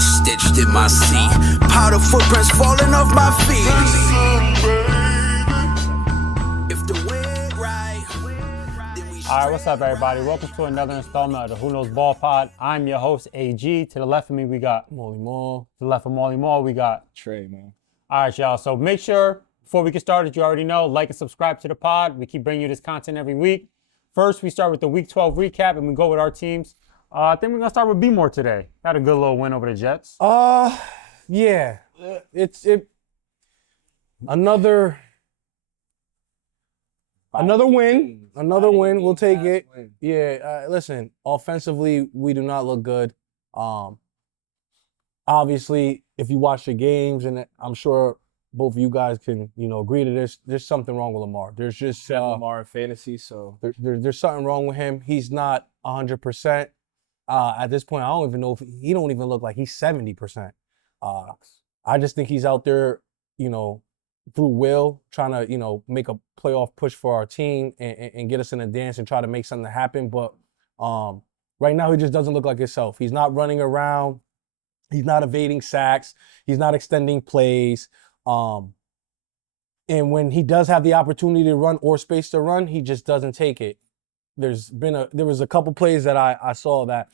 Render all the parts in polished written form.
blood stitched in my seat. Powder footprints falling off my feet. If the wind right, then we All right, what's up, everybody? Welcome to another installment of the Who Knows Ball Pod. I'm your host, AG. To the left of me, we got Molly Mall. To the left of Molly Moore, we got Trey, man. All right, y'all. So make sure, before we get started, you already know, like and subscribe to the pod. We keep bringing you this content every week. First, we start with the Week 12 recap, and we go with our teams. I think we're going to start with B-More today. Had a good little win over the Jets. Yeah. Another win. Another win. We'll take it. Yeah, listen, offensively, we do not look good. Obviously, if you watch the games, and I'm sure both of you guys can, agree to this, there's something wrong with Lamar. There's just Lamar in fantasy, so there's something wrong with him. He's not 100%. At this point, I don't even know if he don't even look like he's 70%. I just think he's out there, through will, trying to, make a playoff push for our team and get us in a dance and try to make something happen. But right now, he just doesn't look like himself. He's not running around. He's not evading sacks. He's not extending plays. And when he does have the opportunity to run or space to run, he just doesn't take it. There was a couple plays that I saw that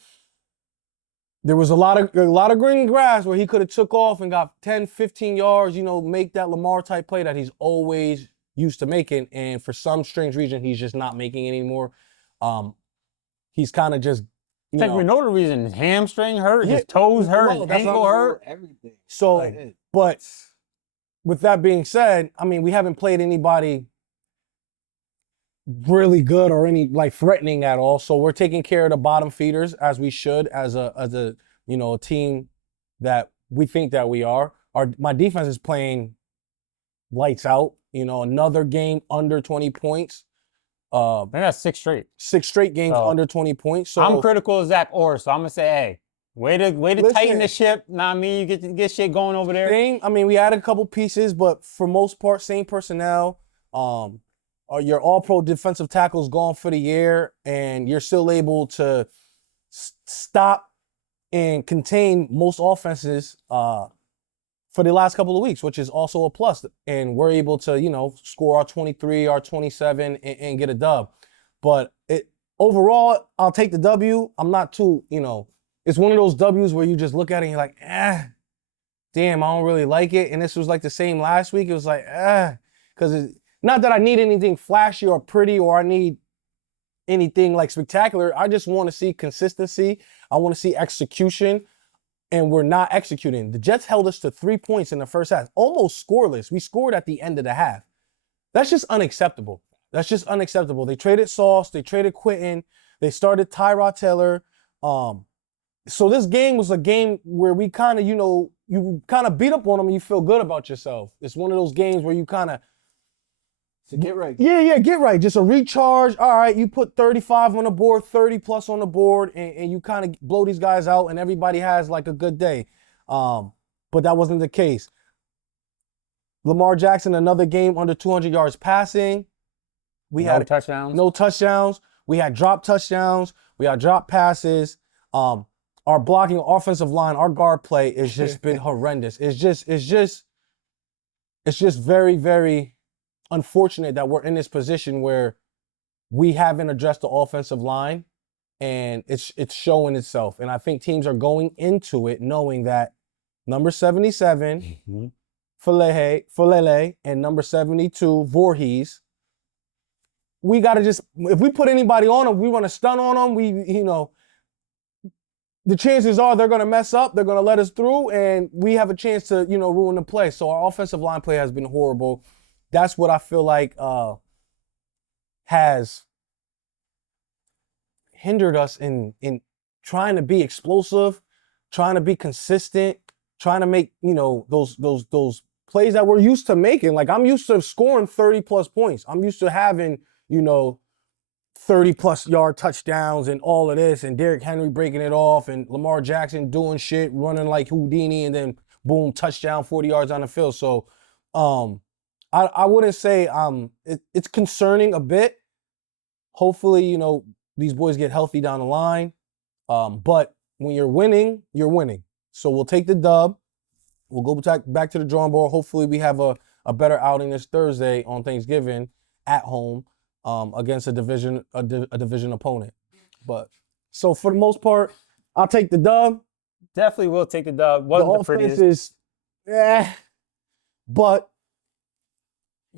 there was a lot of green grass where he could have took off and got 10, 15 yards, make that Lamar type play that he's always used to making. And for some strange reason, he's just not making anymore. He's kind of just, I think we know the reason. His hamstring hurt, his toes hurt, his ankle hurt. everything. So, but with that being said, I mean, we haven't played anybody really good or any threatening at all. So we're taking care of the bottom feeders as we should, as a team that we think that we are. My defense is playing lights out. Another game under 20 points. They got six straight games under 20 points. So I'm critical of Zach Orr, so I'm gonna say, hey, way to tighten the ship. Nah, I mean, you get shit going over there. We added a couple pieces, but for most part, same personnel. Your all-pro defensive tackle's gone for the year, and you're still able to stop and contain most offenses for the last couple of weeks, which is also a plus. And we're able to, score our 23, our 27, and get a dub. But overall, I'll take the W. I'm not too, it's one of those W's where you just look at it and you're like, damn, I don't really like it. And this was like the same last week. It was like, because not that I need anything flashy or pretty or I need anything spectacular. I just want to see consistency. I want to see execution, and we're not executing. The Jets held us to 3 points in the first half, almost scoreless. We scored at the end of the half. That's just unacceptable. They traded Sauce. They traded Quentin. They started Tyrod Taylor. So this game was a game where we kind of, you kind of beat up on them and you feel good about yourself. It's one of those games where you kind of, to get right. Yeah, get right. Just a recharge. All right, you put 35 on the board, 30 plus on the board, and you kind of blow these guys out, and everybody has a good day. But that wasn't the case. Lamar Jackson, another game under 200 yards passing. We had touchdowns. No touchdowns. We had drop touchdowns. We had drop passes. Our blocking offensive line, our guard play has just been horrendous. It's just very, very unfortunate that we're in this position where we haven't addressed the offensive line, and it's showing itself. And I think teams are going into it knowing that number 77, Falele, and number 72, Voorhees, we got to just, if we put anybody on them, we run a stun on them, the chances are they're going to mess up, they're going to let us through, and we have a chance to, ruin the play. So our offensive line play has been horrible. That's what I feel like has hindered us in trying to be explosive, trying to be consistent, trying to make, those plays that we're used to making. I'm used to scoring 30 plus points. I'm used to having, 30 plus yard touchdowns and all of this, and Derrick Henry breaking it off, and Lamar Jackson doing shit, running like Houdini, and then boom, touchdown, 40 yards on the field. So I wouldn't say it's concerning a bit. Hopefully, these boys get healthy down the line. But when you're winning, you're winning. So we'll take the dub. We'll go back to the drawing board. Hopefully we have a better outing this Thursday on Thanksgiving at home against a division opponent. But so for the most part, I'll take the dub. Definitely will take the dub. The Wasn't the offense prettiest. is, but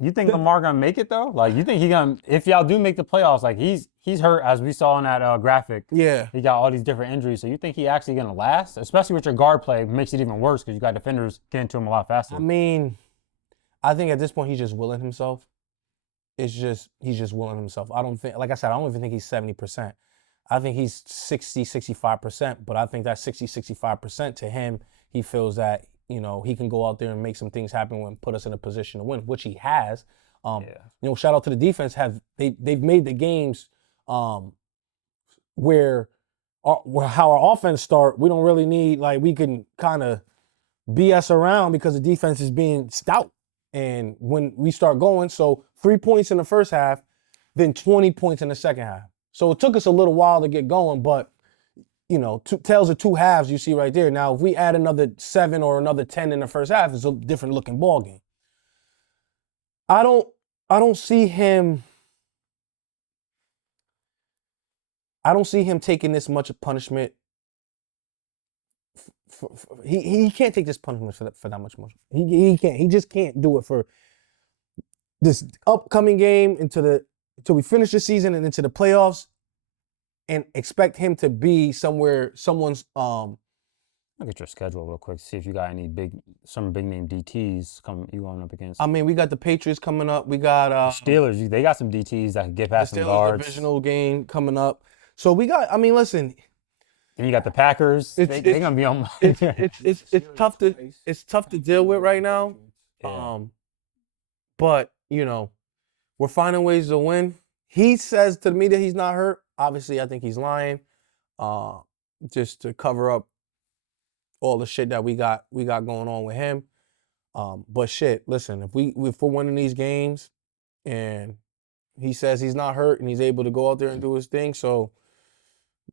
You think Lamar gonna make it though? Like, you think he gonna? If y'all do make the playoffs, like he's hurt as we saw in that graphic. yeah, He got all these different injuries. So you think he actually gonna last? Especially with your guard play, makes it even worse because you got defenders getting to him a lot faster. I mean, I think at this point he's just willing himself. He's just willing himself. I don't think, like I said, I don't even think he's 70%. I think he's 60, 65%. But I think that 60, 65% to him, he feels that, you know, he can go out there and make some things happen and put us in a position to win, which he has. You know, shout out to the defense. They've made the games where how our offense start, we don't really need, like, we can kind of BS around because the defense is being stout. And when we start going, so 3 points in the first half, then 20 points in the second half. So it took us a little while to get going, but, you know, tails of two halves you see right there. Now, if we add another 7 or another 10 in the first half, it's a different looking ball game. I don't see him taking this much of punishment. He can't take this punishment for that much more. He can't. He just can't do it for this upcoming game until we finish the season and into the playoffs, and expect him to be someone's. Look at your schedule real quick. See if you got some big name DTs you going up against. I mean, we got the Patriots coming up. We got Steelers. They got some DTs that can get past some guards. Divisional game coming up. So we got. I mean, listen. And you got the Packers. They're gonna be on. It's tough to deal with right now. Yeah. But you know, we're finding ways to win. He says to me that he's not hurt. Obviously, I think he's lying, just to cover up all the shit that we got going on with him. But shit, listen, if we're winning these games, and he says he's not hurt and he's able to go out there and do his thing, so.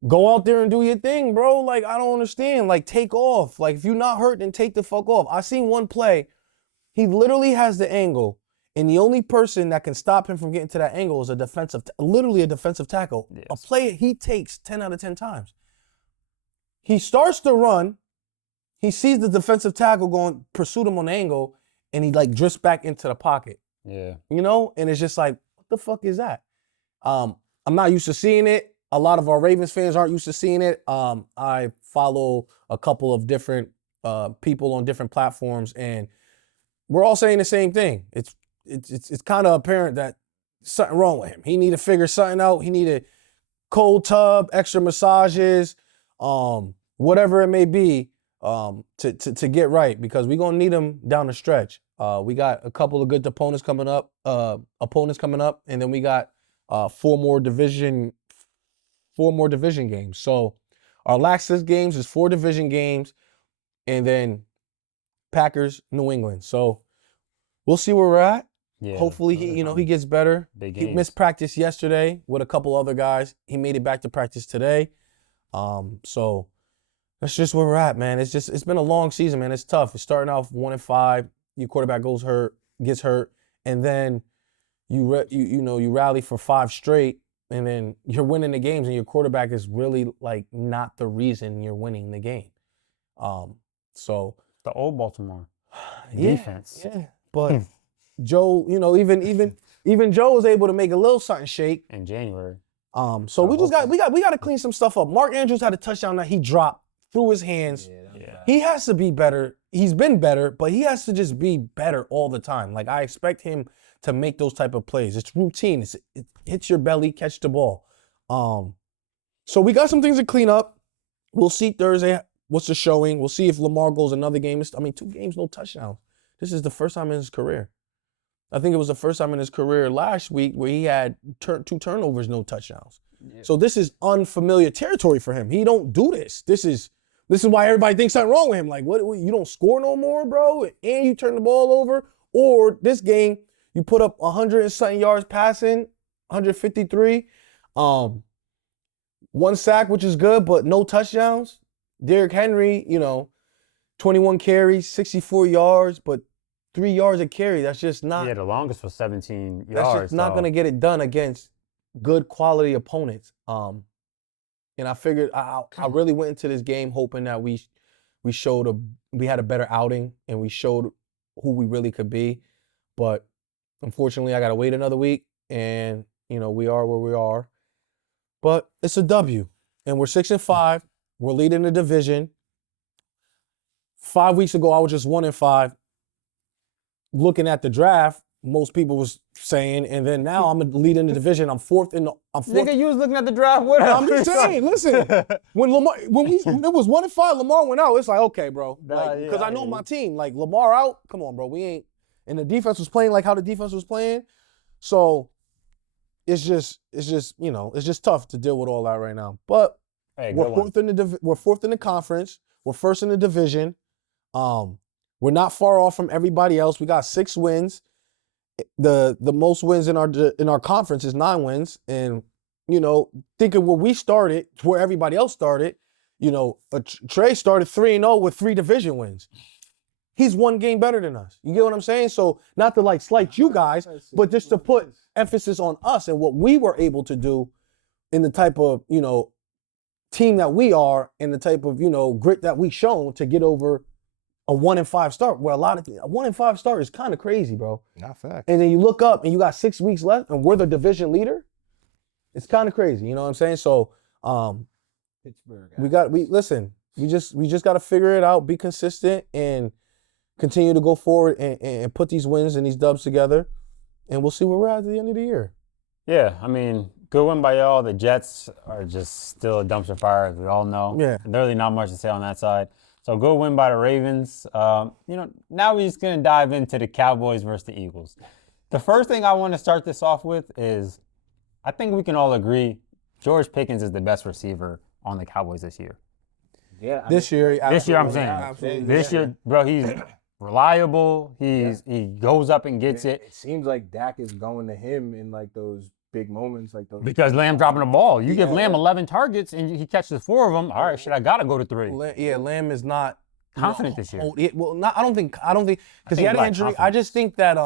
Go out there and do your thing, bro. Like, I don't understand. Like, take off. Like, if you're not hurt, then take the fuck off. I seen one play. He literally has the angle, and the only person that can stop him from getting to that angle is literally a defensive tackle. Yes. A play he takes 10 out of 10 times. He starts to run. He sees the defensive tackle going, pursuit him on the angle, and he, like, drifts back into the pocket. Yeah. You know? And it's just like, what the fuck is that? I'm not used to seeing it. A lot of our Ravens fans aren't used to seeing it. I follow a couple of different people on different platforms, and we're all saying the same thing. It's kind of apparent that something wrong with him. He need to figure something out. He need a cold tub, extra massages, whatever it may be, to get right, because we're gonna need him down the stretch. We got a couple of good opponents coming up, and then we got 4 more division games. So our last 6 games is 4 division games, and then Packers, New England. So we'll see where we're at. Yeah. Hopefully he gets better. Big He games. missed practice yesterday with a couple other guys. He made it back to practice today. So that's just where we're at, man. It's been a long season, man. It's tough. It's starting off 1-5. Your quarterback gets hurt, and then you rally for 5 straight. And then you're winning the games, and your quarterback is really, like, not the reason you're winning the game. So The old Baltimore yeah, defense. yeah. But Joe, even Joe was able to make a little something shake. In January. So we got to clean some stuff up. Mark Andrews had a touchdown that he dropped through his hands. Yeah. He has to be better. He's been better, but he has to just be better all the time. Like, I expect him to make those type of plays. It's routine. It hits your belly, catch the ball. So we got some things to clean up. We'll see Thursday what's the showing. We'll see if Lamar goes another game. 2 games, no touchdowns. This is the first time in his career. I think it was the first time in his career last week where he had 2 turnovers, no touchdowns. Yeah. So this is unfamiliar territory for him. He don't do this. This is why everybody thinks something wrong with him. Like, what you don't score no more, bro, and you turn the ball over? Or this game, you put up 100 and something yards passing, 153. 1 sack, which is good, but no touchdowns. Derrick Henry, 21 carries, 64 yards, but 3 yards a carry. That's just not. Yeah, the longest was 17 That's yards. just not going to get it done against good quality opponents. And I figured I really went into this game hoping that we had a better outing and we showed who we really could be. But unfortunately, I got to wait another week, and we are where we are. But it's a W, and we're 6-5. We're leading the division. 5 weeks ago, I was just 1-5. Looking at the draft, most people was saying, and then now I'm leading the division. I'm fourth. Nigga, you was looking at the draft with us. I'm just saying. Listen, when it was 1-5, Lamar went out. It's like, okay, bro, because I know my team. Like Lamar out, come on, bro. We ain't. And the defense was playing like how the defense was playing, so it's just it's just tough to deal with all that right now. But we're fourth in the conference. We're first in the division. We're not far off from everybody else. We got 6 wins. The most wins in our conference is 9 wins. And thinking where we started, where everybody else started, Trey started 3-0 with 3 division wins. He's 1 game better than us. You get what I'm saying? So not to slight you guys, but just to put emphasis on us and what we were able to do in the type of, team that we are and the type of, grit that we shown to get over a 1-5 start. Where a 1-5 start is kind of crazy, bro. Not fact. And then you look up and you got 6 weeks left and we're the division leader. It's kind of crazy. You know what I'm saying? So Pittsburgh. We just got to figure it out, be consistent, and continue to go forward and put these wins and these dubs together, and we'll see where we're at the end of the year. Yeah, I mean, good win by y'all. The Jets are just still a dumpster fire, as we all know. Yeah. There's really not much to say on that side. So good win by the Ravens. Now we're just going to dive into the Cowboys versus the Eagles. The first thing I want to start this off with is I think we can all agree George Pickens is the best receiver on the Cowboys this year. Yeah. This year, I'm saying. Absolutely. This year, bro, he's reliable. He goes up and gets it. It seems like Dak is going to him in those big moments, those. Because Lamb dropping the ball. You give Lamb 11 targets and he catches 4 of them. All right, shit, I got to go to 3. Lamb is not confident this year. I don't think because he had an injury. I just think that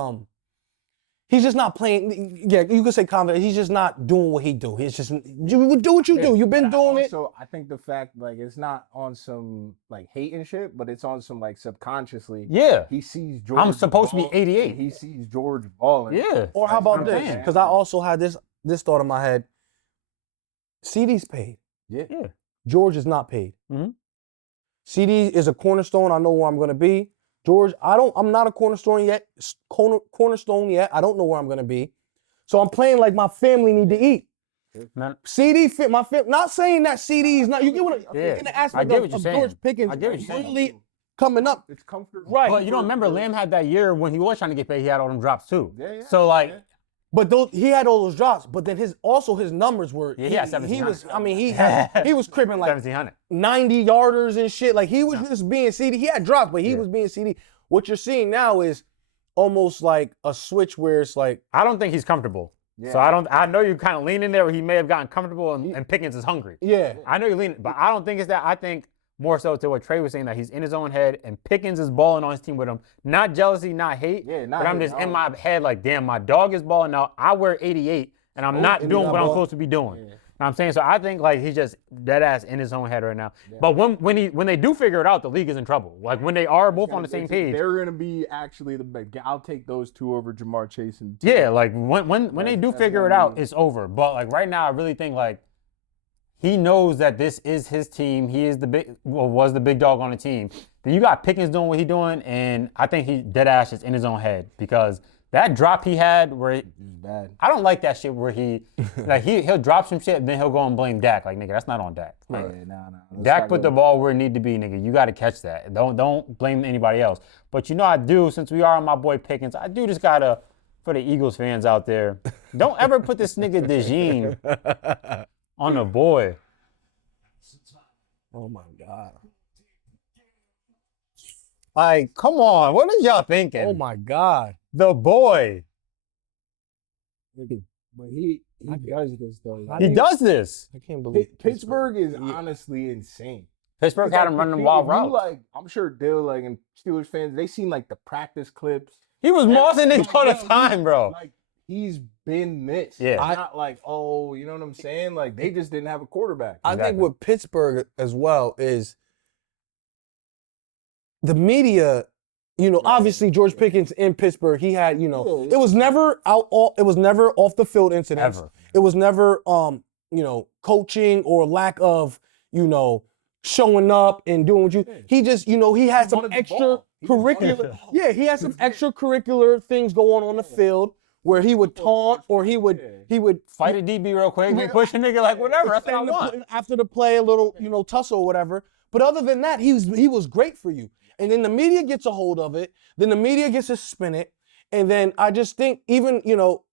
he's just not playing. Yeah, you could say confident. He's just not doing what he do. He's just you do what you do. You've been doing it. So I think the fact it's not on some hate and shit, but it's on some subconsciously. Yeah. He sees George. I'm supposed to be 88. He sees George balling. Yeah. Or how about this? Because I also had this thought in my head. CD's paid. Yeah. George is not paid. Mm-hmm. CD is a cornerstone. I know where I'm going to be. George, I'm not a cornerstone yet. I don't know where I'm going to be. So I'm playing like my family need to eat. Man. CD fit my family. Not saying that CD is not. You get what in the aspect of George Pickens really coming up. It's comfortable. Right. But you don't remember Lamb had that year when he was trying to get paid, he had all them drops too. Yeah. So But he had all those drops, but then his numbers were. Yeah, he had 1,700. He was cribbing 1,700. 90 yarders and shit. He was just being CD. He had drops, but he was being CD. What you're seeing now is almost like a switch where it's I don't think he's comfortable. Yeah. So I know you're kind of leaning there where he may have gotten comfortable and Pickens is hungry. Yeah. I know you're leaning, but I don't think it's that. I think more so to what Trey was saying, that he's in his own head and Pickens is balling on his team with him. Not jealousy, not hate, but I'm just in my head damn, my dog is balling out. I wear 88 and I'm not doing what I'm supposed to be doing. Yeah. You know what I'm saying? So I think he's just dead ass in his own head right now. Yeah. But when they do figure it out, the league is in trouble. When they are both on the same page. They're going to be actually the best. I'll take those 2 over Jamar Chase and when they do figure it out, it's over. But right now, I really think he knows that this is his team. He is was the big dog on the team. Then you got Pickens doing what he's doing, and I think he dead ass is in his own head because that drop he had where it was bad. I don't like that shit where he'll drop some shit and then he'll go and blame Dak. Nigga, that's not on Dak. No. Dak put the ball where it need to be, nigga. You got to catch that. Don't blame anybody else. But I do, since we are on my boy Pickens, I do just gotta, for the Eagles fans out there, don't ever put this nigga DeJean on the boy. Oh my God. Come on. What is y'all thinking? Oh my God. The boy. But he does this though. He does this. I can't believe Pittsburgh is honestly insane. Pittsburgh had him running wild routes. Like, I'm sure Dill, like, and Steelers fans, they seen like the practice clips. He was mossing it all the time, bro. Like, he's been missed. Yeah. It's not like, oh, you know what I'm saying? Like, they just didn't have a quarterback. I think with Pittsburgh as well is the media. You know, obviously George Pickens in Pittsburgh, he had, you know, it was never it was never off the field incidents. Ever. It was never, you know, coaching or lack of, you know, showing up and doing what you. He just, you know, he had some extracurricular. Yeah, he had some extracurricular things going on the field where he would taunt or he would Fight a DB real quick, and push a nigga like whatever. That's what I want. after the play, a little, you know, tussle or whatever. But other than that, he was great for you. And then the media gets a hold of it. Then the media gets to spin it. And then I just think even, you know,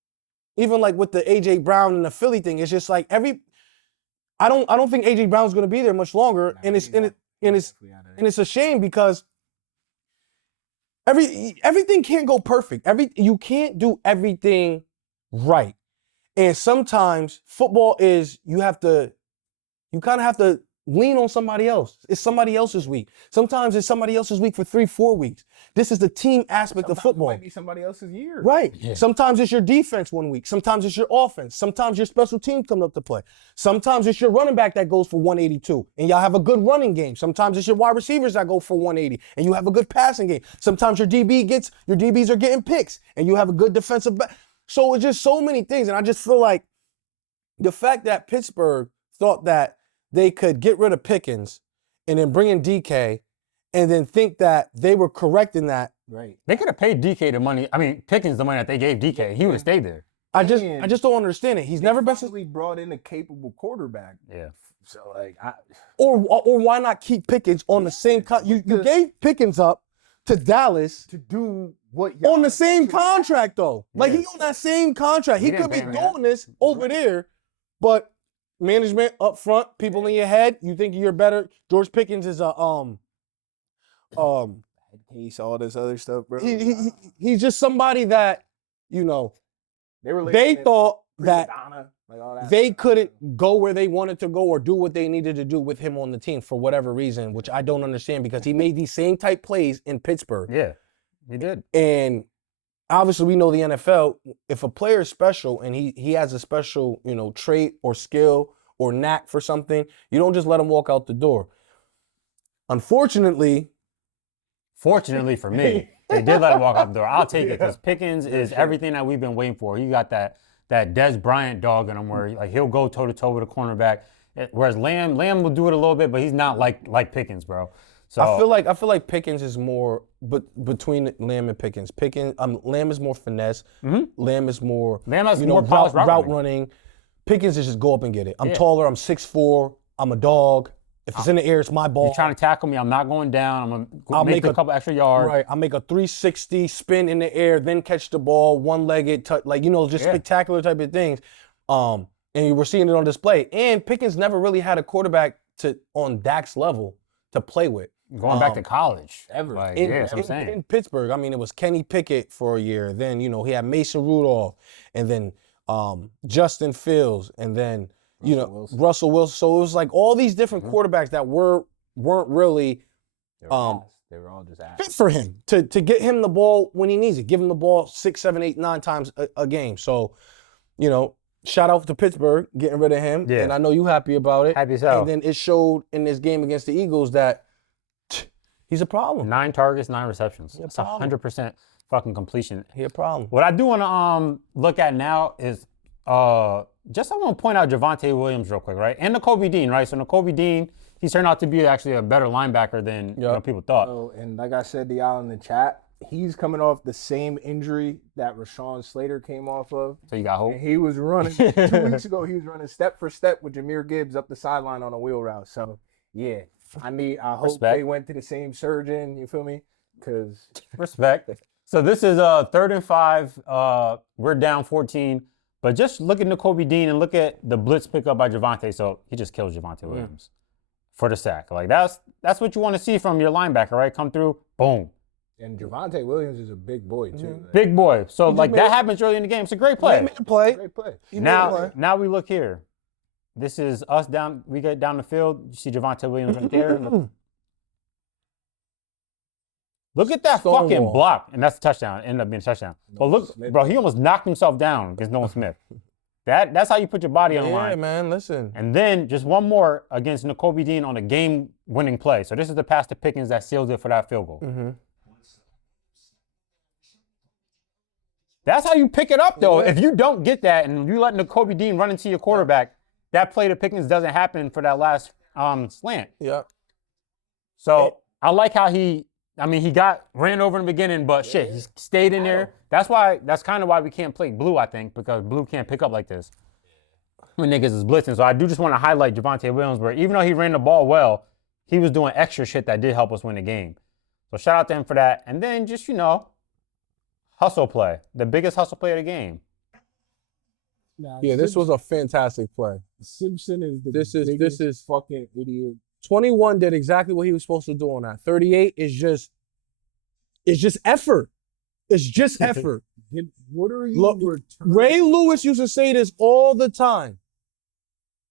even like with the AJ Brown and the Philly thing, it's just like I don't think AJ Brown's going to be there much longer. And it's a shame because everything can't go perfect. You can't do everything right. And sometimes football is you kind of have to lean on somebody else. It's somebody else's week. Sometimes it's somebody else's week for 3-4 weeks. This is the team aspect of football. It might be somebody else's year. Right. Yeah. Sometimes it's your defense one week. Sometimes it's your offense. Sometimes your special team coming up to play. Sometimes it's your running back that goes for 182 and y'all have a good running game. Sometimes it's your wide receivers that go for 180 and you have a good passing game. Sometimes your DBs are getting picks and you have a good defensive back. So it's just so many things. And I just feel like the fact that Pittsburgh thought that they could get rid of Pickens and then bring in DK and then think that they were correct in that. Right. They could have paid DK the money. I mean, Pickens the money that they gave DK. He would have stayed there. I just don't understand it. He's never been brought in a capable quarterback. Yeah. So like, or why not keep Pickens on the same you gave Pickens up to Dallas to do what on the same contract though. Like he on that same contract. He could be doing this over there, but management up front, people in your head, you think you're better. George Pickens is a he's all this other stuff, bro. He's just somebody that, you know, they thought that like all that they couldn't go where they wanted to go or do what they needed to do with him on the team for whatever reason, which I don't understand because he made these same type plays in Pittsburgh. Yeah, he did. And obviously, we know the NFL, if a player is special and he has a special, you know, trait or skill or knack for something, you don't just let him walk out the door. Fortunately for me, they did let him walk out the door. I'll take it because Pickens is everything that we've been waiting for. He got that Des Bryant dog in him where like he'll go toe-to-toe with a cornerback. Whereas Lamb will do it a little bit, but he's not like Pickens, bro. So I feel like Pickens is more, but between Lamb and Pickens, Lamb is more finesse. Mm-hmm. Lamb has more route running. Pickens is just go up and get it. I'm taller. I'm 6'4". I'm a dog. If it's in the air, it's my ball. You're trying to tackle me. I'm not going down. I'll make a couple extra yards. Right. I'll make a 360 spin in the air, then catch the ball, one-legged, just spectacular type of things. And you were seeing it on display. And Pickens never really had a quarterback on Dak's level to play with. Going back to college. Ever. That's what I'm saying. In Pittsburgh, I mean, it was Kenny Pickett for a year. Then, you know, he had Mason Rudolph. And then Justin Fields. And then, Russell Wilson. So it was like all these different quarterbacks that weren't really they were all just fit for him to get him the ball when he needs it. Give him the ball 6, 7, 8, 9 times a game. So, you know, shout out to Pittsburgh getting rid of him. Yeah. And I know you happy about it. Happy as hell. And then it showed in this game against the Eagles that he's a problem. 9 targets, 9 receptions. That's 100% fucking completion. He's a problem. What I do want to look at now is just I want to point out Javonte Williams real quick, right? And Nakobe Dean, right? So Nakobe Dean, he's turned out to be actually a better linebacker than people thought. Oh, and like I said to y'all in the chat, he's coming off the same injury that Rashawn Slater came off of. So you got hope? And he was running 2 weeks ago. He was running step for step with Jahmyr Gibbs up the sideline on a wheel route. So yeah, I hope they went to the same surgeon. You feel me? Because respect. So this is 3rd and 5. We're down 14. But just look at Nakobe Dean and look at the blitz pickup by Javonte. So he just kills Javonte Williams for the sack. Like that's what you want to see from your linebacker, right? Come through, boom. And Javonte Williams is a big boy too. Like, big boy. So like that happens early in the game. It's a great play. He made a play. Great play. Now we look here. This is us down. We get down the field. You see Javonte Williams right there. Look at that Stonewall. fucking block, and that's a touchdown. Ended up being a touchdown. But look, bro, he almost knocked himself down against Nolan Smith. That's how you put your body on the line. Yeah, man, listen. And then just one more against Nakobe Dean on a game-winning play. So this is the pass to Pickens that seals it for that field goal. Mm-hmm. That's how you pick it up, though. Yeah. If you don't get that and you let Nakobe Dean run into your quarterback, that play to Pickens doesn't happen for that last slant. Yeah. So I like how he got ran over in the beginning, but shit, he stayed in there. That's kind of why we can't play Blue, I think, because Blue can't pick up like this when niggas is blitzing. So I do just want to highlight Javonte Williams, where even though he ran the ball well, he was doing extra shit that did help us win the game. So shout out to him for that. And then just, hustle play. The biggest hustle play of the game. Nah, yeah, this was a fantastic play. Simpson is the this is fucking idiot. 21 did exactly what he was supposed to do on that. 38 is just effort. It's just effort. What are you Look, Ray Lewis used to say this all the time.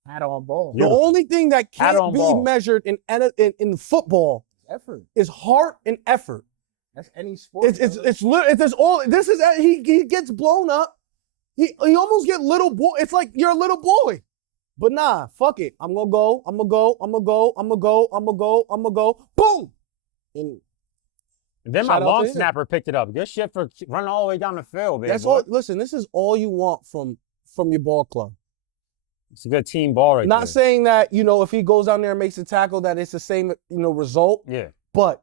Hat on ball. The only thing that can't be measured in football effort is heart and effort. That's any sport. He gets blown up. He almost get little boy. It's like you're a little boy. But nah, fuck it. I'm gonna go. Boom! And then my long snapper picked it up. Good shit for running all the way down the field, baby. That's all. Listen, this is all you want from your ball club. It's a good team ball right there. Not saying that, if he goes down there and makes a tackle that it's the same, result. Yeah. But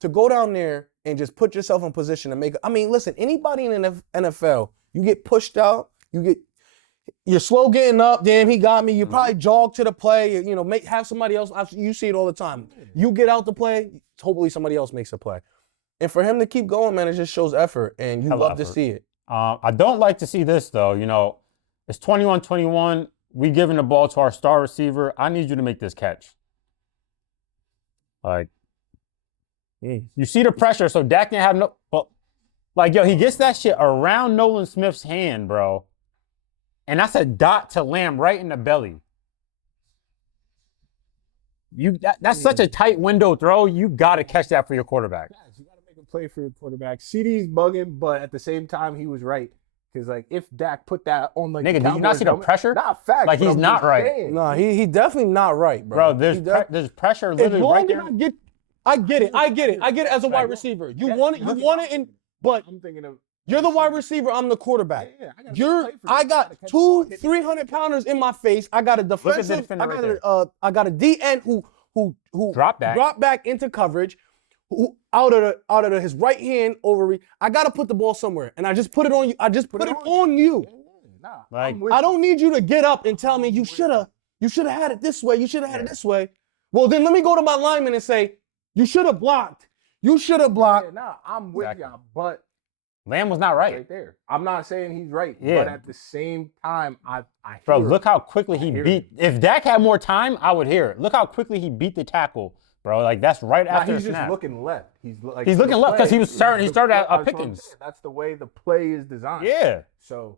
to go down there and just put yourself in position to make listen, anybody in the NFL, you get pushed out, you're slow getting up, damn, he got me. You probably jog to the play, have somebody else. You see it all the time. You get out the play, hopefully somebody else makes a play. And for him to keep going, man, it just shows effort, and you love to see it. I don't like to see this, though. It's 21-21. We giving the ball to our star receiver. I need you to make this catch. You see the pressure, so Dak can't have no... But, he gets that shit around Nolan Smith's hand, bro. And that's a dot to Lamb right in the belly. That's such a tight window throw. You got to catch that for your quarterback. You got to make a play for your quarterback. CD's bugging, but at the same time, he was right. Because, if Dak put that on, nigga, did you not see the pressure? Not fact. He's not right. No, he definitely not right, bro. There's pressure literally right there. I get it as a wide receiver. You want it, but I'm thinking of... You're the wide receiver. I'm the quarterback. Yeah, I got 300 pounders in my face. I got a defensive. I got a DN who drop back into coverage, who out of his right hand over. I got to put the ball somewhere, and I just put it on you. I just put it on you. I don't need you to get up and tell me you should have had it this way. You should have had it this way. Well, then let me go to my lineman and say you should have blocked. You should have blocked. Yeah, I'm with y'all, but. Lamb was not right there. I'm not saying he's right, yeah. But at the same time, I Bro, look how quickly he beat. If Dak had more time, I would hear it. Look how quickly he beat the tackle, bro. That's right after the snap. He's just looking left. He's looking left because he started at Pickens. That's the way the play is designed. Yeah.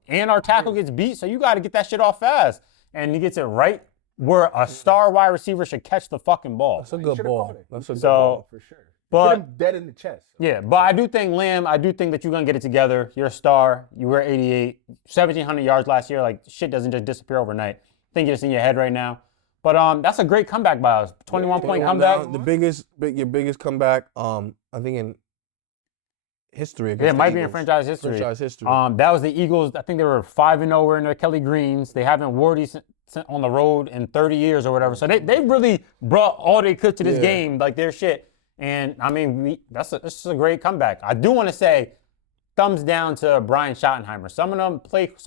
And our tackle gets beat, so you got to get that shit off fast. And he gets it right where a star wide receiver should catch the fucking ball. That's a good ball. That's a good ball for sure. But hit him dead in the chest. Yeah, but I do think Lamb, that you're going to get it together. You're a star. You were 88, 1,700 yards last year. Shit doesn't just disappear overnight. I think it's in your head right now. But that's a great comeback by us. 21-point comeback. Your biggest comeback, I think in history. Yeah, it might be in franchise history. That was the Eagles. I think they were 5-0. We're in their Kelly Greens. They haven't wore these on the road in 30 years or whatever. So they really brought all they could to this game, their shit. And this is a great comeback. I do want to say, thumbs down to Brian Schottenheimer. Some of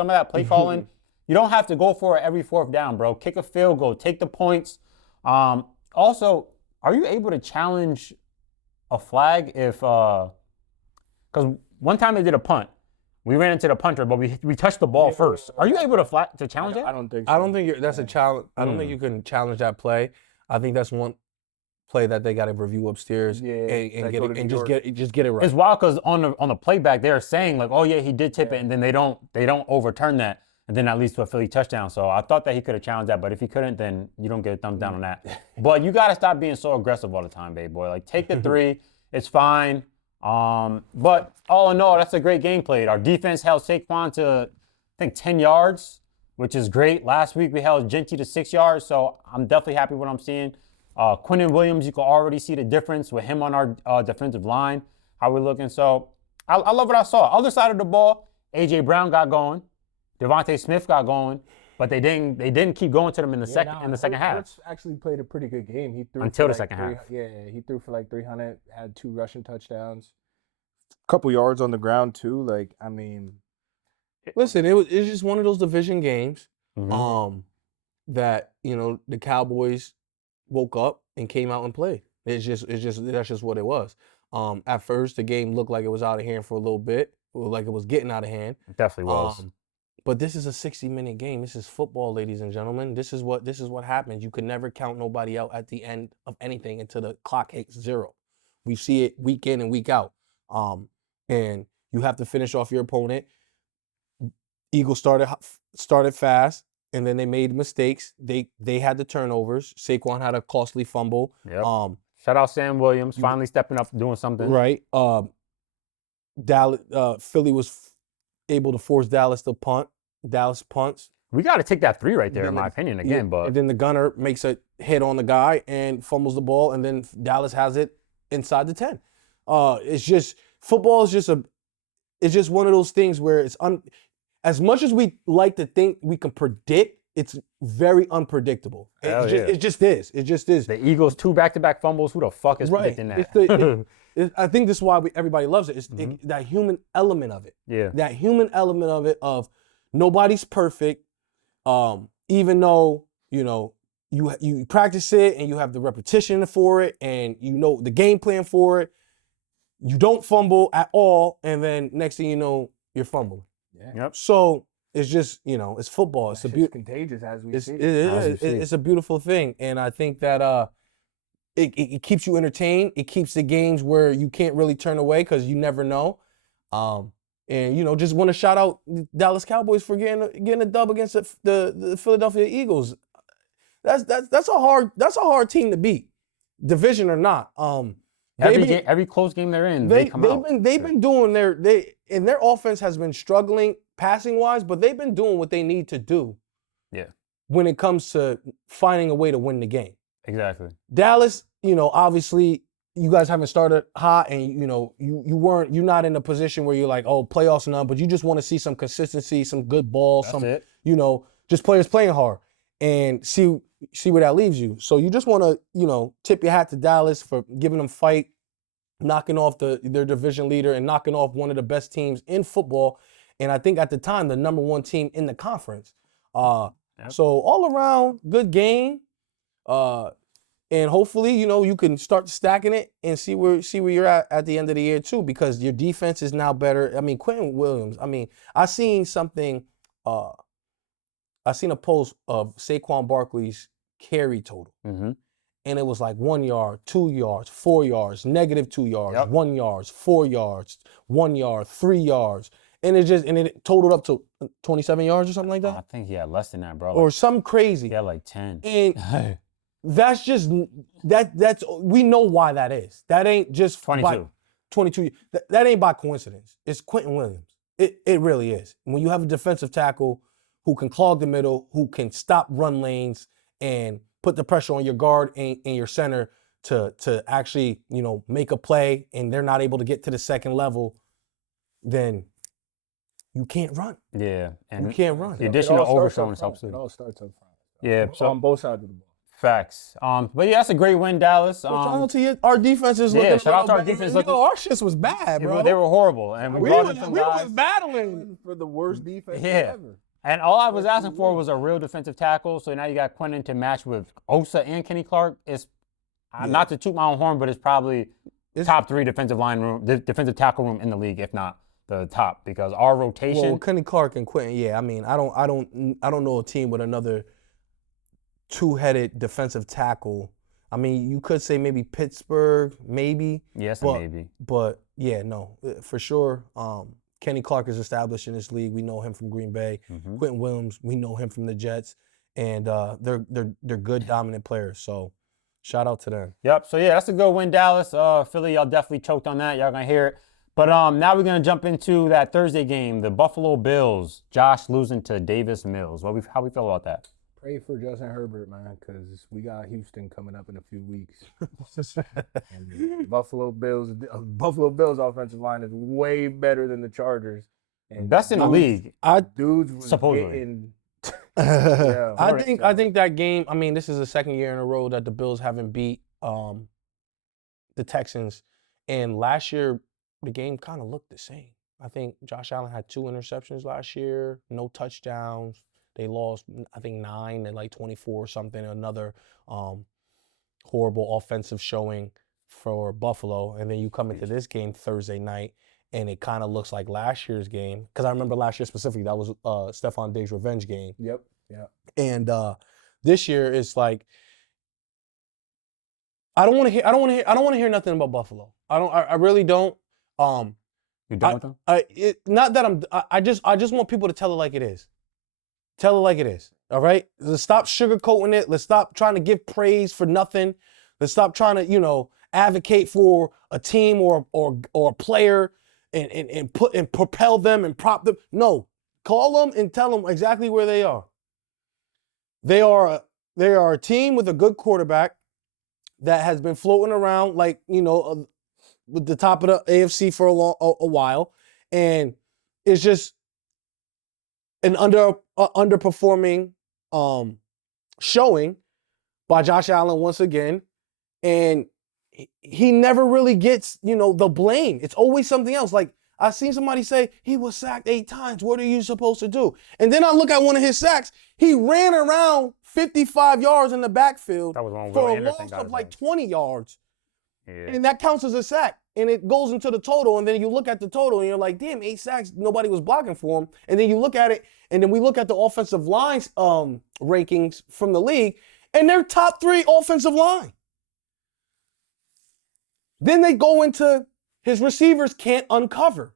that play calling, you don't have to go for it every fourth down, bro. Kick a field goal, take the points. Also, are you able to challenge a flag if? Because one time they did a punt, we ran into the punter, but we touched the ball first. Are you able to challenge it? I don't think so. I don't think that's a challenge. I don't think you can challenge that play. I think that's one play that they got to review upstairs and just get it right. It's wild because on the playback they're saying oh yeah, he did tip it, and then they don't overturn that. and then that leads to a Philly touchdown. So I thought that he could have challenged that, but if he couldn't, then you don't get a thumbs down on that. But you got to stop being so aggressive all the time, baby boy. Like, take the 3. It's fine. But all in all, that's a great game played. Our defense held Saquon to, I think, 10 yards, which is great. Last week we held Genty to 6 yards, so I'm definitely happy with what I'm seeing. Quinnen Williams, you can already see the difference with him on our defensive line, how we're looking. So I love what I saw. Other side of the ball, A.J. Brown got going. Devontae Smith got going, but they didn't keep going to them in the second half. Hurts actually played a pretty good game. He threw until the like second half. Yeah, he threw for like 300, had 2 rushing touchdowns, a couple yards on the ground too. Like, I mean, listen, it's just one of those division games Mm-hmm. that, you know, the Cowboys woke up and came out and played. That's just what it was. At first the game looked like it was out of hand for a little bit, like it was getting out of hand. It definitely was. But this is a 60-minute game. This is football, ladies and gentlemen. This is what happens. You can never count nobody out at the end of anything until the clock hits 0. We see it week in and week out. And you have to finish off your opponent. Eagles started fast, and then they made mistakes. They had the turnovers. Saquon had a costly fumble. Yep. Shout out Sam Williams, finally stepping up, doing something. Right. Philly was able to force Dallas to punt. Dallas punts. We got to take that 3 right there, in my opinion, again. Yeah, but and then the gunner makes a hit on the guy and fumbles the ball, and then Dallas has it inside the 10. It's just football is just one of those things where it's as much as we like to think we can predict, it's very unpredictable. It just is. The Eagles 2 back-to-back fumbles. Who the fuck is predicting that? I think this is why everybody loves it. It's that human element of it. Yeah. That human element of it of nobody's perfect. Even though, you know, you practice it and you have the repetition for it and you know the game plan for it, you don't fumble at all, and then next thing you know, you're fumbling. yeah. Yep. So it's just, you know, it's football. It's It's contagious as we see. it's a beautiful thing, and I think that it keeps you entertained. It keeps the games where you can't really turn away because you never know. And you know, just want to shout out the Dallas Cowboys for getting a dub against the Philadelphia Eagles. That's a hard team to beat, division or not. Every close game they're in, they've been doing their offense has been struggling passing wise, but they've been doing what they need to do. Yeah. When it comes to finding a way to win the game. Exactly. Dallas, you know, obviously you guys haven't started hot, and you know you're not in a position where you're like, oh, playoffs or none, but you just want to see some consistency, some good ball, you know, just players playing hard and see where that leaves you. So you just want to, you know, tip your hat to Dallas for giving them fight, knocking off their division leader and knocking off one of the best teams in football, and I think at the time the number 1 team in the conference. So all around good game. And hopefully, you know, you can start stacking it and see where you're at the end of the year too, because your defense is now better. I mean, Quentin Williams. I mean, I seen a post of Saquon Barkley's carry total, and it was like 1 yard, 2 yards, 4 yards, -2 yards, 1 yard, 4 yards, 1 yard, 3 yards, and it totaled up to 27 yards or something like that. I think he had less than that, bro. Or something crazy. He had like 10. And that's just that's we know why that is. That ain't just 22. 22. That ain't by coincidence. It's Quentin Williams. It really is. When you have a defensive tackle who can clog the middle, who can stop run lanes and put the pressure on your guard and your center to actually, you know, make a play, and they're not able to get to the second level, then you can't run. Yeah. And you can't run. The additional overthrows helps too. It all starts up front. Yeah. So on both sides of the ball. Facts. But yeah, that's a great win, Dallas. Shout out to our defense is looking. Yeah, shout out to our defense. Our shit was bad, bro. They were horrible, and we brought in some guys. was battling For the worst defense Yeah. ever. And all I was asking for was a real defensive tackle. So now you got Quentin to match with Osa and Kenny Clark. It's not to toot my own horn, but it's probably top 3 defensive tackle room in the league, if not the top, because our rotation. Well, Kenny Clark and Quentin, yeah. I mean, I don't know a team with another 2-headed defensive tackle. I mean, you could say maybe Pittsburgh, maybe. Yes, but, maybe. But yeah, no, for sure. Kenny Clark is established in this league. We know him from Green Bay. Quentin Williams, we know him from the Jets. And they're good, dominant players. So shout out to them. Yep. So, yeah, that's a good win, Dallas. Philly, y'all definitely choked on that. Y'all going to hear it. But now we're going to jump into that Thursday game, the Buffalo Bills. Josh losing to Davis Mills. How we feel about that? Pray for Justin Herbert, man, because we got Houston coming up in a few weeks. And the Buffalo Bills offensive line is way better than the Chargers. And best in the league. Dudes was supposedly. getting, I think that game, I mean, this is the second year in a row that the Bills haven't beat the Texans. And last year, the game kind of looked the same. I think Josh Allen had 2 interceptions last year, no touchdowns. They lost, I think, 9 and like 24 or something. Another horrible offensive showing for Buffalo. And then you come into this game Thursday night, and it kind of looks like last year's game. Because I remember last year specifically, that was Stephon Diggs' revenge game. Yep, yeah. And this year it's like, I don't want to hear nothing about Buffalo. I really don't. You done with them? Not that I just want people to tell it like it is. Tell it like it is. All right? Let's stop sugarcoating it. Let's stop trying to give praise for nothing. Let's stop trying to, advocate for a team or a player and propel them and prop them. No. Call them and tell them exactly where they are. They are a team with a good quarterback that has been floating around like, with the top of the AFC for a while, and it's just an underperforming showing by Josh Allen once again, and he never really gets the blame. It's always something else. Like I seen somebody say he was sacked 8 times. What are you supposed to do? And then I look at one of his sacks. He ran around 55 yards in the backfield for a loss of like 20 yards. Yeah. And that counts as a sack. And it goes into the total. And then you look at the total and you're like, damn, 8 sacks, nobody was blocking for him. And then you look at it, and then we look at the offensive lines rankings from the league, and they're top 3 offensive line. Then they go into his receivers can't uncover.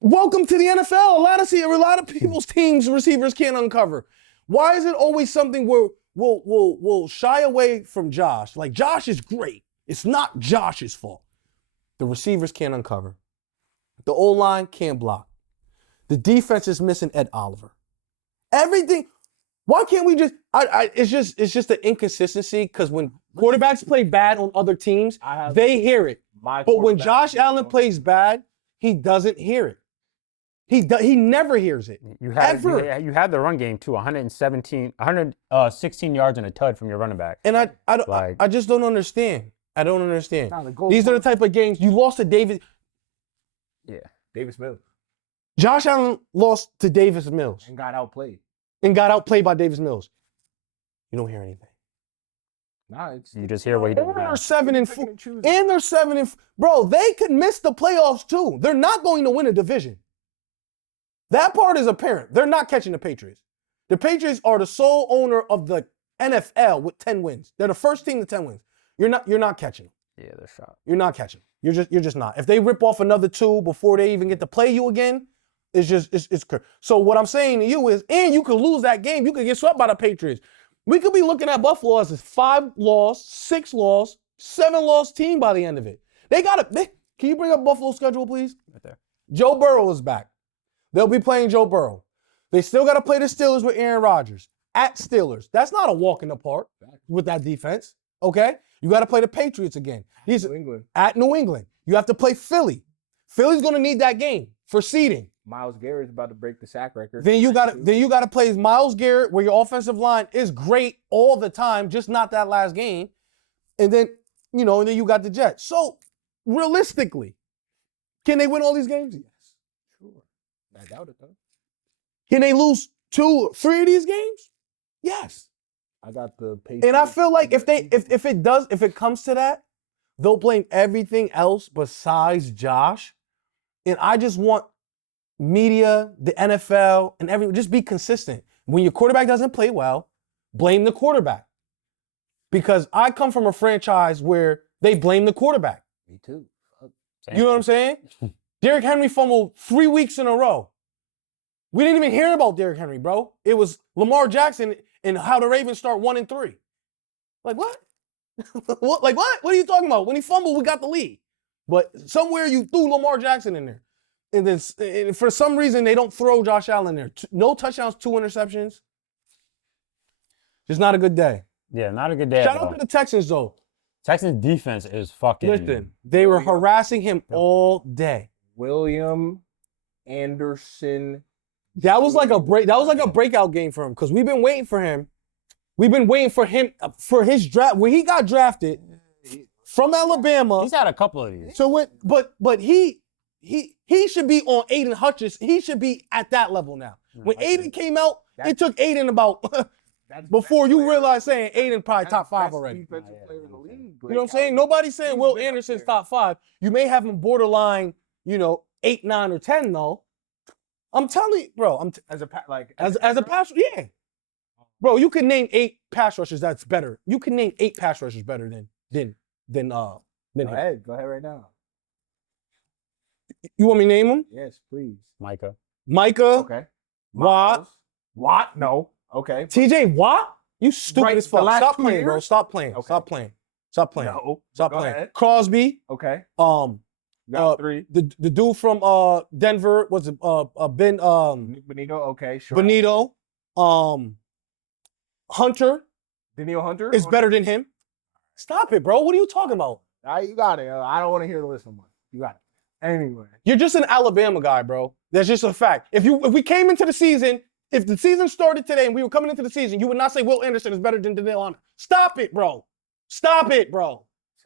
Welcome to the NFL. A lot of people's teams' receivers can't uncover. Why is it always something where we'll shy away from Josh? Like, Josh is great. It's not Josh's fault. The receivers can't uncover. The O-line can't block. The defense is missing Ed Oliver. Everything. Why can't we just? It's just the inconsistency, because when quarterbacks play bad on other teams, they hear it. But when Josh Allen plays bad, he doesn't hear it. He never hears it. You had the run game too, 116 yards and a tud from your running back. And I just don't understand. I don't understand. These are the type of games you lost to Davis. Yeah, Davis Mills. Josh Allen lost to Davis Mills and got outplayed. By Davis Mills. You don't hear anything. Nah, you just hear what he did. And they're 7-4. And they're 7-4. Bro, they could miss the playoffs too. They're not going to win a division. That part is apparent. They're not catching the Patriots. The Patriots are the sole owner of the NFL with 10 wins. They're the first team to 10 wins. You're not catching them. Yeah, they're shot. You're not catching them. You're just not. If they rip off another 2 before they even get to play you again, it's crazy. So what I'm saying to you is, and you could lose that game. You could get swept by the Patriots. We could be looking at Buffalo as a 5-loss, 6-loss, 7-loss team by the end of it. Can you bring up Buffalo's schedule, please? Right there. Joe Burrow is back. They'll be playing Joe Burrow. They still got to play the Steelers with Aaron Rodgers at Steelers. That's not a walk in the park with that defense, okay? You got to play the Patriots again. At New England. You have to play Philly. Philly's going to need that game for seeding. Myles Garrett's about to break the sack record. Then you got to play Myles Garrett, where your offensive line is great all the time, just not that last game. And then, and then you got the Jets. So, realistically, can they win all these games? Yes. Sure. I doubt it, though. Can they lose 2 or 3 of these games? Yes. I got the Patriots. And I feel like if it comes to that, they'll blame everything else besides Josh. And I just want media, the NFL, and everyone just be consistent. When your quarterback doesn't play well, blame the quarterback. Because I come from a franchise where they blame the quarterback. Me too. You know what I'm saying? Derrick Henry fumbled 3 weeks in a row. We didn't even hear about Derrick Henry, bro. It was Lamar Jackson and how the Ravens start 1-3. Like what? What? Like what? What are you talking about? When he fumbled, we got the lead. But somewhere you threw Lamar Jackson in there. And then and for some reason, they don't throw Josh Allen in there. No touchdowns, 2 interceptions. Just not a good day. Yeah, not a good day. Shout out to the Texans, though. Texans defense is fucking. Listen, they were harassing him all day. William Anderson. That was like a breakout game for him because we've been waiting for him. We've been waiting for him for his draft. When he got drafted from Alabama. He's had a couple of these. So but he should be on Aiden Hutchinson. He should be at that level now. When Aiden came out, it took Aiden about before you realize saying Aiden probably top 5 already. You know what I'm saying? Nobody's saying Will Anderson's top 5. You may have him borderline, 8, 9, or 10 though. I'm telling you, bro. As a pass, yeah, bro. You can name 8 pass rushers that's better. You can name 8 pass rushers better than him. Go ahead right now. You want me to name them? Yes, please. Micah. Okay. Watt. Watt? No. Okay. TJ Watt? You stupid as fuck. Stop playing, bro. years? Stop playing. Okay. Stop playing. Stop playing. No. Stop Go playing. ahead. Crosby. Okay. You got 3. The dude from Denver was it Ben Benito. Okay. Sure. Benito. Hunter Daniil Hunter is better than him. Stop it, bro. What are you talking about? You got it. I don't want to hear the list no more. You got it. Anyway. You're just an Alabama guy, bro. That's just a fact. If we came into the season, if the season started today and we were coming into the season, you would not say Will Anderson is better than Daniil Hunter. Stop it, bro. Stop it, bro.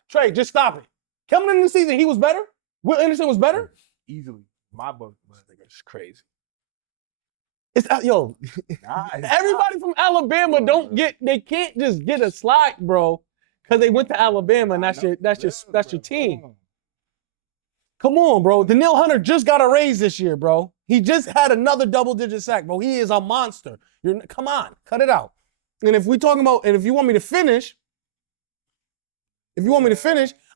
Trey, just stop it. Coming into the season, he was better? Will Anderson was better? Easily. My book. It's crazy. Everybody from Alabama they can't just get a slide, bro, because they went to Alabama and that's your team. Come on, bro. Daniil Hunter just got a raise this year, bro. He just had another double-digit sack, bro. He is a monster. Come on, cut it out. And if you want me to finish,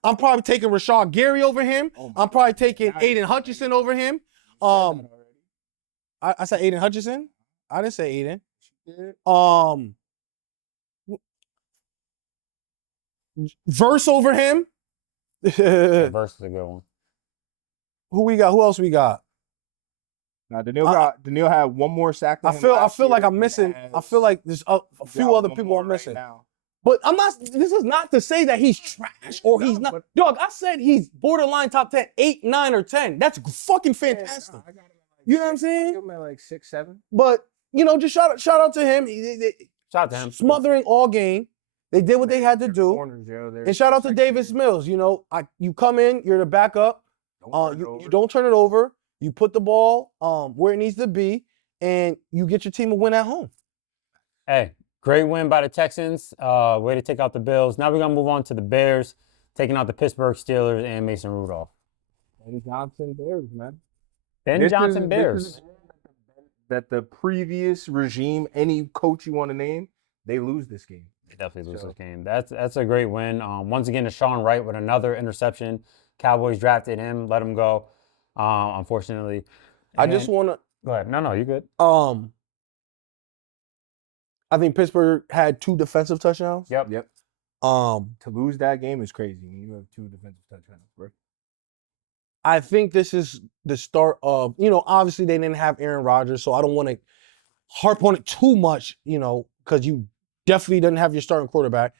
I'm probably taking Rashad Gary over him. I'm probably taking Aiden Hutchinson over him. I said Aiden Hutchinson. I didn't say Aiden. Verse over him. Verse is a good one. Who we got? Who else we got? Now Daniil had one more sack than him I feel year. like I'm missing. I feel like there's a few other people I'm missing. Now. But I'm not. This is not to say that he's trash or he's not. Dog, I said he's borderline top 10, 8, 9, or 10. That's fucking fantastic. I got him at You know what I'm saying? I got him at like 6, 7. But just shout out to him. Shout out to him. Smothering all game. They did what they had to do. Corners, And shout out to Davis Mills. You come in, you're the backup. You don't turn it over. You put the ball where it needs to be, and you get your team a win at home. Hey, great win by the Texans. Way to take out the Bills. Now we're going to move on to the Bears, taking out the Pittsburgh Steelers and Mason Rudolph. Ben Johnson Bears, man. Ben Johnson Bears. That the previous regime, any coach you want to name, they lose this game. They definitely lose this game. That's a great win. Once again, Deshaun Wright with another interception. Cowboys drafted him, let him go, unfortunately. I just want to go ahead. No, you're good. I think Pittsburgh had 2 defensive touchdowns. Yep. To lose that game is crazy when you have 2 defensive touchdowns, bro. I think this is the start of, obviously they didn't have Aaron Rodgers, so I don't want to harp on it too much, because you definitely didn't have your starting quarterback.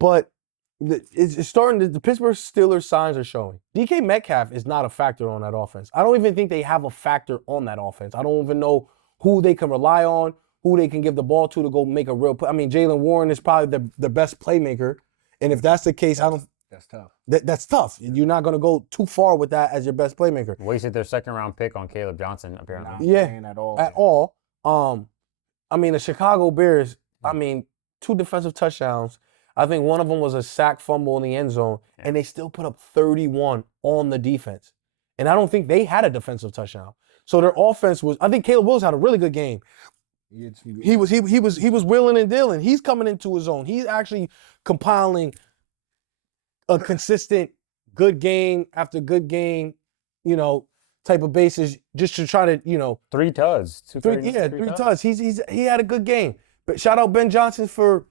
But it's starting the Pittsburgh Steelers signs are showing. DK Metcalf is not a factor on that offense. I don't even think they have a factor on that offense. I don't even know who they can rely on, who they can give the ball to go make a real play. I mean, Jalen Warren is probably the best playmaker. And if that's the case, That's tough. That's tough. You're not going to go too far with that as your best playmaker. Wasted their 2nd-round pick on Caleb Johnson, apparently. Not Yeah, at all. At all. The Chicago Bears, 2 defensive touchdowns. I think one of them was a sack fumble in the end zone, and they still put up 31 on the defense. And I don't think they had a defensive touchdown. So their offense was. I think Caleb Willis had a really good game. He was wheeling and dealing. He's coming into his own. He's actually compiling a consistent good game after good game, type of basis just to try to, 3 tuds. three touchdowns. He had a good game. But shout out Ben Johnson for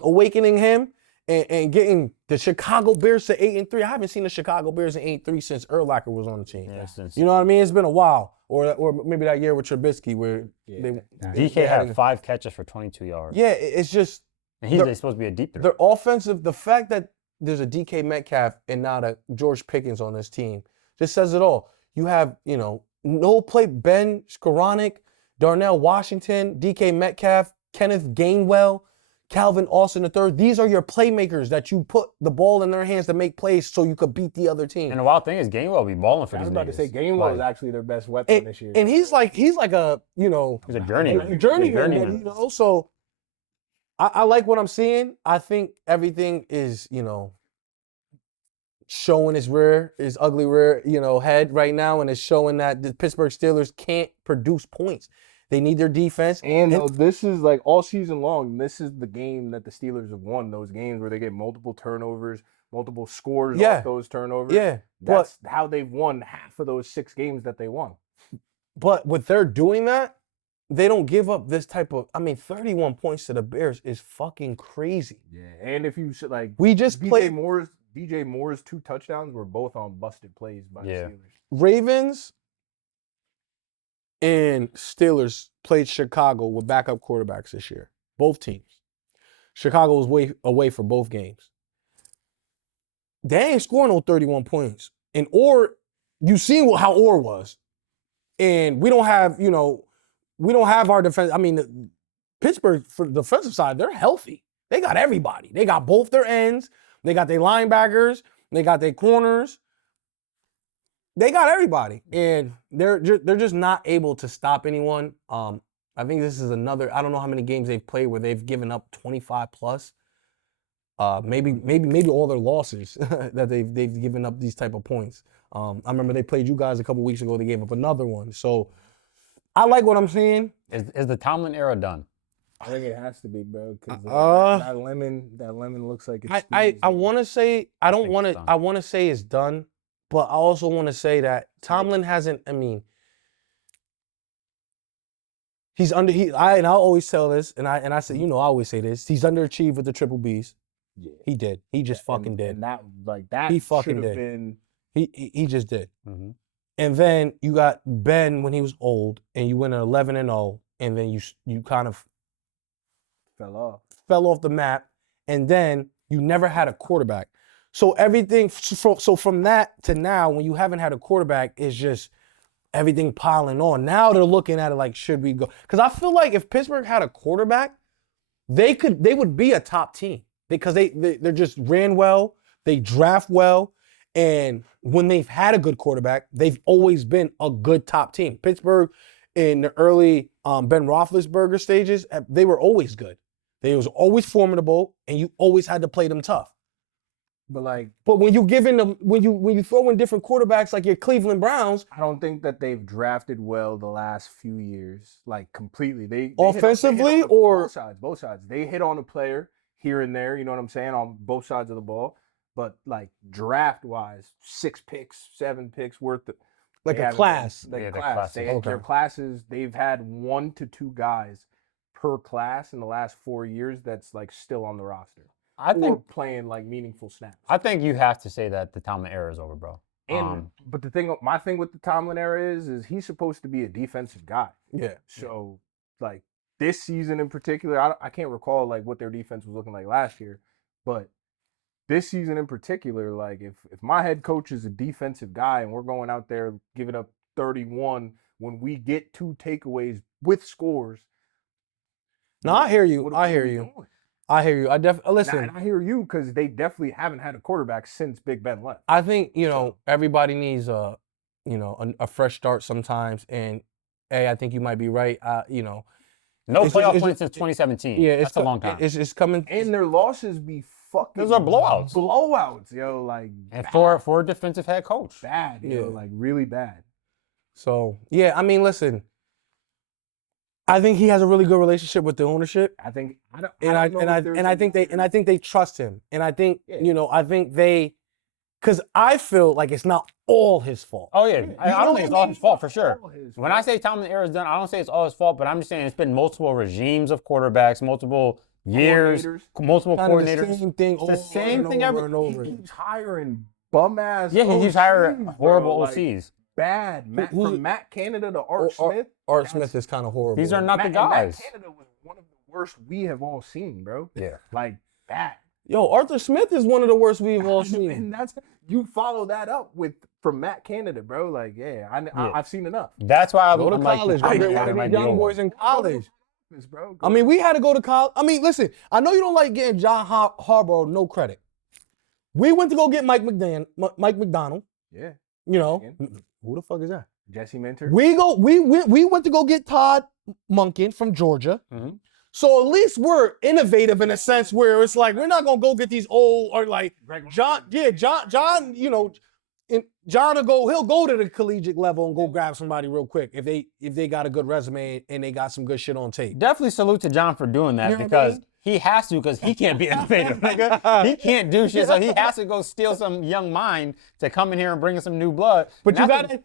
awakening him and getting the Chicago Bears to 8-3. I haven't seen the Chicago Bears in 8-3 since Urlacher was on the team. Yeah, You know what I mean? It's been a while. Or maybe that year with Trubisky where DK had 5 catches for 22 yards. Yeah, it's just And he's supposed to be a deep threat. their offensive, the fact that there's a DK Metcalf and not a George Pickens on this team just says it all. You have, no play Ben Skoranek, Darnell Washington, DK Metcalf, Kenneth Gainwell, Calvin Austin III. These are your playmakers that you put the ball in their hands to make plays so you could beat the other team. And the wild thing is Gainwell be balling for I these was about to niggas. say Gainwell is actually their best weapon this year. And he's like a, He's a journeyman. journeyman. So I like what I'm seeing. I think everything is, showing his ugly rear, head right now, and it's showing that the Pittsburgh Steelers can't produce points. They need their defense. And this is like all season long, this is the game that the Steelers have won. Those games where they get multiple turnovers, multiple scores off those turnovers. Yeah. That's how they've won half of those 6 games that they won. But with their doing that, they don't give up this type of, 31 points to the Bears is fucking crazy. Yeah. And if you should We just played DJ Moore's 2 touchdowns were both on busted plays by the Steelers. Ravens and Steelers played Chicago with backup quarterbacks this year. Both teams. Chicago was way away for both games. They ain't scoring no 31 points. And you seen how Orr was. And we don't have, our defense. Pittsburgh, for the defensive side, they're healthy. They got everybody. They got both their ends. They got their linebackers. They got their corners. They got everybody, and they're just not able to stop anyone. I think this is another. I don't know how many games they've played where they've given up 25 plus. Maybe all their losses that they've given up these type of points. I remember they played you guys a couple weeks ago. They gave up another one. So I like what I'm seeing. Is the Tomlin era done? I think it has to be, bro. Because that lemon looks like it's. I want to say I want to say it's done. But I also want to say that Tomlin hasn't. He's under. I always tell this, and I say, I always say this. He's underachieved with the triple Bs. Yeah, he did. He just fucking did. And that he fucking did. Been... He just did. Mm-hmm. And then you got Ben when he was old, and you went 11-0, and then you kind of fell off the map, and then you never had a quarterback. So everything, so from that to now, when you haven't had a quarterback, is just everything piling on. Now they're looking at it like, should we go? Because I feel like if Pittsburgh had a quarterback, they would be a top team because they're just ran well, they draft well, and when they've had a good quarterback, they've always been a good top team. Pittsburgh in the early Ben Roethlisberger stages, they were always good. They was always formidable, and you always had to play them tough. But when you when you throw in different quarterbacks like your Cleveland Browns, I don't think that they've drafted well the last few years, like completely. They offensively both sides. They hit on a player here and there, you know what I'm saying, on both sides of the ball. But like draft wise, 6 picks, 7 picks worth of a class. Their classes, they've had 1 to 2 guys per class in the last 4 years that's like still on the roster. I think playing like meaningful snaps. I think you have to say that the Tomlin era is over, bro. And but my thing with the Tomlin era is he's supposed to be a defensive guy. Yeah. So like this season in particular, I can't recall like what their defense was looking like last year, but this season in particular, like if my head coach is a defensive guy and we're going out there giving up 31 when we get 2 takeaways with scores. No, I hear you. I hear you. I hear you. Listen. And I hear you because they definitely haven't had a quarterback since Big Ben left. I think everybody needs a fresh start sometimes. And I think you might be right. No playoff win since 2017. Yeah, that's a long time. It's coming. And their losses be fucking. Those are blowouts. Blowouts, yo, like. And for a defensive head coach, bad, yo, like really bad. So yeah, listen. I think he has a really good relationship with the ownership. I think I think they trust him. And I think I think they because I feel like it's not all his fault. Oh yeah, I don't think it's all his fault for sure. All his When I say Tomlin's era is done, I don't say it's all his fault, but I'm just saying it's been multiple regimes of quarterbacks, multiple years, multiple Kind of coordinators. the same thing. It's the same thing over every. and over. He keeps hiring bum ass. Yeah, he keeps hiring OCs, horrible bro, like, OCs. bad. From Matt Canada to Art Smith. Art Smith is kind of horrible. These are not the Matt guys. Canada was one of the worst we have all seen, bro. Yeah. Like bad. Yo, Arthur Smith is one of the worst we've all seen. And that's you follow that up with from Matt Canada, bro. Like, I've seen enough. That's why Go to I'm like, college. Go I get think one it of might these be young over. boys in college. Bro. I mean, we had to go to college. I mean, listen, I know you don't like getting John Harbaugh no credit. We went to go get Mike McDonald. Yeah. You know, who the fuck is that? Jesse Minter. We went to go get Todd Monken from Georgia. Mhm. So at least we're innovative in a sense where it's like we're not gonna go get these old or like John, you know, and John he'll go to the collegiate level and go grab somebody real quick if they got a good resume and they got some good shit on tape. Definitely salute to John for doing that You know what I because mean? he has to because he can't be innovative. Nigga. He can't do shit, so he has to go steal some young mind to come in here and bring in some new blood. But And you that's gotta,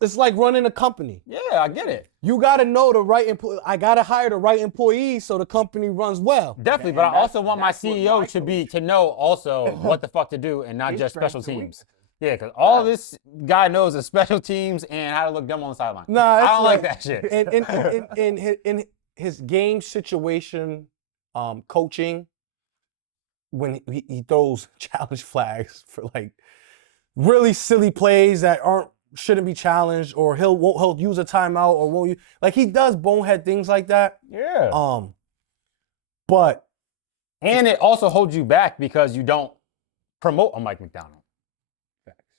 it's like running a company. yeah, I get it. You gotta know the right I gotta hire the right employees so the company runs well. Definitely, And but I that's- also want my that's what CEO my to know also what the fuck to do and not His just special strengths and teams. Yeah, because all this guy knows is special teams and how to look dumb on the sideline. Nah, I it's don't like that shit. In his game situation, coaching, when he throws challenge flags for like really silly plays that shouldn't be challenged, or he'll use a timeout or won't you like he does bonehead things like that. Yeah. But And it also holds you back because you don't promote a Mike McDonald.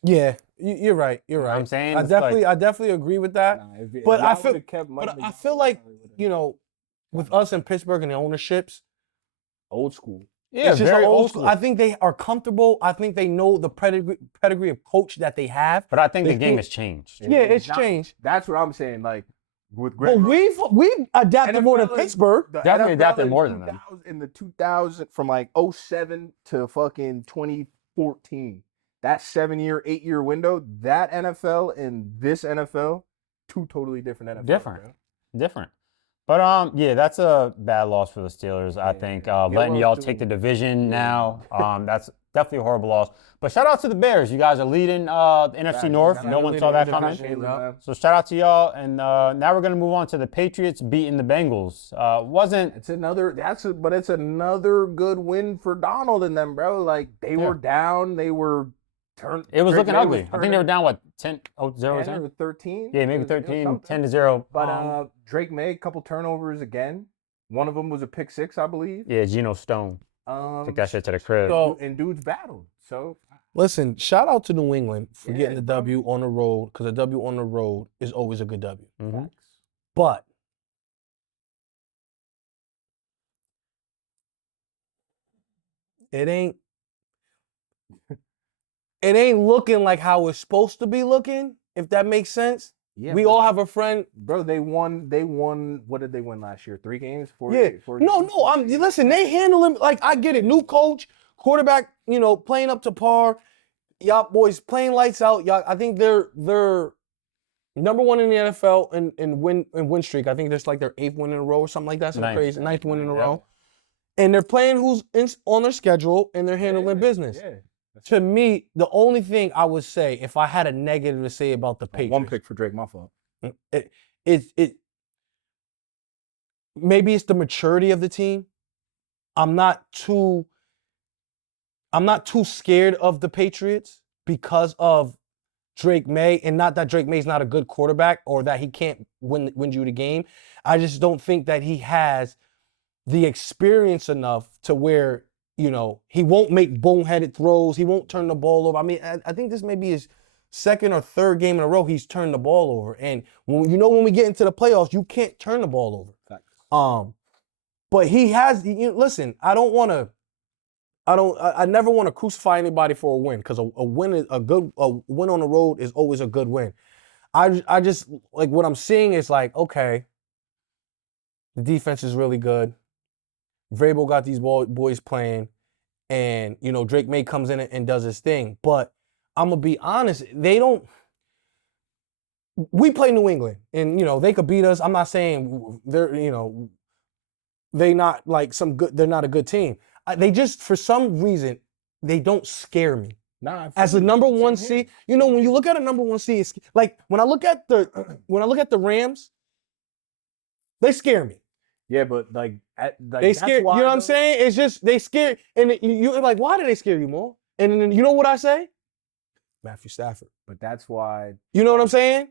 yeah, you're right. You're know right. what I'm saying? I It's definitely agree with that. But I feel like, you know, with us in Pittsburgh and the ownerships, old school. Yeah, it's just very an old school. I think they are comfortable. I think they know the pedigree of coach that they have. But I think They the game think- has changed. Yeah, it's not- changed. That's what I'm saying. Like with But Greg. we've adapted more than NFL is- Pittsburgh. the Definitely NFL adapted in more than them. 2000 In the 2000, from like 07 to fucking 2014, that 7-year, 8-year window, that NFL and this NFL, two totally different NFL. Different. bro. Different. But yeah, that's a bad loss for the Steelers. I think letting y'all take the division now. That's definitely a horrible loss. But shout out to the Bears. You guys are leading the NFC North. No one saw that coming. So shout out to y'all. And now we're gonna move on to the Patriots beating the Bengals. Wasn't It's another. But it's another good win for Donald and them, bro. Like they were down. They were turned. it was Drake looking May ugly. I think they were down what 10 0 10 or 13. Yeah, maybe It was 13, something. 10-0. But Drake May, a couple turnovers again. One of them was a pick six, I believe. Yeah, Geno Stone. Took that shit to the crib. So And dudes battled. So listen, shout out to New England for Yeah, getting the bro. W on the road, because a W on the road is always a good W. Mhm. But it ain't looking like how it's supposed to be looking, if that makes sense. yeah, We but- all have a friend. Bro, they won. They won. What did they win last year? 3 games? 4 Yeah. games? 4 No, games? listen, they handle him like I get it. New coach, quarterback, you know, playing up to par. Y'all boys playing lights out. Y'all, I think they're number one in the NFL in win streak. I think that's like their 8th win in a row or something like that. Something Ninth. crazy. 9th win in a Yep. row. And they're playing who's on their schedule and they're handling business. Yeah. To me, the only thing I would say, if I had a negative to say about the Patriots, One pick for Drake, my fault. it maybe it's the maturity of the team. I'm not too scared of the Patriots because of Drake May, and not that Drake May's not a good quarterback or that he can't win you the game. I just don't think that he has the experience enough to where, you know, he won't make boneheaded throws. He won't turn the ball over. I mean, I think this may be his 2nd or 3rd game in a row he's turned the ball over. And when we get into the playoffs, you can't turn the ball over. Facts. But he has. Listen, I never want to crucify anybody for a win, because a win is a win on the road is always a good win. I just like what I'm seeing is like, okay, the defense is really good. Vrabel got these boys playing, and you know Drake May comes in and does his thing. But I'm gonna be honest. They don't. We play New England, and they could beat us. I'm not saying they're they not like some good. They're not a good team. They just for some reason they don't scare me. Nah, As a number one seed, when you look at a number one seed, it's like when I look at the Rams, they scare me. Yeah, but like They scare. You know what I'm saying? It's just they scare, and you're like, why do they scare you more? And then you know what I say? Matthew Stafford. But that's why. You know what I'm saying?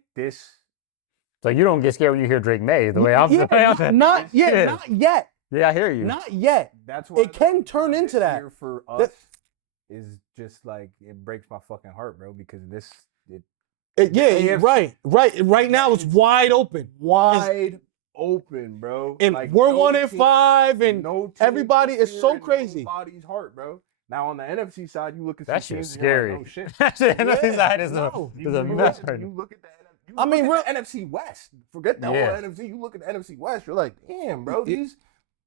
So you don't get scared when you hear Drake May, the way I'm saying. Not yet. Not yet. Yeah, I hear you. Not yet. That's why it can turn into that. Year for us is just like it breaks my fucking heart, bro. Because right now it's wide open. Wide open, bro. And like, we're no 1-5, and no everybody is so crazy. Nobody's heart, bro. Now on the NFC side, you look at that some shit's teams scary. and you're like, no shit. The NFC side is a mess right now. You look at the NFC West. Forget the whole NFC. You look at the NFC West, you're like, damn, bro. These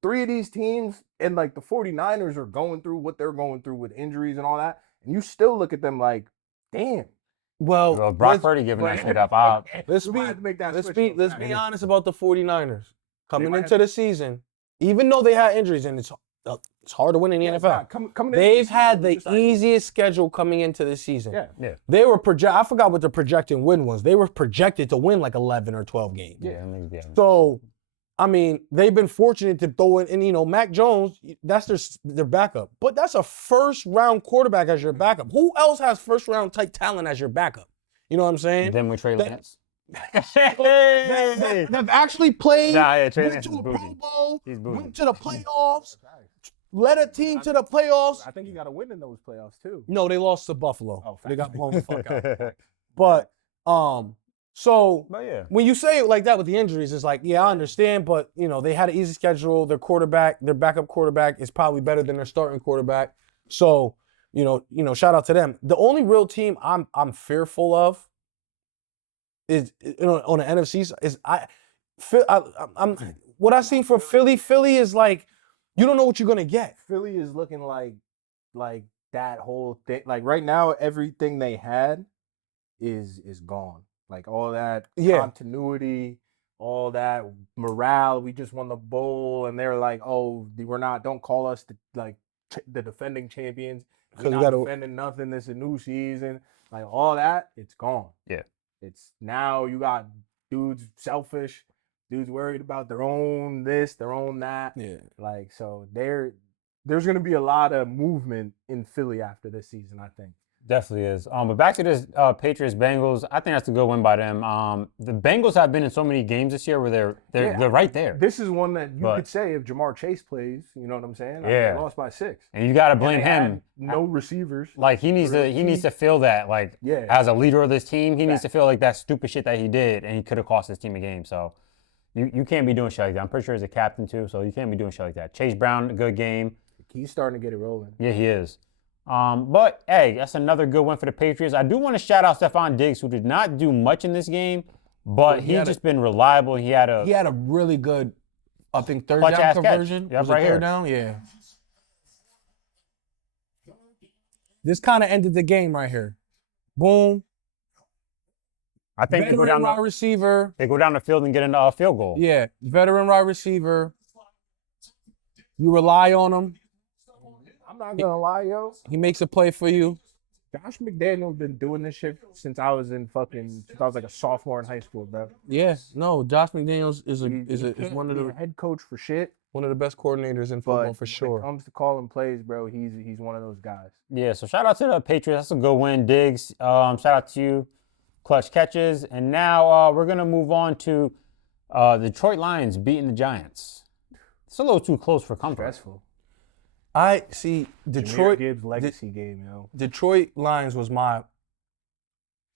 three of these teams and like the 49ers are going through what they're going through with injuries and all that, and you still look at them like, damn. Well, Brock Purdy giving that shit up. Let's be honest about the 49ers coming into the season. Even though they had injuries, and it's hard to win in the NFL. They've had the easiest schedule coming into the season. Yeah. They were I forgot what the projected win was. They were projected to win like 11 or 12 games. Yeah. So, I mean, they've been fortunate to throw in, and Mac Jones, that's their backup. But that's a first-round quarterback as your backup. Who else has first-round type talent as your backup? You know what I'm saying? Then we Trey Lance. They've actually played, Trey went Lance to is a booty. Pro Bowl, He's booty. went to the playoffs, led a team to the playoffs. I think you got to win in those playoffs too. No, they lost to Buffalo. Oh, they got blown the fuck out. But yeah. when you say it like that with the injuries, it's like, yeah, I understand, but they had an easy schedule. Their backup quarterback is probably better than their starting quarterback. So, shout out to them. The only real team I'm fearful of is on the NFC side is I'm what I seen from Philly. Philly is like you don't know what you're gonna get. Philly is looking like that whole thing. Like right now, everything they had is gone. Like all that continuity, all that morale. We just won the bowl, and they're like, "Oh, don't call us the defending champions. We're not defending nothing. This is a new season." Like all that, it's gone. Yeah. It's now you got dudes selfish, dudes worried about their own this, their own that. Yeah. Like so there's gonna be a lot of movement in Philly after this season, I think. Definitely is. But back to this Patriots Bengals, I think that's a good win by them. The Bengals have been in so many games this year where they're right there. This is one that you could say if Jamar Chase plays, you know what I'm saying? Yeah. They lost by 6. And you got to blame him. No receivers. Like he needs to feel that as a leader of this team, he needs to feel like that stupid shit that he did, and he could have cost his team a game. So you can't be doing shit like that. I'm pretty sure he's a captain too, so you can't be doing shit like that. Chase Brown, a good game. He's starting to get it rolling. Yeah, he is. But hey, that's another good win for the Patriots. I do want to shout out Stephon Diggs, who did not do much in this game, but he's just been reliable. He had a really good, I think, third clutch down ass conversion. Yep, right here. Third down, yeah. This kind of ended the game right here. Boom. I think they go down wide receiver. They go down the field and get a field goal. Yeah, veteran wide receiver. You rely on him. I'm not gonna lie, yo. He makes a play for you. Josh McDaniel's been doing this shit since I was like a sophomore in high school, bro. Yeah, no, Josh McDaniels is one of the head coach for shit. One of the best coordinators in football for sure. When it comes to calling plays, bro, he's one of those guys. Yeah, so shout out to the Patriots. That's a good win, Diggs. Shout out to you, clutch catches. And now we're gonna move on to the Detroit Lions beating the Giants. It's a little too close for comfort. Stressful. I see Detroit Gibbs legacy game, yo. Detroit Lions was my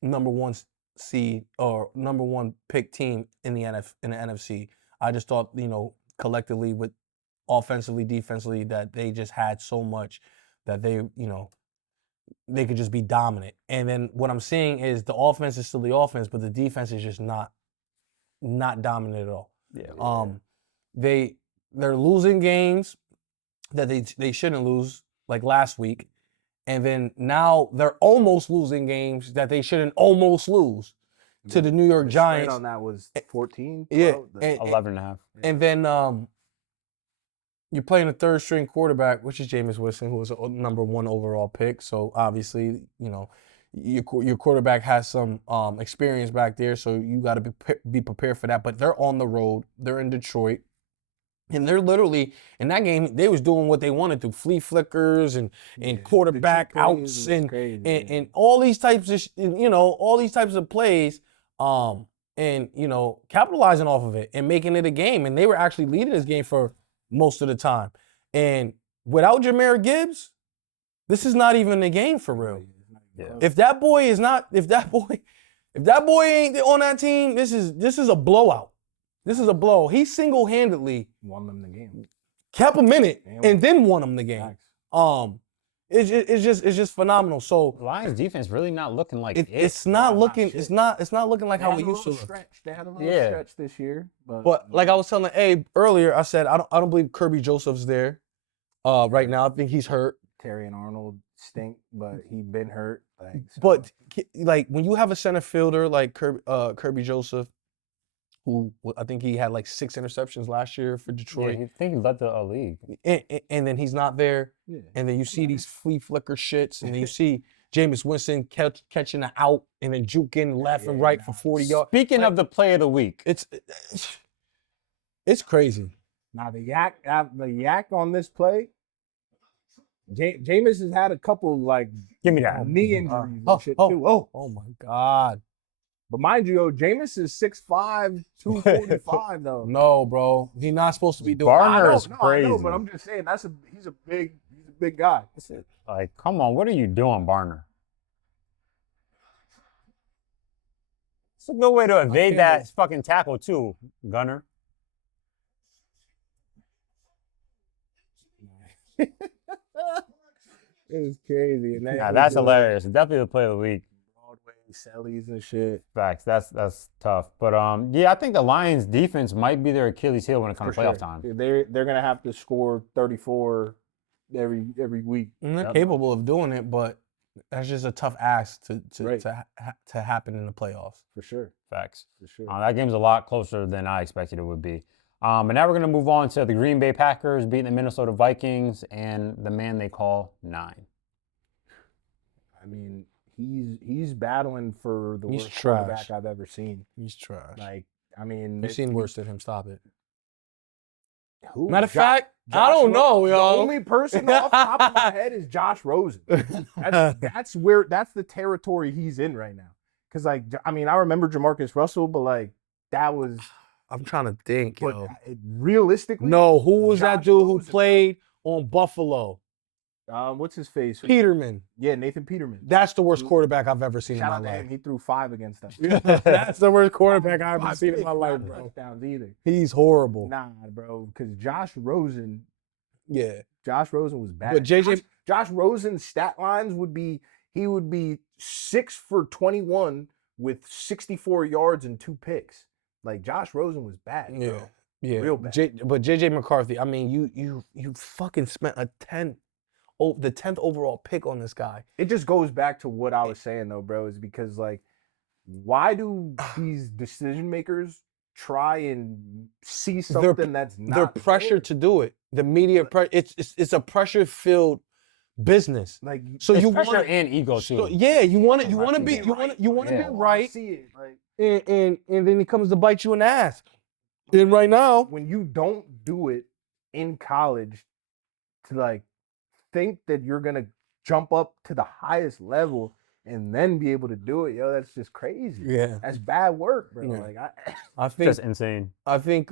number one seed or number one pick team in the NFC. I just thought, collectively with offensively, defensively, that they just had so much that they could just be dominant. And then what I'm seeing is the offense is still the offense, but the defense is just not dominant at all. Yeah. They're losing games that they shouldn't lose, like last week, And then now they're almost losing games that they shouldn't almost lose to the New York The spread Giants. on that was 14. Yeah, 12, and- 11 and a half. And then you're playing a third string quarterback, which is Jameis Winston, who was a number 1 overall pick. So obviously, your quarterback has some experience back there, so you got to be prepared for that. But they're on the road. They're in Detroit. And they're literally, in that game, they was doing what they wanted to, flea flickers and quarterback outs and all these types of, all these types of plays, and, capitalizing off of it and making it a game. And they were actually leading this game for most of the time. And without Jahmyr Gibbs, this is not even a game for real. Yeah. If that boy ain't on that team, this is a blowout. This is a blow. He single-handedly won them the game. Kept him in it and then won them the game. Nice. It's just phenomenal. So Lions defense really not looking like it's not looking like how we used to look. They had a little stretch this year, but like I was telling Abe earlier, I said I don't believe Kirby Joseph's there right now. I think he's hurt. Terry and Arnold stink, but he been hurt. But like when you have a center fielder like Kirby Joseph, who I think he had like 6 interceptions last year for Detroit. Yeah, I think he led the league. And then he's not there. Yeah. And then you see these flea flicker shits, and then you see Jameis Winston catching an out and then juking left and right for 40 yards. Speaking of the play of the week. It's crazy. Now the yak on this play, Jameis has had a couple give me that knee injuries and shit too. Oh my God. But mind you, Jameis is 6'5", 245 though. No, bro. He's not supposed to be doing Barner is crazy. I know, but I'm just saying he's a big guy. That's it. Like, come on, what are you doing, Barner? It's a good way to evade that fucking tackle too, Gunner. It was crazy. And that's hilarious. Definitely the play of the week. Sellies and shit. Facts. That's tough. But yeah, I think the Lions defense might be their Achilles heel when it comes to playoff time. They're gonna have to score 34 every week. And they're capable of doing it, but that's just a tough ask to happen in the playoffs. For sure. Facts. For sure. That game's a lot closer than I expected it would be. And now we're gonna move on to the Green Bay Packers beating the Minnesota Vikings and the man they call 9. I mean, he's battling for the worst quarterback I've ever seen. He's trash. You've seen worse than him. Stop it. Who? Matter of fact, I don't know, yo. The only person off the top of my head is Josh Rosen. That's the territory he's in right now. Because I remember Jamarcus Russell, but that was. I'm trying to think, yo. Realistically, no. Who was that dude who played on Buffalo? What's his face? Peterman. Yeah, Nathan Peterman. That's the worst quarterback I've ever seen in my life. He threw 5 against us. That's the worst quarterback I've ever seen in my life, bro. Touchdowns either. He's horrible. Nah, bro, because Josh Rosen. Yeah. Josh Rosen was bad. But Josh Rosen's stat lines would be 6 for 21 with 64 yards and 2 picks. Josh Rosen was bad. Yeah. Bro. Yeah. Real bad. But JJ McCarthy, I mean, you fucking spent the 10th overall pick on this guy. It just goes back to what I was saying though, bro, is because why do these decision makers try and see something that's not they're pressured to do it. The media it's a pressure-filled business. So you pressure and ego too. So, yeah, you want to be right. See it, and then it comes to bite you in the ass. And right now, when you don't do it in college to think that you're gonna jump up to the highest level and then be able to do it, that's just crazy. Yeah, that's bad work, bro. Yeah. I think just insane. I think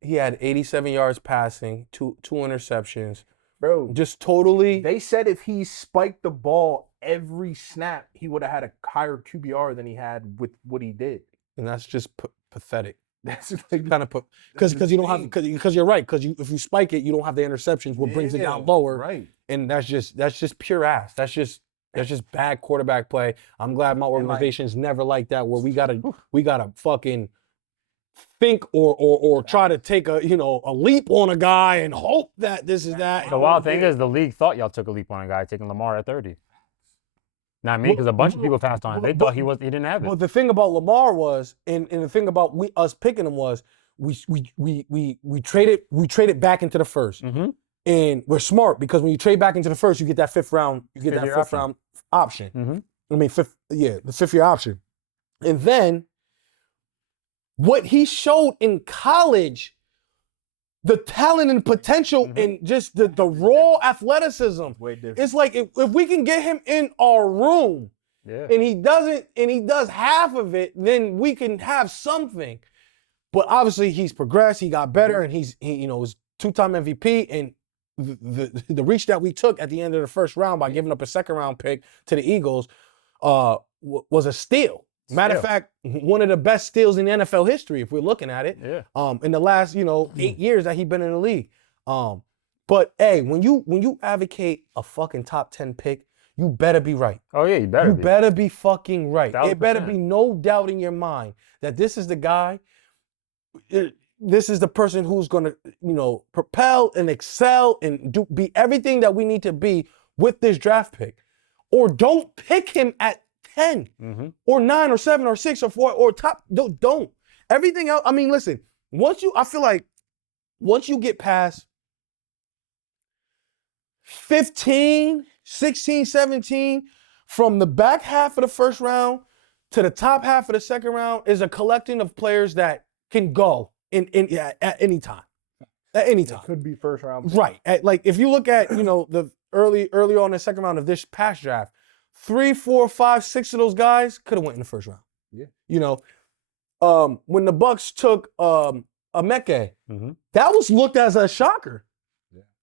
he had 87 yards passing, two interceptions, bro. Just totally. They said if he spiked the ball every snap, he would have had a higher QBR than he had with what he did. And that's just pathetic. That's kind of because you don't have because you're right because if you spike it you don't have the interceptions what brings it down lower, right? And that's just pure ass. That's just bad quarterback play. I'm glad my organization's never like that where we gotta fucking think or try to take a leap on a guy and hope that this is that. The wild thing is the league thought y'all took a leap on a guy taking Lamar at 30. Not me, because a bunch of people passed on it. They thought he didn't have it. But the thing about Lamar was, and the thing about us picking him was, we traded back into the first, and we're smart because when you trade back into the first, you get that fifth round option. I mean, the 5th-year option, and then what he showed in college, the talent and potential and just the raw athleticism. Way different. It's like if we can get him in our room and he does half of it, then we can have something. But obviously he's progressed, he got better, and he was 2-time MVP, and the reach that we took at the end of the first round by giving up a 2nd-round pick to the Eagles was a steal. Matter of fact, one of the best steals in NFL history, if we're looking at it. In the last, 8 years that he's been in the league. But hey, when you advocate a fucking top 10 pick, you better be right. Oh yeah, you better. You better be fucking right. 1,000%. It better be no doubt in your mind that this is the guy. This is the person who's gonna, propel and excel and be everything that we need to be with this draft pick. Or don't pick him at 10 or 9 or 7 or 6 or 4 or top. Don't. Everything else. I mean, listen. I feel like once you get past 15, 16, 17, from the back half of the first round to the top half of the second round is a collecting of players that can go at any time. At any time. It could be first round. Right. Like if you look at, the early on in the second round of this past draft, 3, 4, 5, 6 of those guys could have went in the first round. Yeah. When the Bucks took Emeke, that was looked as a shocker.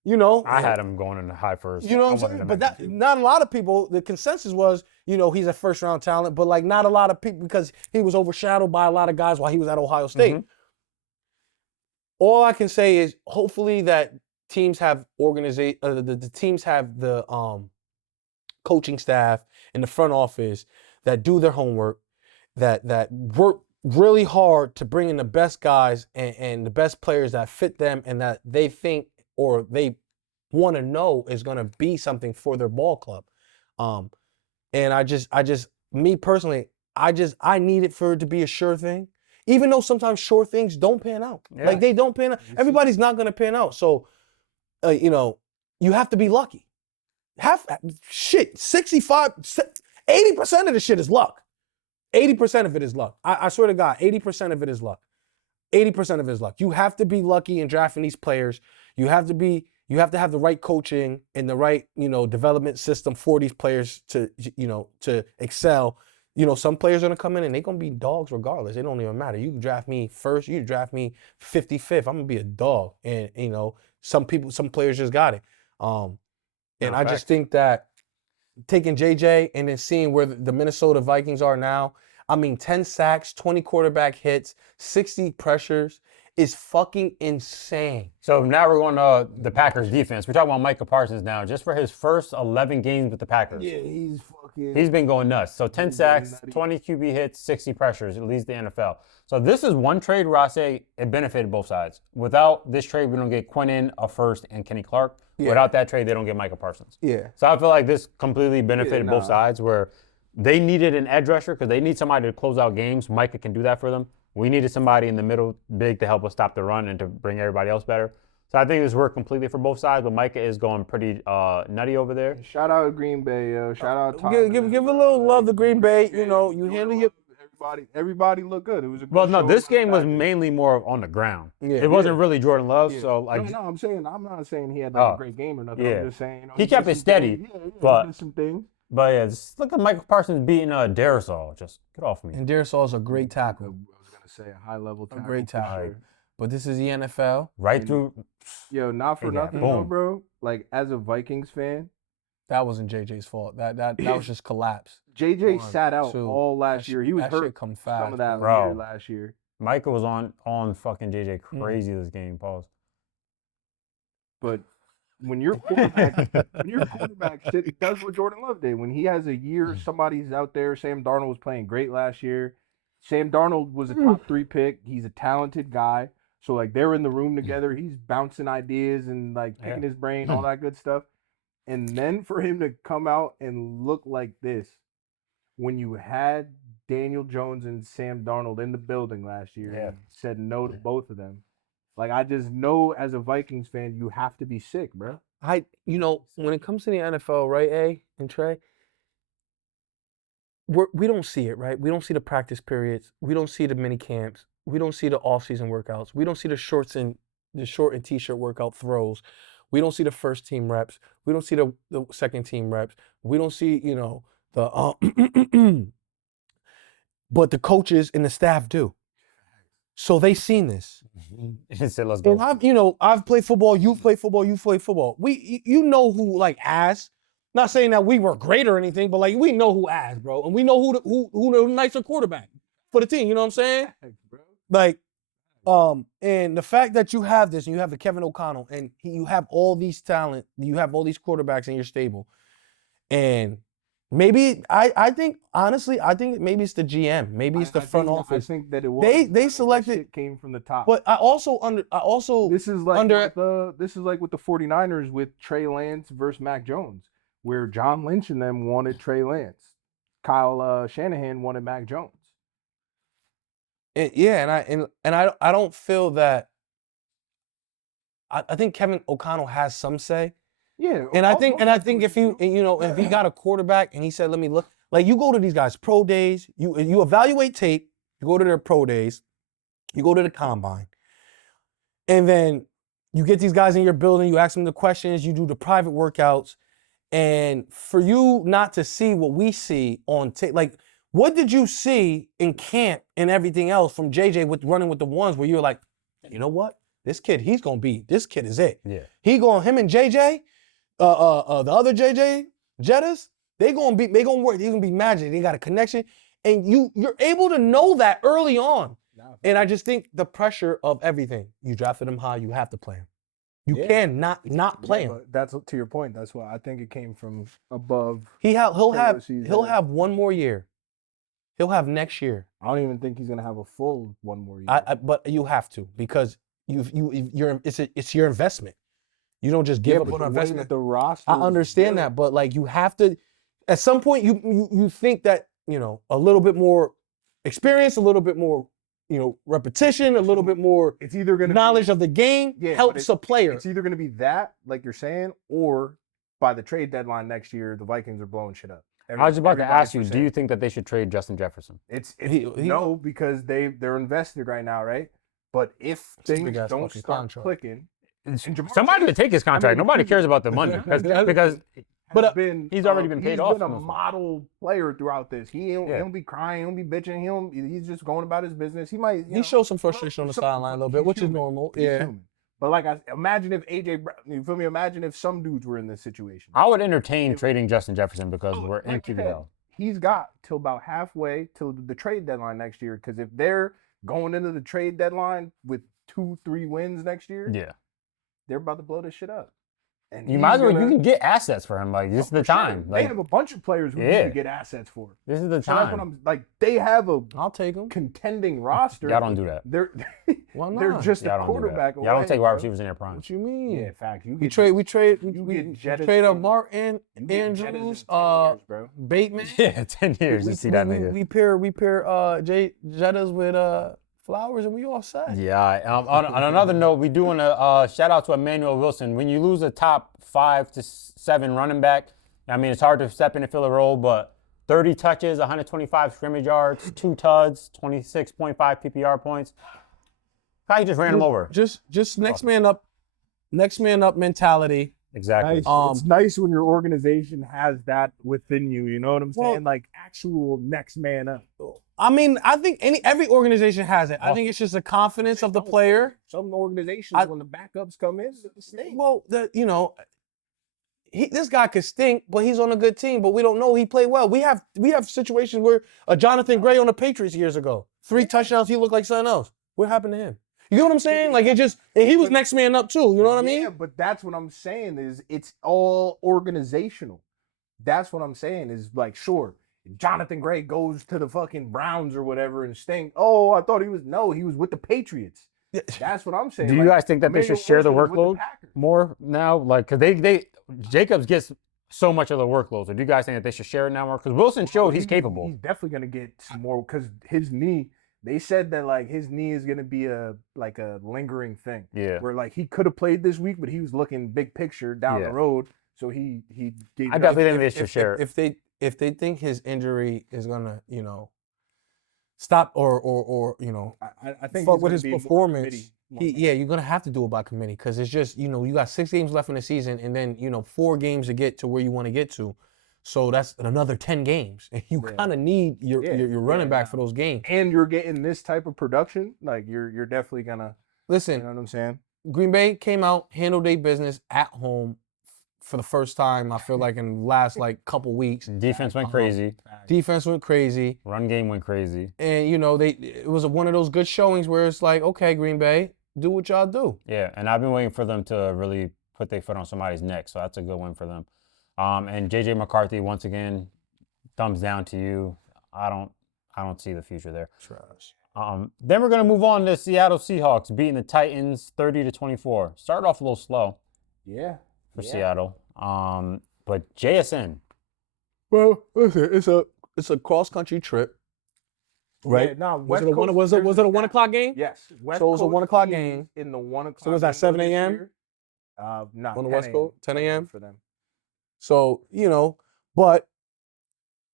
Yeah. I had him going in the high first. You know what I'm saying? But not a lot of people, the consensus was, he's a first round talent, but like not a lot of people, because he was overshadowed by a lot of guys while he was at Ohio State. All I can say is hopefully that teams have the teams have the coaching staff and the front office that do their homework, that work really hard to bring in the best guys and the best players that fit them and that they think or they want to know is going to be something for their ball club. And I just, me personally, I need it for it to be a sure thing. Even though sometimes sure things don't pan out. Yeah. Like they don't pan out. Everybody's not going to pan out. So, you have to be lucky. 65, 80% of the shit is luck. 80% of it is luck. I swear to God, 80% of it is luck. 80% of it is luck. You have to be lucky in drafting these players. You have to have the right coaching and the right, development system for these players to excel. Some players are going to come in and they're going to be dogs regardless. It don't even matter. You can draft me first. You can draft me 55th. I'm going to be a dog. And, some players just got it. And I just think that taking JJ and then seeing where the Minnesota Vikings are now, 10 sacks, 20 quarterback hits, 60 pressures is fucking insane. So now we're going to the Packers defense. We're talking about Micah Parsons now, just for his first 11 games with the Packers. Yeah, he's been going nuts. So 10 sacks, 20 QB hits, 60 pressures. It leads the NFL. So this is one trade where I say it benefited both sides. Without this trade, we don't get Quinnen, a first, and Kenny Clark. Yeah. Without that trade, they don't get Micah Parsons. Yeah. So I feel like this completely benefited both sides, where they needed an edge rusher because they need somebody to close out games. Micah can do that for them. We needed somebody in the middle big to help us stop the run and to bring everybody else better. So I think this worked completely for both sides, but Micah is going pretty nutty over there. Shout out Green Bay, yo. Shout out Tom. Give a little love to Green Bay. You handle your... Everybody looked good. It was a good well, no, show this game was mainly more on the ground. Yeah, it wasn't really Jordan Love, so like. No, I'm not saying he had a great game or nothing. Yeah. I'm just saying he kept it steady. But he did some things. But yeah, just look at Michael Parsons beating Darisaw. Just get off me. And Darisaw's a great tackle. I was gonna say a high level tackle. A great tackle. Sure. But this is the NFL. Right through. Yo, not for nothing though, bro. Like as a Vikings fan. That wasn't JJ's fault. That was just collapse. JJ sat out all last year. He was hurt. Shit come fast. Some of that last year. Micah was on fucking JJ crazy this game. Pause. But when your quarterback, does what Jordan Love did. When he has a year, somebody's out there. Sam Darnold was playing great last year. Sam Darnold was a top 3 pick. He's a talented guy. So like they're in the room together. He's bouncing ideas and like picking his brain, all that good stuff. And then for him to come out and look like this, when you had Daniel Jones and Sam Darnold in the building last year, and said no to both of them. Like I just know as a Vikings fan, you have to be sick, bro. When it comes to the NFL, right, A and Trey, we don't see it, right? We don't see the practice periods. We don't see the mini camps. We don't see the off-season workouts. We don't see the short and t-shirt workout throws. We don't see the first team reps. We don't see the second team reps. We don't see, the but the coaches and the staff do. So they seen this. And said, let's go. And I've played football. You've played football. You've played football. You know who like ass. Not saying that we were great or anything, but like we know who ass, bro, and we know who the nicer quarterback for the team. You know what I'm saying? Like, and the fact that you have this, and you have the Kevin O'Connell, and you have all these talent, you have all these quarterbacks in your stable, and maybe I think honestly, maybe it's the GM, maybe it's the front office. I think that it was. They selected. Shit came from the top. But I also this is like with the 49ers with Trey Lance versus Mac Jones, where John Lynch and them wanted Trey Lance, Kyle Shanahan wanted Mac Jones. And I don't feel that. I think Kevin O'Connell has some say. Yeah, and I think if if he got a quarterback and he said, let me look, like you go to these guys' pro days, you evaluate tape, you go to their pro days, you go to the combine, and then you get these guys in your building, you ask them the questions, you do the private workouts, and for you not to see what we see on tape, like what did you see in camp and everything else from JJ with running with the ones where you're like, you know what, this kid is it. Yeah. Him and JJ. The other JJ Jettas, they gonna work. They gonna be magic. They got a connection, and you're able to know that early on. And I just think the pressure of everything. You drafted him high. You have to play him. You can not play him. But that's to your point. That's why I think it came from above. He'll have one more year. He'll have next year. I don't even think he's gonna have a full one more year. But you have to because it's your investment. You don't just give up on investment. The roster. I understand that, but like you have to. At some point, you think that a little bit more experience, a little bit more repetition, a little bit more. It's either gonna knowledge of the game helps a player. It's either gonna be that, like you're saying, or by the trade deadline next year, the Vikings are blowing shit up. I was about to ask you, do you think that they should trade Justin Jefferson? No, because they're invested right now, right? But if things don't start clicking. Somebody would take his contract. Nobody cares about the money because he's already been paid off. He's been a model player throughout this. He don't be crying. He don't be bitching. He's just going about his business. He shows some frustration on the sideline a little bit, which is normal. Yeah. But like, imagine if AJ, you feel me? Imagine if some dudes were in this situation. I would entertain trading Justin Jefferson because we're empty now. He's got till about halfway till the trade deadline next year. Because if they're going into the trade deadline with 2-3 wins next year, they're about to blow this shit up. And you might as well. You can get assets for him. Like this is the time. Like, they have a bunch of players who need to get assets for. This is the time. That's what I'm like. They have a I'll take them contending roster. Y'all don't do that. They're just a quarterback away. Y'all don't take wide receivers in their prime. What you mean? Yeah, fact. We trade up Mark and Andrews, Bateman. Yeah, 10 years to see that nigga. We pair Jettas with Flowers and we all set. Yeah. On another note, we do want to shout out to Emmanuel Wilson. When you lose a top 5 to 7 running back, I mean, it's hard to step in and fill a role, but 30 touches, 125 scrimmage yards, 2 tuds, 26.5 PPR points. How you just ran him over? Just next man up mentality. Exactly. Nice. It's nice when your organization has that within you. You know what I'm saying? Like actual next man up. I mean, I think every organization has it. I think it's just the confidence of the player. Some organizations, when the backups come in, they stink. Well, this guy could stink, but he's on a good team. But we don't know he played well. We have situations where Jonathan Gray on the Patriots years ago, 3 touchdowns, he looked like something else. What happened to him? You know what I'm saying? Like and he was next man up too. You know what I mean? Yeah, but that's what I'm saying is it's all organizational. That's what I'm saying is like, sure, Jonathan Gray goes to the fucking Browns or whatever and stink. Oh, I thought he was with the Patriots. That's what I'm saying. Do you guys think that they should Emmanuel share the Wilson was with workload Packers. more now? Like, cause they Jacobs gets so much of the workload. So do you guys think that they should share it now more? Because Wilson showed he's capable. He's definitely gonna get some more because his knee. They said that like his knee is gonna be a lingering thing. Yeah. Where like he could have played this week, but he was looking big picture down the road. So he gave. I definitely think they should share it. If they think his injury is gonna, stop or I think fuck he's with gonna his be more performance, committee. you're gonna have to do it by committee because it's just you got 6 games left in the season and then 4 games to get to where you want to get to, so that's another 10 games and you kind of need your running back for those games. And you're getting this type of production, like you're definitely gonna listen. You know what I'm saying? Green Bay came out, handled their business at home for the first time. I feel like in the last couple weeks. Defense went crazy. Defense went crazy. Run game went crazy. And it was one of those good showings where it's like, okay, Green Bay, do what y'all do. Yeah, and I've been waiting for them to really put their foot on somebody's neck, so that's a good win for them. And JJ McCarthy, once again, thumbs down to you. I don't see the future there. Trash. Then we're gonna move on to Seattle Seahawks beating the Titans 30-24. Started off a little slow. Yeah. For Seattle. But JSN. Well, listen, it's a cross country trip, right? Yeah, no, was it a 1 o'clock game? Yes. So it was a 1 o'clock game in the 1 o'clock. So was that 7 a.m.? No, on the West Coast, 10 a.m. for them. So but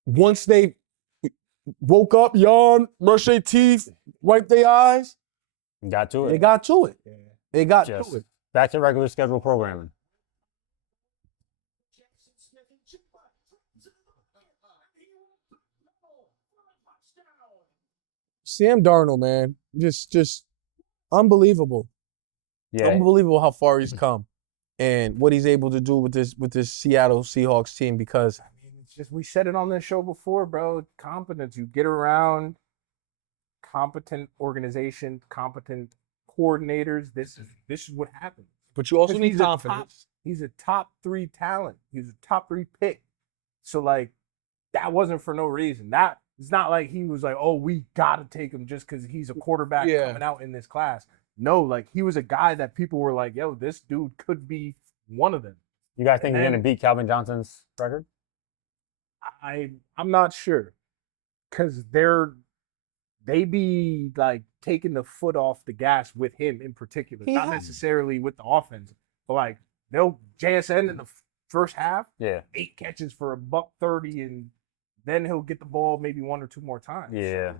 once they woke up, yawned, brushed their teeth, wiped their eyes, got to it. They got to it. Yeah. They got to it. Back to regular schedule programming. Sam Darnold, man, just unbelievable. Yeah, unbelievable how far he's come, and what he's able to do with this Seattle Seahawks team. Because it's just we said it on this show before, bro. Competence. You get around competent organization, competent coordinators. This is what happens. But you also need confidence. He's a top 3 talent. He's a top 3 pick. So that wasn't for no reason. It's not like he was like, oh, we gotta take him just because he's a quarterback coming out in this class. No, he was a guy that people were like, yo, this dude could be one of them. You guys think he's gonna beat Calvin Johnson's record? I'm not sure, because they be taking the foot off the gas with him in particular, not necessarily with the offense, but they'll JSN in the first half, 8 catches for $130, and then he'll get the ball maybe 1 or 2 more times. Yeah.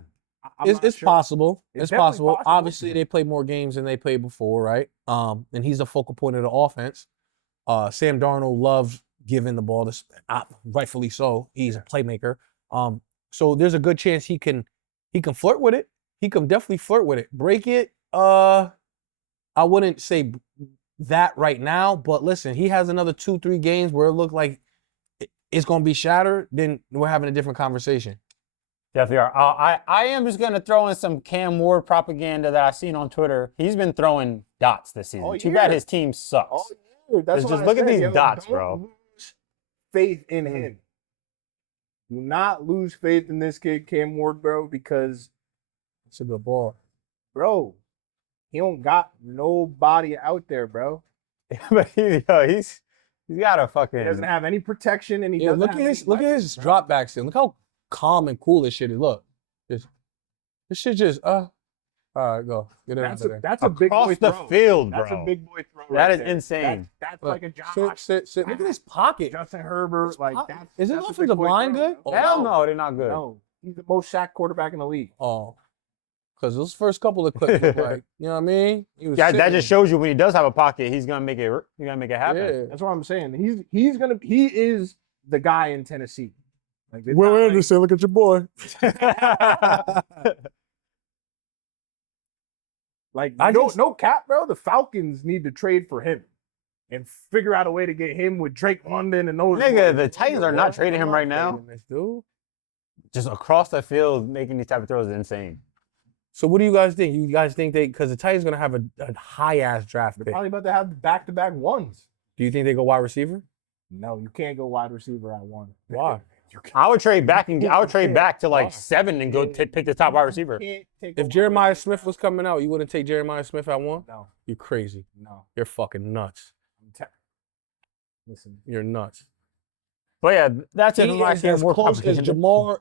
It's possible. It's possible. possible. Obviously, they play more games than they played before, right? And he's the focal point of the offense. Sam Darnold loves giving the ball to, rightfully so. He's a playmaker. So there's a good chance he can flirt with it. He can definitely flirt with it. Break it. I wouldn't say that right now, but listen, he has another 2-3 games where it looked like it's gonna be shattered. Then we're having a different conversation. Definitely are. I am just going to throw in some Cam Ward propaganda that I've seen on Twitter. He's been throwing dots this season. Too bad his team sucks. That's just look at these dots, bro. Lose faith in him. Do not lose faith in this kid, Cam Ward, bro, because It's a good ball. bro, he don't got nobody out there, bro. But he's got a fucking. He doesn't have any protection, and he doesn't look have at any his weapons, bro. drop backs. Look how calm and cool this shit is. Look, this shit just all right, go get it out there. That's a big Across boy the throw. field, That's bro. a big boy throw. That right is there. insane. That's Look, like a Josh. sit. Look at his pocket. Justin Herbert, that's Is his that's a big offensive boy line throw, good? bro. Hell no, they're not good. No, he's the most sacked quarterback in the league. Oh, because those first couple of clips look like, you know what I mean? He was That sitting just shows you when he does have a pocket, he's gonna make it. He's gonna make it happen. Yeah. That's what I'm saying. He is the guy in Tennessee. Will Anderson, look at your boy. No cap, bro. The Falcons need to trade for him and figure out a way to get him with Drake London and those. Nigga, boys. the Titans are not trading him right now. This dude. Just across the field, making these type of throws is insane. So what do you guys think? You guys think because the Titans gonna have a high ass draft They're pick? probably about to have back-to-back ones. Do you think they go wide receiver? No, you can't go wide receiver at 1. Why? I would trade back to like 7 and go pick the top wide receiver. If Jeremiah Smith was coming out, you wouldn't take Jeremiah Smith at 1? No. You're crazy. No. You're fucking nuts. Listen. You're nuts. But yeah, that's it. He is as close as Jamar,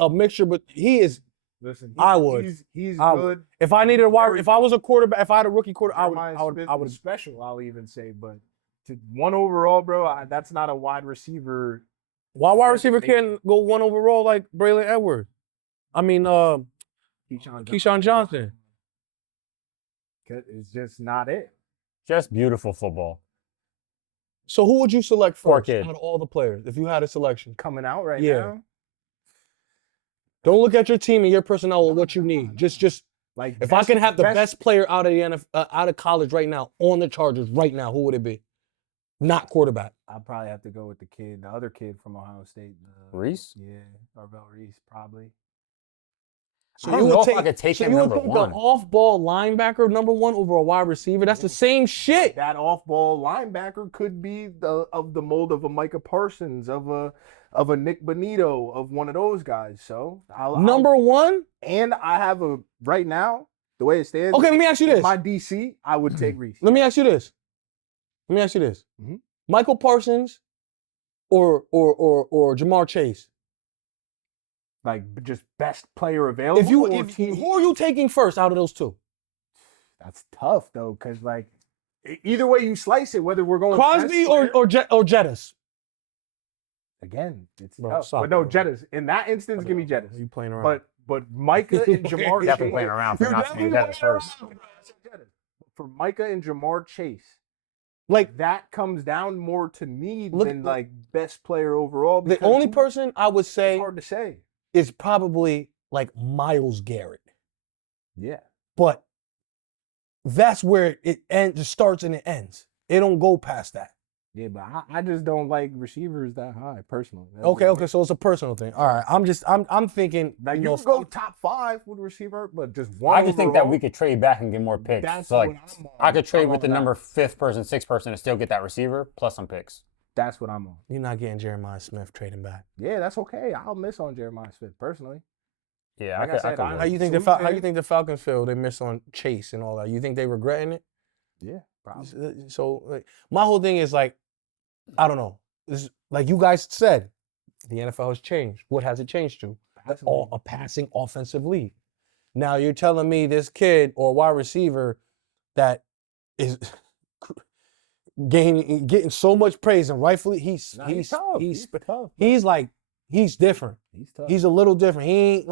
a mixture, but he is. Listen, I would. He's I good. If I needed a wide, if I was a quarterback, if I had a rookie quarterback, I would. Special. I'll even say, but to 1 overall, bro, that's not a wide receiver. Why wide receiver can't go 1 overall like Braylon Edwards? I mean, Keyshawn Johnson. It's just not it. Just beautiful football. So who would you select Poor first kid. out of all the players if you had a selection? Coming out right Yeah. now. Don't look at your team and your personnel or what you need. Just Like if I can have the best player out of the out of college right now on the Chargers right now, who would it be? Not quarterback. I'd probably have to go with the other kid from Ohio State. Reese? Yeah, Arvell Reese, probably. So I don't know if I could take him you would number take one. an off-ball linebacker number 1 over a wide receiver? That's the same shit. That off-ball linebacker could be of the mold of a Micah Parsons, of a Nick Bonito, of one of those guys. So Number 1? and I have right now the way it stands. Okay, let me ask you this. My DC, I would take Reese. Let me ask you this. Mhm. Michael Parsons or Jamar Chase? Like just best player available. Who are you taking first out of those 2? That's tough though, because like either way you slice it, whether we're going Crosby best player- or Jettis? again, it's Bro, tough. stop But no, it, bro. Jettis. In that instance, give me Jettis. You playing around? But Micah and Jamar Definitely Chase. playing around for not saying that at first. For Micah and Jamar Chase, like that comes down more to need Look- than like best player overall. the because only person I would it's say hard to say. is probably like Myles Garrett, Yeah. but that's where it starts and it ends. It don't go past that. Yeah, but I just don't like receivers that high personally. That's Okay, just me. so it's a personal thing. All right, I'm thinking. Now you know, can go top 5 with receiver, but just one. I just think that overall, we could trade back and get more picks. That's So like what I'm on. I could trade I'm with the on that. number 5th person, 6th person to still get that receiver plus some picks. That's what I'm on. You're not getting Jeremiah Smith trading back. Yeah, that's okay. I'll miss on Jeremiah Smith personally. Yeah, Like I I said, could I- live. How you think Sweet how man. you think the Falcons feel? They miss on Chase and all that. You think they regretting it? Yeah, probably. So like, my whole thing is like, I don't know. This, like you guys said, the NFL has changed. What has it changed to? A passing offensive league. Now you're telling me this kid or wide receiver that is getting so much praise and rightfully he's tough. he's tough. he's like he's different. He's tough. He's a little different. He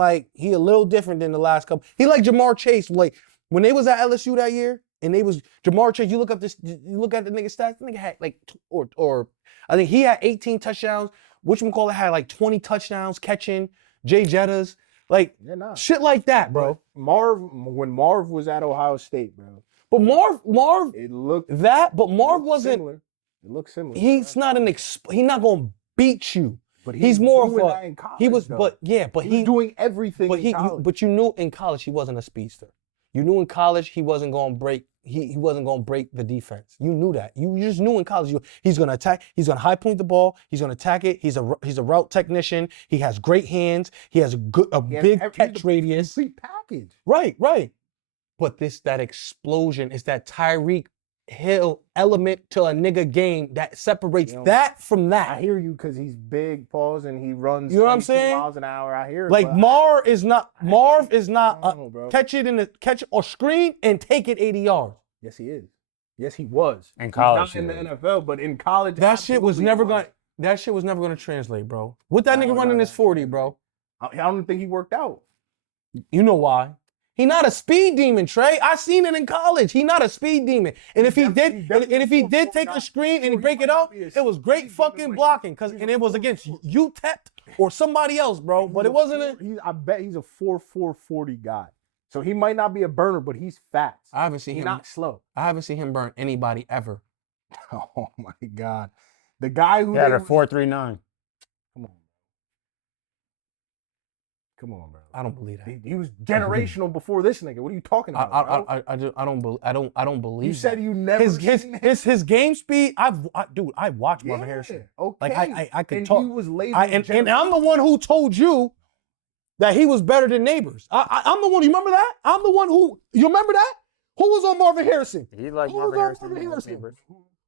a little different than the last couple. He like Jamar Chase. Like when they was at LSU that year and they was Jamar Chase. You look at the nigga stats. The nigga had like or I think he had 18 touchdowns. Whatchamacallit had like 20 touchdowns catching Jay Jettas. Like shit like that, bro. When Marv was at Ohio State, bro. But Marv It looked that, but Marv looked wasn't. similar. It looked similar. He's not he's not gonna beat you. But He's more of doing a. that in college, He was, though. but yeah, but he was doing everything. But in college. but you knew in college he wasn't a speedster. You knew in college he wasn't gonna break. He wasn't gonna break the defense. You knew that. You just knew in college he's gonna attack. He's gonna high point the ball. He's gonna attack it. He's a route technician. He has great hands. He has big catch radius. Complete package. Right. But that explosion is that Tyreek Hill element to a nigga game that separates that from that. I hear you because he's big, pause, and he runs. You know what I'm 22 saying? miles an hour. I hear it. Like but Marv is not bro. catch it or screen and take it 80 yards. Yes, he is. Yes, he was In college, He's not he in the NFL, but in college, That shit was never going. gonna translate, bro. What that nigga No, running is 40, bro. I don't think he worked out. You know why? He not a speed demon, Trey. I seen it in college. He not a speed demon. And if he did, and if he did take a screen and break it up, it was great fucking blocking. And it was against UTEP or somebody else, bro. But it wasn't. I bet he's a 4.4 40 guy. So he might not be a burner, but he's fast. I haven't seen He's him. not slow. I haven't seen him burn anybody ever. Oh my God, the guy who He had a 4.39. Come on, bro. I don't believe that. He was generational before this nigga. What are you talking about, bro? I don't believe. You said that. you never his game speed. I watched Marvin Harrison. Okay. Like I could and talk. He was labeled And I'm the one who told you that he was better than Neighbors. I'm the one. You remember that? I'm the one who. You remember that? Who was on Marvin Harrison? He like Who Marvin was on Harrison. Marvin Harrison? Neighbors.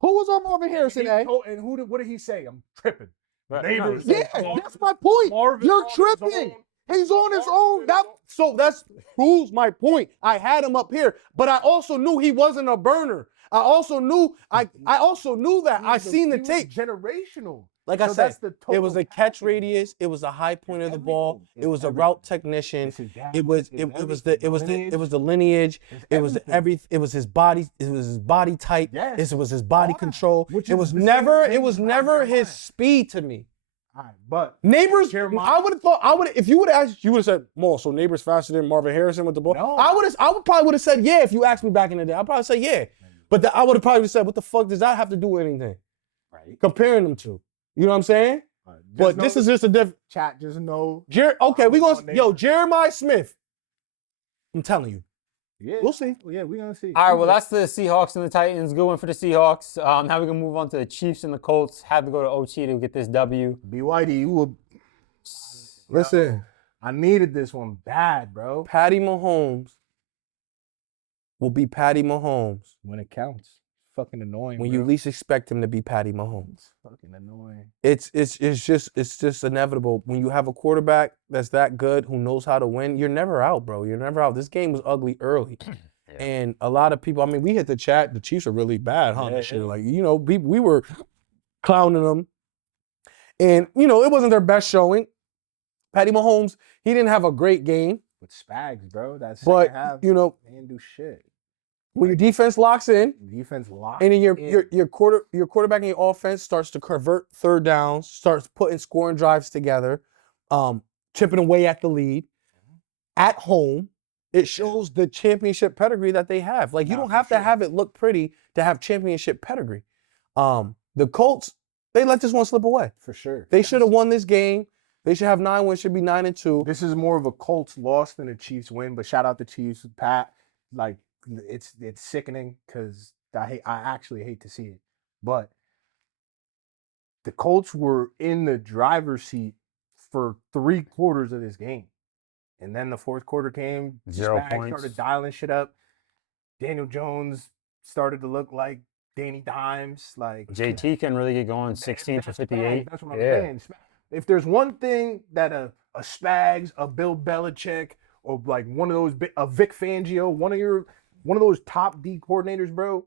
Who was on Marvin Harrison? And what did he say? I'm tripping. Right. Neighbors. Yeah, that's my point. Marvin You're on his tripping. own. He's on his Marvin own. is on- That proves my point. I had him up here, but I also knew he wasn't a burner. I also knew that. I seen the He was tape. generational. Like I So said, that's the it was total a catch package. radius. It was a high point of the ball. Everything. It was a Everything. route technician. It's his dad, It was it's the lineage. It's It was everything. it was his body. It was his body type. Yes. It was his body All that. control. Which It is was the same never. thing It was with never Jeremiah. his speed to me. All right, but Neighbors, Jeremiah- I would have thought. If you would have asked, you would have said, "Mo, so Neighbors faster than Marvin Harrison with the ball." No. I probably would have said, "Yeah." If you asked me back in the day, I'd probably say, "Yeah." But I would have probably said, "What the fuck does that have to do with anything?" right. Comparing them to, you know what I'm saying? All right, But this is just a different. chat. Just know. Okay, we on gonna Neighbors. Jeremiah Smith. I'm telling you, Yeah, we'll see. Yeah, we're gonna see. All right, well, that's the Seahawks and the Titans. Good one for the Seahawks. Now we can move on to the Chiefs and the Colts. Had to go to OT to get this W. BYD, you will. Listen, I needed this one bad, bro. Patty Mahomes will be Patty Mahomes When it counts, fucking annoying. when bro. you least expect him to be Patty Mahomes. Fucking annoying. It's just inevitable. When you have a quarterback that's that good, who knows how to win, you're never out, bro. You're never out. This game was ugly early. And a lot of people, I mean, we hit the chat, the Chiefs are really bad, huh? Yeah, This year. yeah. Like, we were clowning them. And, it wasn't their best showing. Patty Mahomes, he didn't have a great game. With Spags, bro. That But, second half, you know- they didn't do shit. When your defense locks in, Defense locked. and then your in. quarterback and your offense starts to convert third downs, starts putting scoring drives together, chipping away at the lead at home. It shows the championship pedigree that they have. Like, you Nah, don't for have to sure. have it look pretty to have championship pedigree. The Colts, they let this one slip away. For sure. They should have won this game. They should have 9 wins. Should be 9-2. This is more of a Colts loss than a Chiefs win, but shout out the Chiefs, Pat. Like, it's sickening because I actually hate to see it, but the Colts were in the driver's seat for 3/4 of this game, and then the fourth quarter came. 0 Spags points. started dialing shit up. Daniel Jones started to look like Danny Dimes. Like JT can really get going, 16 for that's 58. Spags. That's what I'm Yeah. saying. If there's one thing that a Spags, a Bill Belichick, or like one of those, a Vic Fangio, one of those top D coordinators, bro,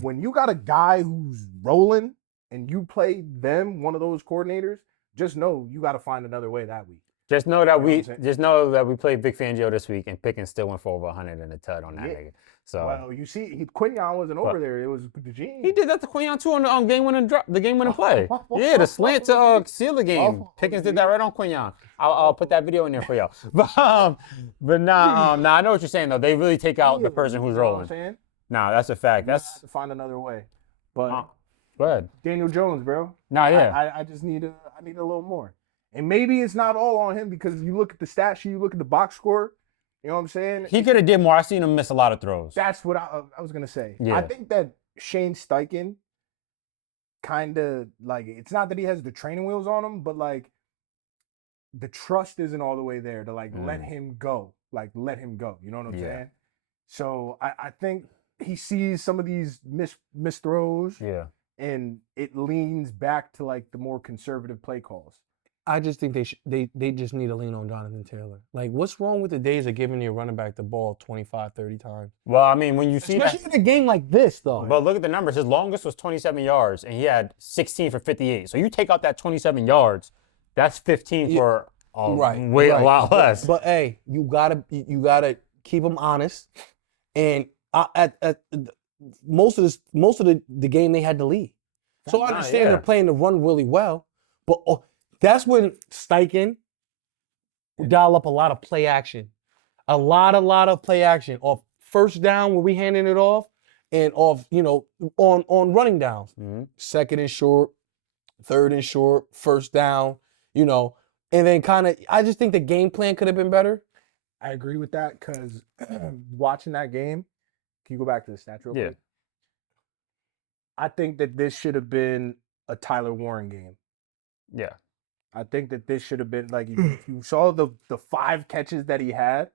when you got a guy who's rolling and you play them, one of those coordinators, just know you got to find another way that week. Just know that You know what I'm saying? we played Vic Fangio this week, and Pickens still went for over 100 and a tud on that Yeah. nigga. So Well, you see, Quinion wasn't over What? there. It was the Gene. he did that to Quinion too on the game-winning drop, the game-winning play. Yeah, the slant to seal the game. Pickens did that right on Quinion. I'll put that video in there for y'all. But nah, I know what you're saying though. They really take out the person who's You know what I'm rolling. saying? Nah, that's a fact. You have That's to find another way. But go ahead. Daniel Jones, bro. Nah, yeah. I just need I need a little more. And maybe it's not all on him because you look at the stat sheet, you look at the box score. You know what I'm saying? He could have did more. I seen him miss a lot of throws. That's what I was gonna say. Yeah. I think that Shane Steichen kind of like, it's not that he has the training wheels on him, but like the trust isn't all the way there to like let him go. Like let him go. You know what I'm Yeah. saying? So I think he sees some of these miss throws Yeah. and it leans back to like the more conservative play calls. I just think they just need to lean on Jonathan Taylor. Like, what's wrong with the days of giving your running back the ball 25, 30 times? Well, I mean, when you see that, Especially in a game like this, though. but look at the numbers. His longest was 27 yards, and he had 16 for 58. So you take out that 27 yards, that's 15 for a lot less. But hey, you gotta keep them honest. And at most of the game they had to lead. So I understand they're playing the run really well, but that's when Steichen would dial up a lot of play action, a lot of play action off first down where we handing it off, and off on running downs, Mm-hmm. second and short, third and short, first down, And then I just think the game plan could have been better. I agree with that because watching that game, can you go back to the stats real quick? I think that this should have been a Tyler Warren game. Yeah. I think that this should have been like if you saw the 5 catches that he had.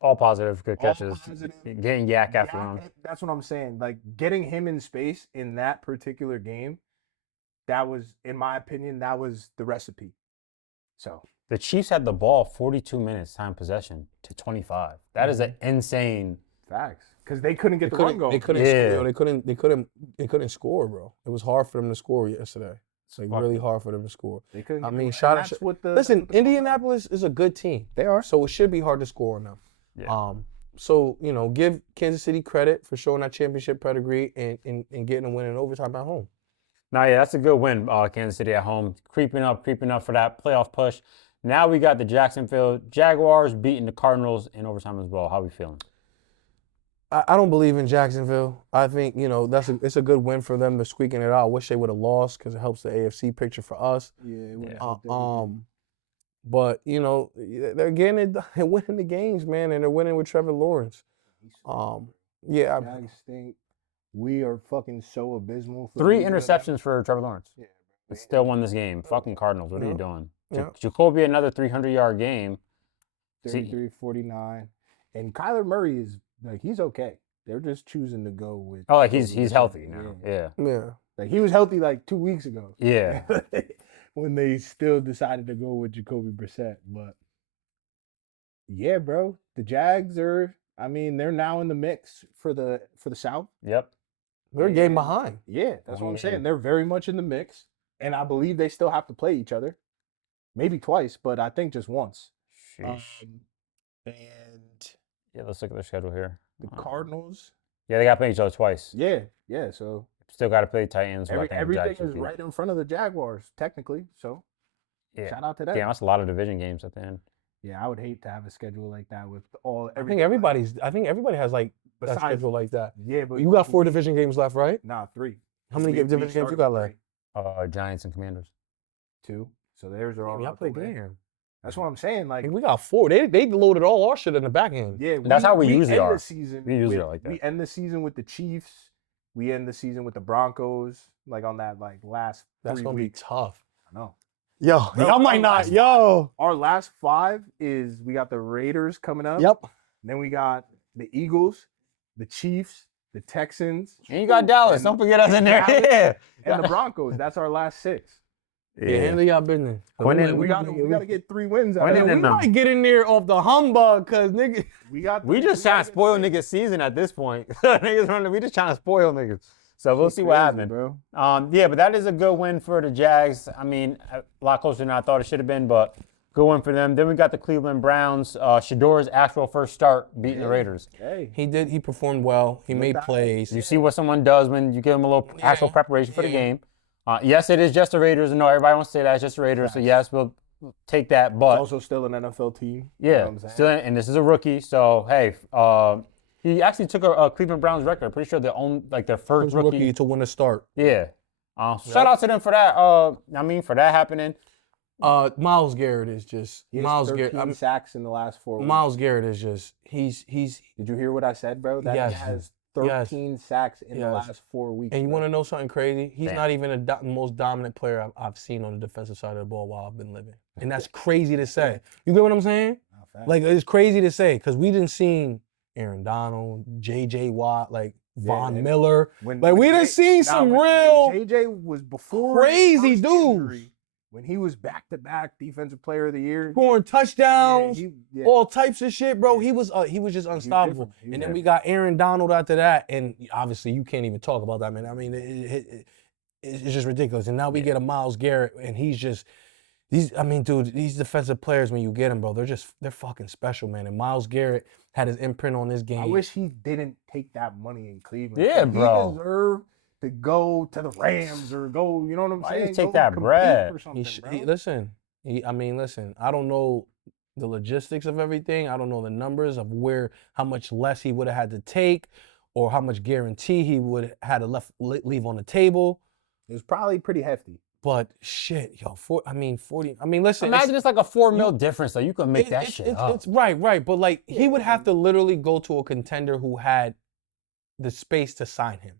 All positive, good All catches. positive. Getting yak after him. That's what I'm saying. Like getting him in space in that particular game, that was, in my opinion, that was the recipe. So the Chiefs had the ball 42 minutes time possession to 25. That is an insane facts because they couldn't get the run going. They couldn't score, bro. It was hard for them to score yesterday. It's like really hard for them to score. They couldn't. I mean, listen, Indianapolis is a good team. They are, so it should be hard to score on them. Yeah. So give Kansas City credit for showing that championship pedigree and getting a win in overtime at home. Now, yeah, that's a good win, Kansas City at home. Creeping up for that playoff push. Now we got the Jacksonville Jaguars beating the Cardinals in overtime as well. How are we feeling? I don't believe in Jacksonville. I think, it's a good win for them to squeaking it out. I wish they would have lost because it helps the AFC picture for us. But, they're getting it, they're winning the games, man, and they're winning with Trevor Lawrence. I think we are fucking so abysmal. 3 interceptions for Trevor Lawrence. Yeah, but still won this game. Fucking Cardinals, what are you doing? Yeah. Jacoby, another 300-yard game. 33-49. And Kyler Murray is, he's okay. They're just choosing to go with. Oh, he's healthy now. Yeah. Like he was healthy 2 weeks ago. Yeah. When they still decided to go with Jacoby Brissett, but yeah, bro, the Jags are. I mean, they're now in the mix for the South. Yep. They're a game behind. Yeah, that's what I'm saying. They're very much in the mix, and I believe they still have to play each other, maybe twice, but I think just once. And yeah, let's look at their schedule here. The Cardinals. Yeah, they got to play each other twice. Yeah. So still got to play Titans. Everything is right in front of the Jaguars, technically. So shout out to them. Damn, that's a lot of division games at the end. Yeah, I would hate to have a schedule like that with I think everybody has a schedule like that. Yeah, but you got 4 division games left, right? Nah, 3. How many division games you got left? Giants and Commanders. 2. So theirs are all. Y'all play damn. That's what I'm saying. Like we got 4. They loaded all our shit in the back end. Yeah, that's how we usually are. We usually are like that. We end the season with the Chiefs. We end the season with the Broncos. On that last. That's gonna be tough. I know. Yo, I might not. Yo, our last 5 is we got the Raiders coming up. Yep. Then we got the Eagles, the Chiefs, the Texans, and you got Dallas. Don't forget us in there. Yeah. And the Broncos. That's our last 6. Yeah, handle y'all business. We gotta get 3 wins out of it. We might get in there off the humbug, cause nigga. We just trying to spoil niggas' season at this point. We just trying to spoil niggas. So we'll see what happens, bro. Yeah, but that is a good win for the Jags. I mean, a lot closer than I thought it should have been, but good win for them. Then we got the Cleveland Browns. Shador's actual first start beating the Raiders. Hey. He performed well. He made plays. You see what someone does when you give them a little actual preparation for the game. Yes, it is just the Raiders. No, everybody wants to say that. It's just the Raiders. So, yes, we'll take that. But it's also still an NFL team. Yeah. And this is a rookie. So, hey, he actually took a Cleveland Browns record. I'm pretty sure their first rookie to win a start. Yeah. Shout out to them for that. For that happening. Miles Garrett is just Miles Garrett. 13 sacks in the last 4 weeks. Miles Garrett is just he's. Did you hear what I said, bro? That he has 13 sacks in the last 4 weeks. And you want to know something crazy? He's not even the most dominant player I've seen on the defensive side of the ball while I've been living. And that's crazy to say. You get what I'm saying? It's crazy to say because we didn't see Aaron Donald, J.J. Watt, Von Miller. We done seen some real J.J. was before crazy dudes. When he was back-to-back Defensive Player of the Year, scoring touchdowns, all types of shit, bro. He was just unstoppable. And then we got Aaron Donald after that, and obviously you can't even talk about that, man. I mean, it's just ridiculous. And now we get a Myles Garrett, and these defensive players, when you get them, bro, they're fucking special, man. And Myles Garrett had his imprint on this game. I wish he didn't take that money in Cleveland. Yeah, bro. He deserved to go to the Rams or go, you know what I'm saying? Just take that bread. Listen, I don't know the logistics of everything. I don't know the numbers of how much less he would have had to take or how much guarantee he would have had to leave on the table. It was probably pretty hefty. But shit, yo, 40. I mean, listen. Imagine it's like a $4 million difference, so you can make that shit up. It's right. But like, he would have to literally go to a contender who had the space to sign him.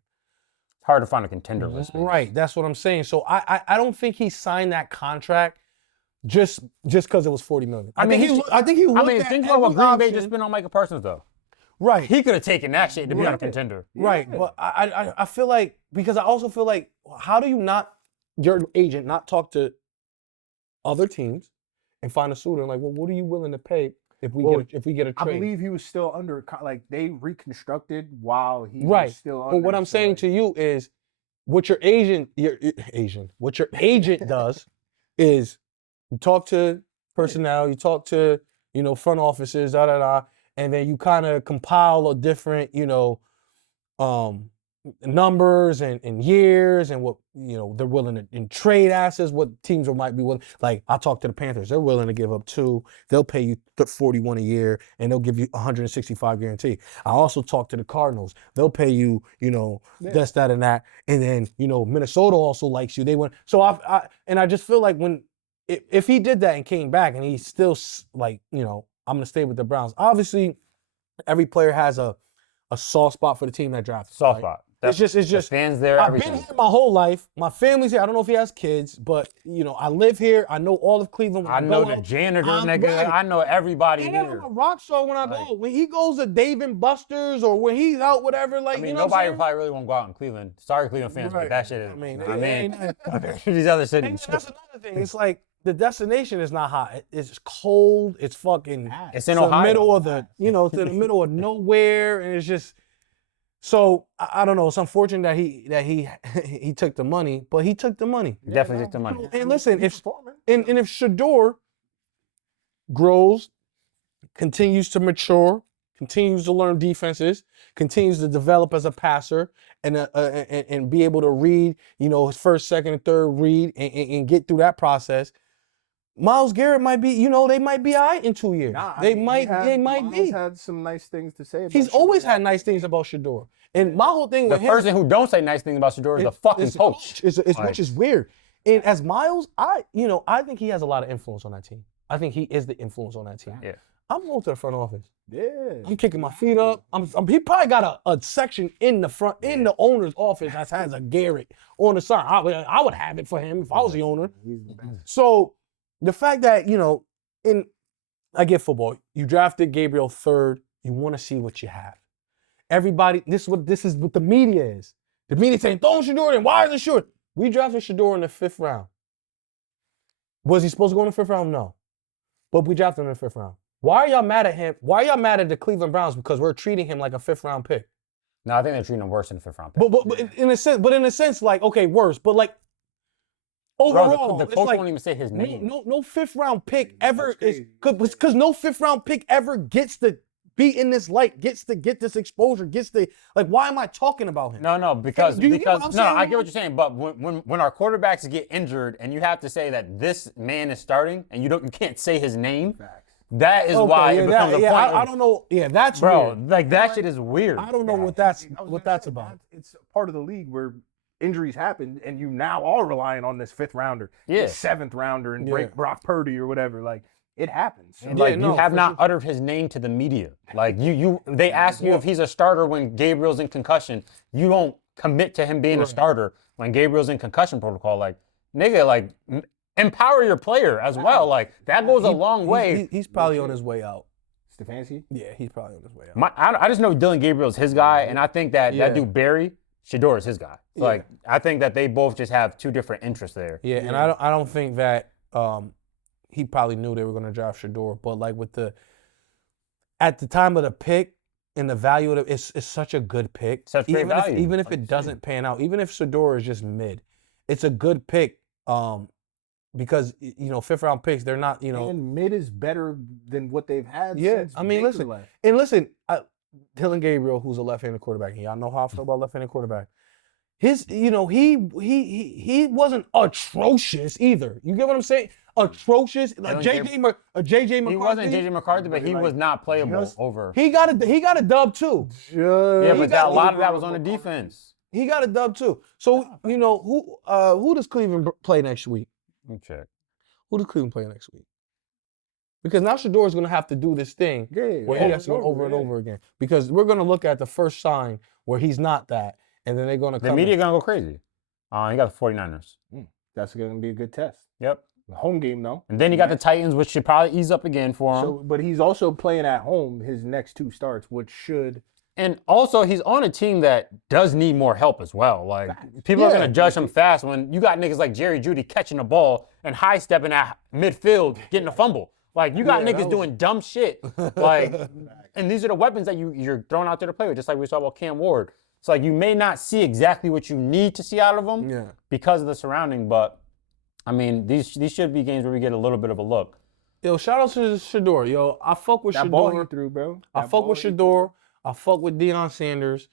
It's hard to find a contender with space. Right, that's what I'm saying. So I don't think he signed that contract just because it was $40 million. I think he looked think about what Green Bay just spent on Micah Parsons though. Right. He could have taken that shit to be on a contender. Right, but I feel like, because I also feel like, how do you not, your agent, not talk to other teams and find a suitor and like, well, what are you willing to pay if we get a trade? I believe he was still under, like, they reconstructed while he right. was still under. But what I'm saying to you is, what your agent does is you talk to personnel, you talk to, front offices, and then you kind of compile a different, numbers and years and what, they're willing to, in trade assets, what teams might be willing. Like, I talked to the Panthers, they're willing to give up 2. They'll pay you 41 a year and they'll give you 165 guarantee. I also talked to the Cardinals. They'll pay you, this, that, and that. And then, Minnesota also likes you. They went. So I just feel like if he did that and came back and he's still like, I'm going to stay with the Browns. Obviously, every player has a soft spot for the team that drafted. Soft spot. It's just fans there. I've been here my whole life. My family's here. I don't know if he has kids, but I live here. I know all of Cleveland. I know the janitor, nigga. I know everybody here. I'm a rock star when I go. When he goes to Dave and Buster's or when he's out, whatever. Like, nobody probably really won't go out in Cleveland. Sorry, Cleveland fans, but that shit is. These other cities. That's another thing. It's like, the destination is not hot. It's cold. It's fucking. It's in Ohio. The middle of the. It's in the middle of nowhere, and it's just. So I don't know. It's unfortunate that he took the money, but he took the money. He definitely took the money. And listen, if Shador grows, continues to mature, continues to learn defenses, continues to develop as a passer, and be able to read, his first, second, and third read and get through that process. Myles Garrett might be, they might be all right in 2 years. They might be. He's had some nice things to say about He's always had nice things about Shador. And my whole thing with him. The person who don't say nice things about Shador is the fucking coach. Which is weird. And as Myles, I think he has a lot of influence on that team. I think he is the influence on that team. Yeah. I'm going to the front office. Yeah. I'm kicking my feet up. He probably got a section in the front, in the owner's office that has a Garrett on the side. I would have it for him if I was the owner. So the fact that, I get football. You drafted Gabriel 3rd. You want to see what you have. Everybody, this is what the media is. The media saying, throw Shador in. Why is it short? We drafted Shador in the 5th round. Was he supposed to go in the 5th round? No. But we drafted him in the 5th round. Why are y'all mad at him? Why are y'all mad at the Cleveland Browns? Because we're treating him like a 5th round pick. No, I think they're treating him worse than a 5th round pick. But in a sense, like, okay, worse. But like, overall, the coach won't even say his name. No 5th round pick ever is, because no 5th round pick ever gets to be in this light, gets to get this exposure, like, why am I talking about him? No, because I get what you're saying, but when our quarterbacks get injured and you have to say that this man is starting and you can't say his name, that is why it becomes a point. I don't know. Yeah, that's bro, weird. like that shit is weird. I don't know what that's about. It's part of the league where injuries happen and you now are relying on this 5th rounder, this 7th rounder, and break Brock Purdy or whatever. Like, it happens. And you have not uttered his name to the media. Like they ask you if he's a starter when Gabriel's in concussion. You don't commit to him being a starter when Gabriel's in concussion protocol. Like, nigga, like, empower your player as well. Like, that goes a long way. He's probably on his way out. Stefanski? Yeah, he's probably on his way out. I just know Dylan Gabriel's his guy, and I think that dude Barry Shador is his guy. So like, I think that they both just have 2 different interests there. Yeah, and I don't think that he probably knew they were going to draft Shador, but like at the time of the pick and the value of it's such a good pick. Such great value. Even if it doesn't pan out, even if Shador is just mid, it's a good pick. Because 5th round picks, they're not, And mid is better than what they've had. Yeah, since I mean, Baker listen, Dylan Gabriel, who's a left-handed quarterback, and y'all know how I feel about left-handed quarterback. He wasn't atrocious either. You get what I'm saying? Atrocious. Like JJ McCarthy. He wasn't JJ McCarthy, but he was not playable over. He got a dub too. Yeah, but a lot of that was on the defense. He got a dub too. So you know who does Cleveland play next week? Let me check. Who does Cleveland play next week? Because now Shador is going to have to do this thing where he has to go over and over again. Because we're going to look at the first sign where he's not that, and then they're going to come. The media going to go crazy. He got the 49ers. That's going to be a good test. Yep. Home game, though. And then you got the Titans, which should probably ease up again for him. So, but he's also playing at home his next 2 starts, which should. And also, he's on a team that does need more help as well. Like, people are going to judge him fast when you got niggas like Jerry Jeudy catching the ball and high-stepping at midfield, getting a fumble. Like, you got niggas doing dumb shit. Like, and these are the weapons that you're throwing out there to play with, just like we saw about Cam Ward. It's like you may not see exactly what you need to see out of them because of the surrounding, but, I mean, these should be games where we get a little bit of a look. Yo, shout out to Shador. Yo, I fuck with That Shador. ball he threw, bro. I fuck with Shador. I fuck with Deion Sanders.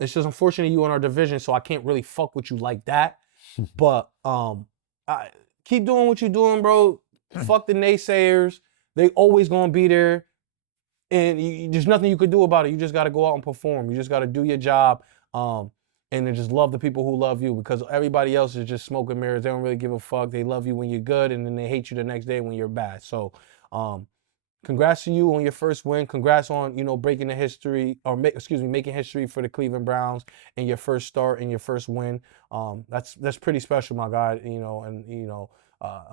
It's just unfortunate you in our division, so I can't really fuck with you like that. But keep doing what you're doing, bro. Fuck the naysayers. They always gonna be there, and there's nothing you could do about it. You just got to go out and perform. You just got to do your job, and then just love the people who love you, because everybody else is just smoke and mirrors. They don't really give a fuck. They love you when you're good, and then they hate you the next day when you're bad. So, congrats to you on your first win. Congrats on breaking the history, or making history for the Cleveland Browns in your first start and your first win. That's pretty special, my guy. A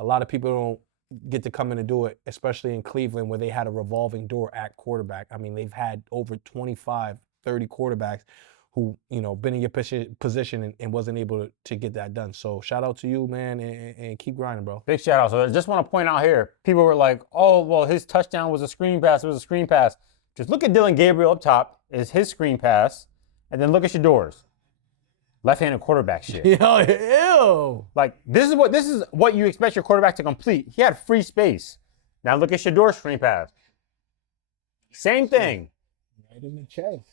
lot of people don't get to come in and do it, especially in Cleveland where they had a revolving door at quarterback. I mean, they've had over 25, 30 quarterbacks who, been in your position and wasn't able to get that done. So shout out to you, man, and keep grinding, bro. Big shout out. So I just want to point out here, people were like, oh, well, his touchdown was a screen pass. It was a screen pass. Just look at Dylan Gabriel up top is his screen pass, and then look at Shador's. Left-handed quarterback shit. Ew. Like, this is what you expect your quarterback to complete. He had free space. Now look at Shador's screen pass. Same thing. Right in the chest.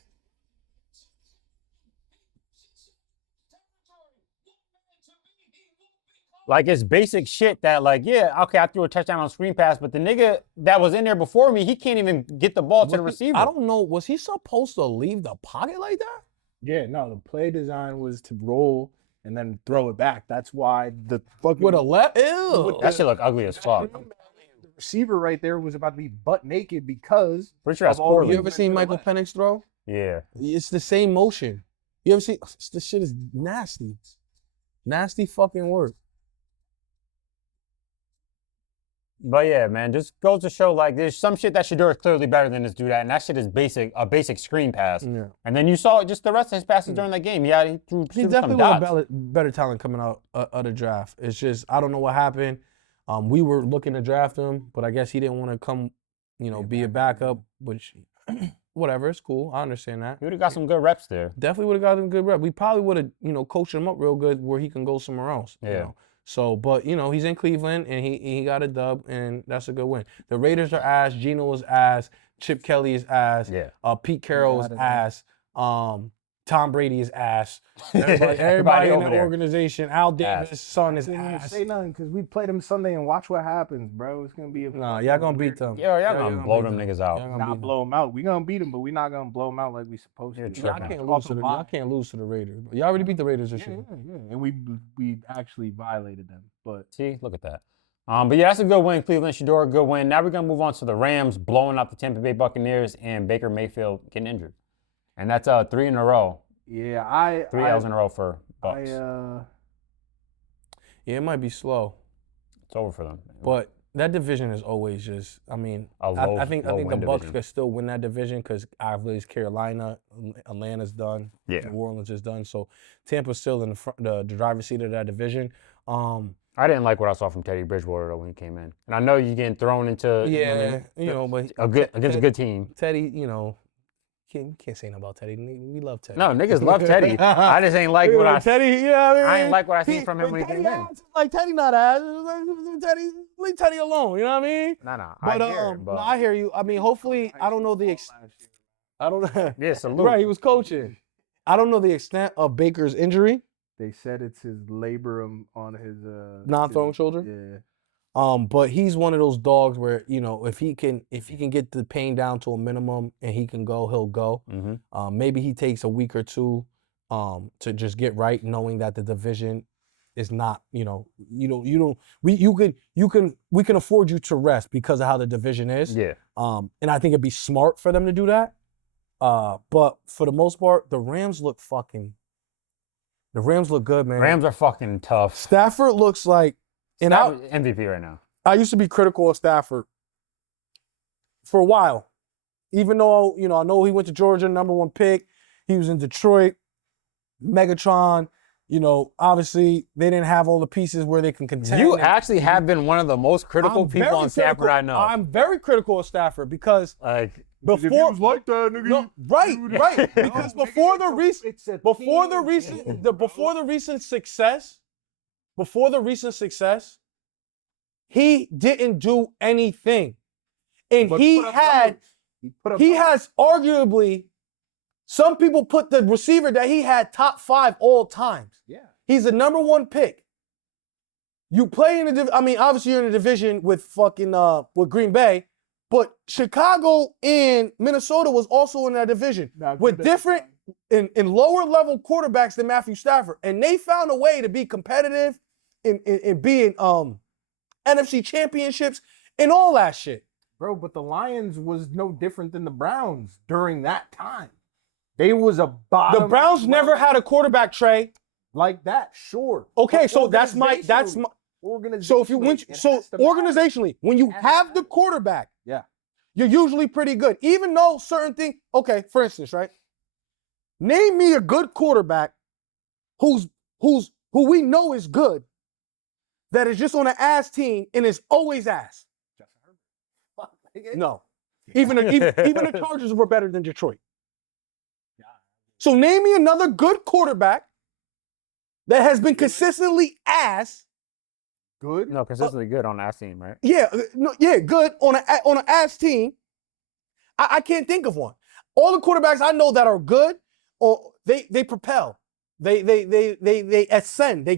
Like, it's basic shit that, like, yeah, okay, I threw a touchdown on screen pass, but the nigga that was in there before me, he can't even get the ball to the receiver. I don't know. Was he supposed to leave the pocket like that? Yeah, no, the play design was to roll and then throw it back. That's why the fucking With a left? Ew. That shit look ugly as fuck. The receiver right there was about to be butt naked because Pretty sure that's of all poorly. You ever seen Michael Penix throw? Yeah. It's the same motion. You ever see? This shit is nasty. Nasty fucking work. But yeah, man, just goes to show, like, there's some shit that Shador is clearly better than this dude at, and that shit is a basic screen pass. Yeah. And then you saw just the rest of his passes during that game. He threw He some definitely dots. was better talent coming out of the draft. It's just, I don't know what happened. We were looking to draft him, but I guess he didn't want to come, be a backup, which, whatever, it's cool. I understand that. He would have got some good reps there. Definitely would have got him good rep. We probably would have, coached him up real good where he can go somewhere else. Yeah. So, but, he's in Cleveland, and he got a dub, and that's a good win. The Raiders are ass. Geno is ass. Chip Kelly is ass. Yeah. Pete Carroll is ass. Tom Brady is ass. Everybody in over the there. organization. Al Davis' son is I didn't even ass. say nothing because we played them Sunday and watch what happens, bro. It's gonna be a Nah, y'all gonna beat them. Yeah, y'all gonna blow beat them niggas out. Y'all gonna not beat blow them out. We gonna beat them, but we're not gonna blow them out like we supposed to. Yeah, them. tripping. Y'all can't lose to the Raiders. Y'all already beat the Raiders this year. Yeah. And we actually violated them, but See, look at that. But yeah, that's a good win. Cleveland, Shador, good win. Now we're gonna move on to the Rams blowing out the Tampa Bay Buccaneers and Baker Mayfield getting injured, and that's 3 in a row. yeah, 3 L's in a row for Bucks. Yeah, it might be slow, It's over for them. but that division is always just. I mean, A low- I think the low-win Bucks division. could still win that division because obviously it's Carolina, Atlanta's done, Yeah. New Orleans is done, so Tampa's still in the driver's seat of that division. I didn't like what I saw from Teddy Bridgewater though when he came in, and I know you're getting thrown into but against a good team. Teddy, can't say nothing about Teddy. We love Teddy. No, niggas love Teddy. I just ain't like what I. Teddy, you know what I mean? I ain't like what I seen from him when he Teddy came in. ass, like Teddy not ass. Teddy, leave Teddy alone. You know what I mean? Nah. But I hear it, but no, I hear you. I mean, hopefully, I don't know the I don't know. yeah, salute. Right, he was coaching. I don't know the extent of Baker's injury, they said it's his labrum on his non-throwing shoulder. Yeah. But he's one of those dogs where if he can get the pain down to a minimum and he can go, he'll go. Mm-hmm. Maybe he takes a week or two to just get right, knowing that the division is not, we can afford you to rest because of how the division is. Yeah. And I think it'd be smart for them to do that. But for the most part, the Rams look good, man. Rams are fucking tough. Stafford looks like, and MVP right now. I used to be critical of Stafford for a while. Even though, I know he went to Georgia, #1 pick. He was in Detroit, Megatron. Obviously they didn't have all the pieces where they can contend. You actually have been one of the most critical I'm people very on Stafford I know. I'm very critical of Stafford because Like, before If he was like that, nigga. no, right. Because before the recent success, he didn't do anything. And But he put up numbers. has arguably, some people put the receiver that he had top 5 all times. Yeah. He's the #1 pick. You play in the obviously you're in a division with fucking with Green Bay, but Chicago and Minnesota was also in that division with different in lower level quarterbacks than Matthew Stafford, and they found a way to be competitive in being NFC championships and all that shit. Bro, but the Lions was no different than the Browns during that time. They was a bottom. The Browns never had a quarterback, Trey. like that, sure. Okay, But so that's my so if you win, so organizationally, when you have the quarterback, yeah, you're usually pretty good. Even though certain things, okay, for instance, right? Name me a good quarterback who we know is good, that is just on an ass team and is always ass. No. Even the Chargers were better than Detroit. So name me another good quarterback that has been consistently ass. Good. No, consistently good on that team, right? Yeah, good on an ass team. I can't think of one. All the quarterbacks I know that are good, or they propel, they ascend, they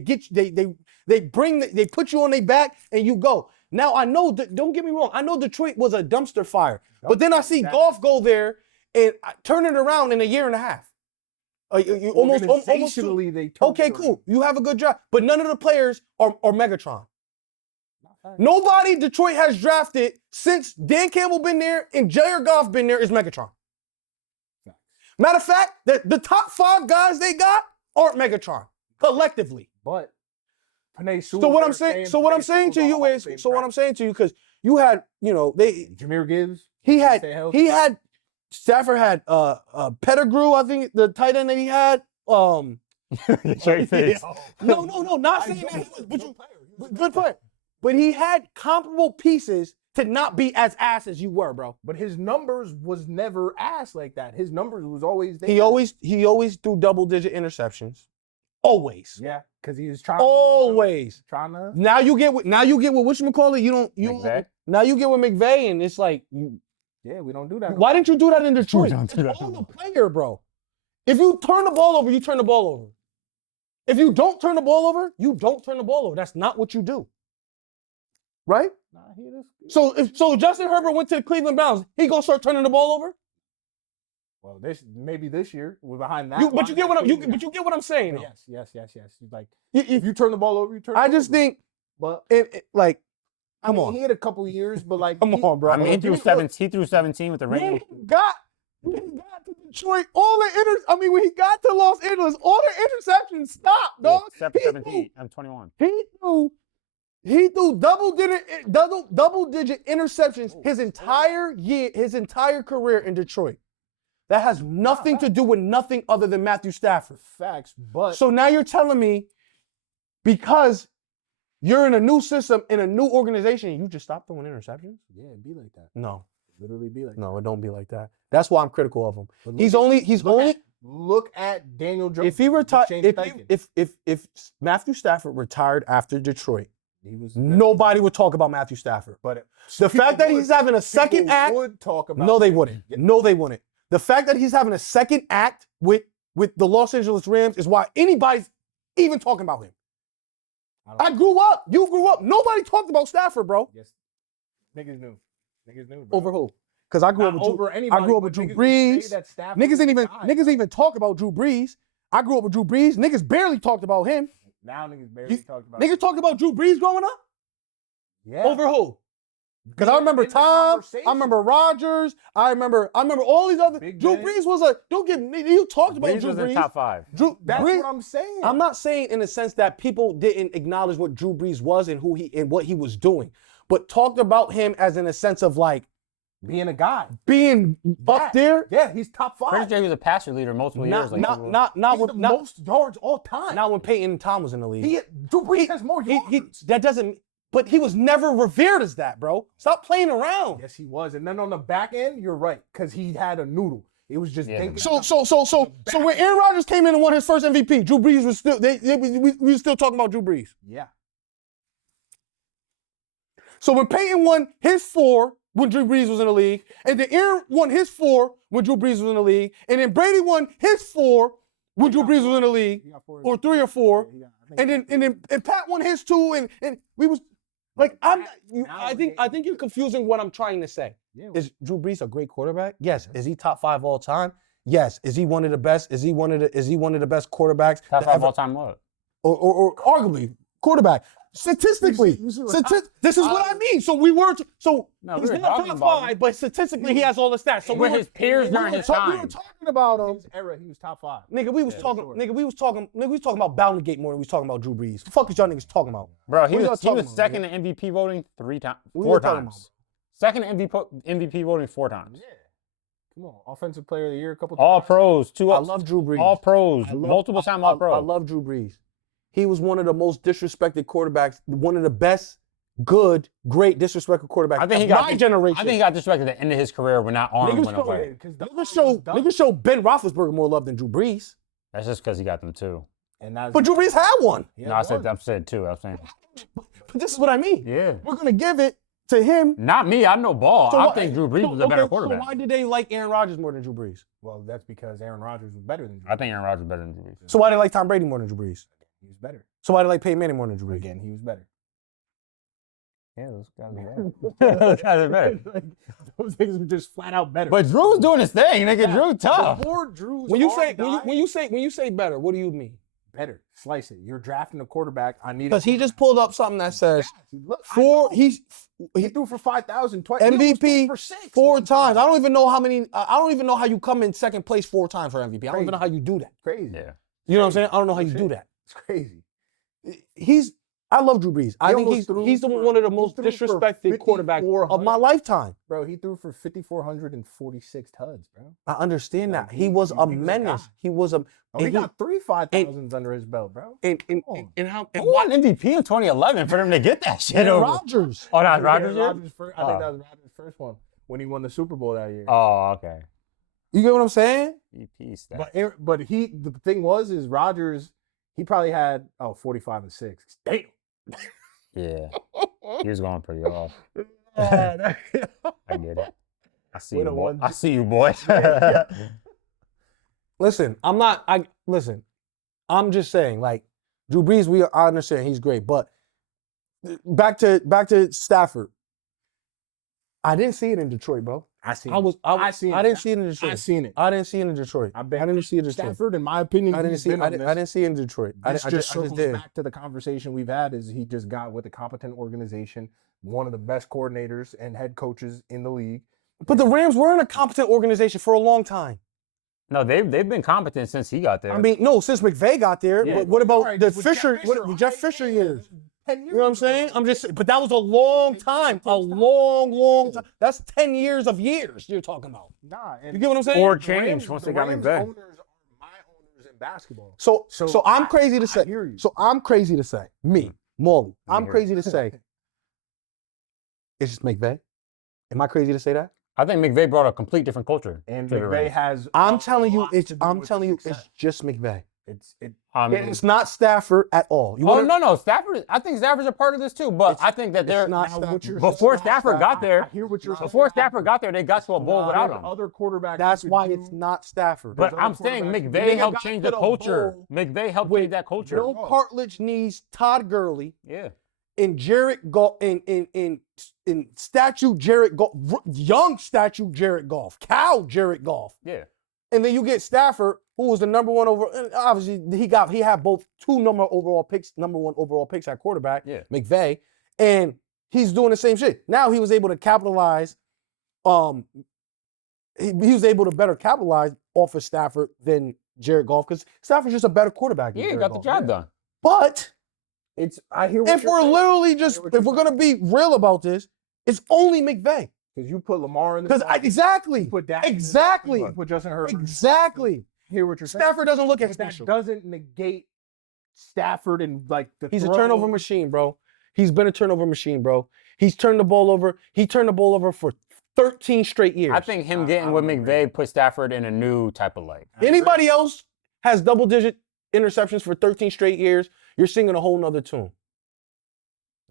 put you on their back and you go. Now I know, don't get me wrong, I know Detroit was a dumpster fire, but then I see Goff go there and turn it around in a year and a half. Almost. They okay, cool. You have a good job, but none of the players are Megatron. Nobody Detroit has drafted since Dan Campbell been there and Jared Goff been there is Megatron. Matter of fact, the top 5 guys they got aren't Megatron collectively. But so what I'm saying to you is, because you had, Jahmyr Gibbs. Stafford had Pettigrew, I think the tight end that he had. Straight face. No, not saying that, but good player. But he had comparable pieces to not be as ass as you were, bro. But his numbers was never ass like that. His numbers was always there. He always threw double-digit interceptions. Always. Yeah, because he was trying. Always. Trying to. Now you get what whatchamacallit, McVay? Now you get with McVay, and it's like Yeah, we don't do that. why didn't you do that in Detroit? don't do that. It's on the player, bro. If you turn the ball over, you turn the ball over. If you don't turn the ball over, you don't turn the ball over. That's not what you do. Right? Nah, he is. So Justin Herbert went to the Cleveland Browns, he gonna start turning the ball over? Well, maybe this year we're behind that. But you get what I'm saying. Though. Yes. He's like, if if you turn the ball over, you turn. I just think, but like, I mean, he had a couple of years, but like, come on, bro. I mean, he threw 17 with the When Rams. he got to Detroit, when he got to Los Angeles, all the interceptions stopped, dog. Except 17. I'm 21. He threw double-digit interceptions his entire career in Detroit. That has nothing to do with nothing other than Matthew Stafford. Facts, but So now you're telling me because you're in a new system, in a new organization, you just stop throwing interceptions? yeah, it'd be like that. No. Literally be like that. No, it don't be like that. That's why I'm critical of him. But look at Daniel Jones. If he retired, if Matthew Stafford retired after Detroit, nobody would talk about Matthew Stafford. But the fact that he's having a second act, would talk about. no, they wouldn't. No, they wouldn't. The fact that he's having a second act with the Los Angeles Rams is why anybody's even talking about him. I grew up. You grew up. Nobody talked about Stafford, bro. Yes. Niggas knew. Bro. Over who? Because I grew up with Drew Brees. Niggas didn't even talk about Drew Brees. I grew up with Drew Brees. Niggas barely talked about him. Now niggas barely talk about. Niggas talked about Drew Brees growing up. Yeah. Over who? Because I remember In the Tom, conversation. I remember Rodgers, I remember all these other. Big Drew Ben. Brees was a. Don't get me. You talked about Brees Drew was in Brees. top 5. Drew That's Brees, what I'm saying. I'm not saying in the sense that people didn't acknowledge what Drew Brees was and who he and what he was doing, but talked about him as in a sense of like being a guy. being up there. Yeah, he's top 5. Pretty sure he was a passer leader multiple years. Not He's the when most yards all time. not when Peyton and Tom was in the league. Drew Brees has more yards. That doesn't. But he was never revered as that, bro. Stop playing around. Yes, he was. And then on the back end, you're right, because he had a noodle. It was just thinking. So when Aaron Rodgers came in and won his first MVP, Drew Brees was still we were still talking about Drew Brees. Yeah. So when Peyton won his 4 when Drew Brees was in the league, and then Aaron won his 4 when Drew Brees was in the league, and then Brady won his 4 when Drew Brees was in the league, He got 4. or 3 or 4, Yeah, I think and then Pat won his 2, and we was like I think Nowadays- you're confusing what I'm trying to say. Yeah, Is Drew Brees a great quarterback? Yes. Is he top 5 all time? Yes. Is he one of the best? Is he one of the best quarterbacks? Top to 5 ever- all time what? or arguably quarterback. Statistically, You see what this is what I mean. So we were No, we he's were not talking top about 5, him. but statistically he has all the stats. So With his peers during his we time. were talking about him. his era, he was top 5. Nigga, we was Yeah, talking. sure. Nigga, we was talking about Bountygate more than we was talking about Drew Brees. The fuck is y'all niggas talking about? Bro, he What y'all was talking about, second in MVP voting 4 y'all talking times. Second in MVP voting 4 times. Yeah. Come on. Offensive player of the year a couple All times. pros, 2 I love Drew Brees. all pros, I love- multiple time all pro. I love Drew Brees. He was one of the most disrespected quarterbacks, one of the best, good, great disrespected quarterbacks I think he of got my generation. I think he got disrespected at the end of his career when that arm went away. Niggas show Ben Roethlisberger more love than Drew Brees. That's just because he got them 2. And that's But Drew Brees had one. No, I said 2. I was saying, But this is what I mean. yeah. We're gonna give it to him. Not me. I know ball. So I why- think Drew Brees so- was a better okay, quarterback. So why did they like Aaron Rodgers more than Drew Brees? Well, that's because Aaron Rodgers was better than Drew. I think Aaron Rodgers is better than Drew Brees. So why did they like Tom Brady more than Drew Brees? He was better. So why did they like Peyton Manning more than Drew Brees? Again, he was better. Yeah, those guys are better. Those guys are better. Like, those niggas were just flat out better. But Drew was doing his thing, nigga. Drew tough. Before Drew's When you arm say died, when you say better, what do you mean? better, slice it. You're drafting a quarterback. I need Because he just pulled up something that says Look, he threw for 5,000 twice. MVP for 6 4 times. I don't even know how many. I don't even know how you come in second place 4 times for MVP. I don't even know how you do that. Crazy. Yeah. You know what I'm saying? I don't know how you do that. It's crazy. I love Drew Brees. I think almost threw he's for- one of the he most threw for disrespected quarterbacks of 5,400. my lifetime. Bro, he threw for 5,446 tuds, bro. I understand Like, that. He was a he was a menace. guy. He was a. Oh, he and got 3 5,000s under his belt, bro. and on. how and Who won MVP in 2011 for them to get that shit Aaron over? Rodgers. Oh, that was Yeah, Rodgers' year? I think that was Rodgers' first one when he won the Super Bowl that year. Oh, okay. You get what I'm saying? EP stats. But the thing is Rodgers, he probably had 45 and 6. Damn. Yeah. He was going pretty off. I get it. I see With you, a boy. one- I see you, boy. Listen, listen. I'm just saying, like, Drew Brees, I understand he's great, but back to Stafford. I didn't see it in Detroit, bro. I seen I I seen I it. didn't see it in Detroit. I seen it. I didn't see it in Detroit. I I bet didn't see it in Detroit. Stafford, in my opinion, I didn't he's see. been I on didn't, this. I didn't see it in Detroit. I This just just circles did. back to the conversation we've had is he just got with a competent organization, one of the best coordinators and head coaches in the league. But the Rams weren't a competent organization for a long time. No, they've been competent since he got there. I mean, no, since McVay got there. Yeah. But what about All right, the with Jeff Fisher? Jeff right? Fisher years? 10 years You know what I'm saying? I'm just. But that was a long time. A long time. That's 10 years of years you're talking about. Nah, and You get what I'm saying? Or the change Rams- once the they got Rams McVay. owners are my owners in basketball. So I'm I- crazy to say. I hear you. So I'm crazy to say. Me, Molly. I'm hear crazy to say. It's just McVay. Am I crazy to say that? I think McVay brought a complete different culture. And to the McVay Rams. has. I'm a telling you, lot it's. to do I'm with telling the you, success. it's just McVay. I mean, It's not Stafford at all. You oh wanna- no, Stafford. I think Stafford's a part of this too. But I think that they're not Now, Stafford. what you're before saying- Stafford got I there. hear what you're saying. Before Stafford got there, they got to a bowl without him. Other quarterbacks. That's could why do- it's not Stafford. But other I'm saying quarterbacks- McVay Nigga helped got change to the the culture. bowl McVay helped with change that culture. Bill Cartledge needs Todd Gurley Yeah. and Jared Goff in statue Jared Goff, young statue Jared Goff, Jared Goff. Yeah. And then you get Stafford, who was the number one overall. And obviously, he had both number one overall picks at quarterback, Yeah. McVay, and he's doing the same shit. Now he was able to capitalize. He was able to better capitalize off of Stafford than Jared Goff because Stafford's just a better quarterback. Yeah, he got the job done. But I hear what if we're literally just if we're gonna be real about this, it's only McVay. Because you put Lamar in the Because exactly, you put Dak exactly, you put Justin Herbert. exactly. Hear what you're saying. Stafford doesn't look as But that special. doesn't negate Stafford and like the He's throw. a turnover machine, bro. He's been a turnover machine, bro. He's turned the ball over. He turned the ball over for 13 straight years. I think him getting with McVay put Stafford in a new type of light. Anybody else has double-digit interceptions for 13 straight years, you're singing a whole nother tune.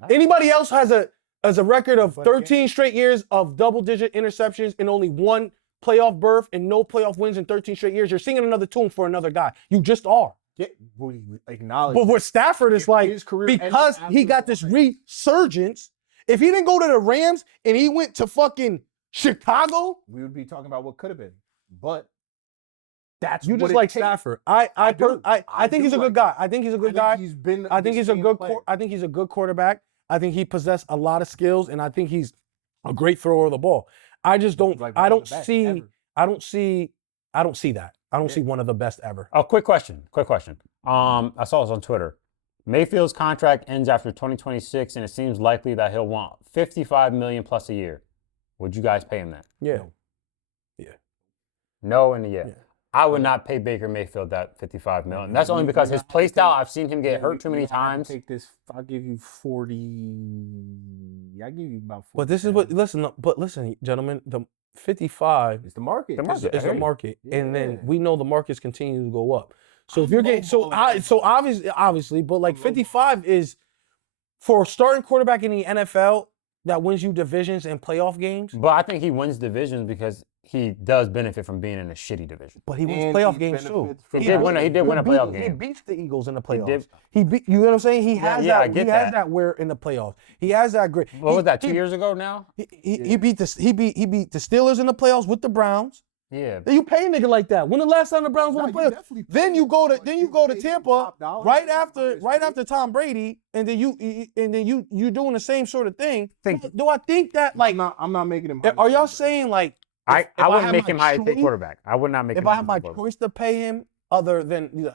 Anybody else has a record of 13 straight years of double-digit interceptions and only one playoff berth and no playoff wins in 13 straight years, you're singing another tune for another guy. You just are. Yeah, we acknowledge. But with Stafford, it's like, his career because ended he got this after resurgence, if he didn't go to the Rams and he went to fucking Chicago, we would be talking about what could have been. But that's you what just it like takes. Stafford. I do. think he's a do good like guy. I think he's a good guy. He's been. I think the he's a same good. player. I think he's a good quarterback. I think he possessed a lot of skills, and I think he's a great thrower of the ball. I just don't. Like I one of don't the best see. ever. I don't see. I don't see that. I don't see one of the best ever. Oh, quick question. I saw this on Twitter. Mayfield's contract ends after 2026, and it seems likely that he'll want $55 million plus a year. Would you guys pay him that? Yeah. No, and yeah. Yeah. I would not pay Baker Mayfield that $55 million. That's only because his play style, I've seen him get hurt too many times. Take this. I'll give you 40. I give you about 40. But this is what. Listen, gentlemen. The 55 It's the market. The market. is the market, and then Yeah. we know the markets continue to go up. So if I'm you're getting obviously, but like 55 is for a starting quarterback in the NFL that wins you divisions and playoff games. But I think he wins divisions because he does benefit from being in a shitty division. But he wins And playoff he games too. benefits from He did win a playoff He game. beats the Eagles in the playoffs. did. He beat. You know what I'm saying? He has yeah, that. I get he has that. that wear in the playoffs. He has that grit. What was that, 2 years ago now? He beat the Steelers in the playoffs with the Browns. Yeah. Then you pay a nigga like that. When the last time the Browns won the playoffs? Then you go to Tampa right after Tom Brady, and then you doing the same sort of thing. Do I think that like I'm not making him. are y'all saying like I if wouldn't have make my him highest paid choice- quarterback. I would not make him if I have my highest paid quarterback. choice to pay him other than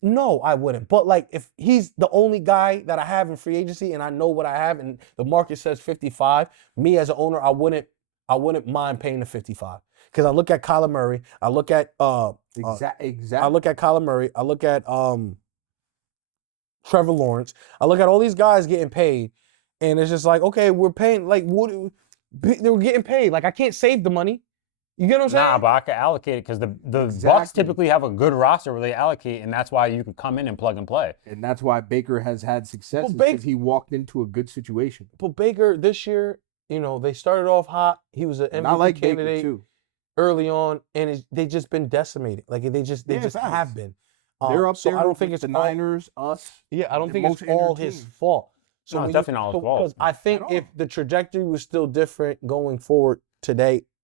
no, I wouldn't. But like if he's the only guy that I have in free agency and I know what I have and the market says 55, me as an owner, I wouldn't mind paying the 55. Because I look at Kyler Murray, I look at Exactly. I look at Kyler Murray, I look at Trevor Lawrence, I look at all these guys getting paid, and it's just like, okay, we're paying like they were getting paid. Like I can't save the money. You get what I'm saying? Nah, but I could allocate it because the Bucks Exactly. typically have a good roster where they allocate, and that's why you could come in and plug and play. And that's why Baker has had success Well, because he walked into a good situation. But Baker this year, they started off hot. He was an And MVP I like candidate Baker too. early on, and they just been decimated. Like they just facts. have been. They're up so there. I don't with think it's the all- Niners, us. Yeah, I don't the think it's most all injured his team. fault. No, when it's you- definitely not his fault. Because I think At if all. the trajectory was still different going forward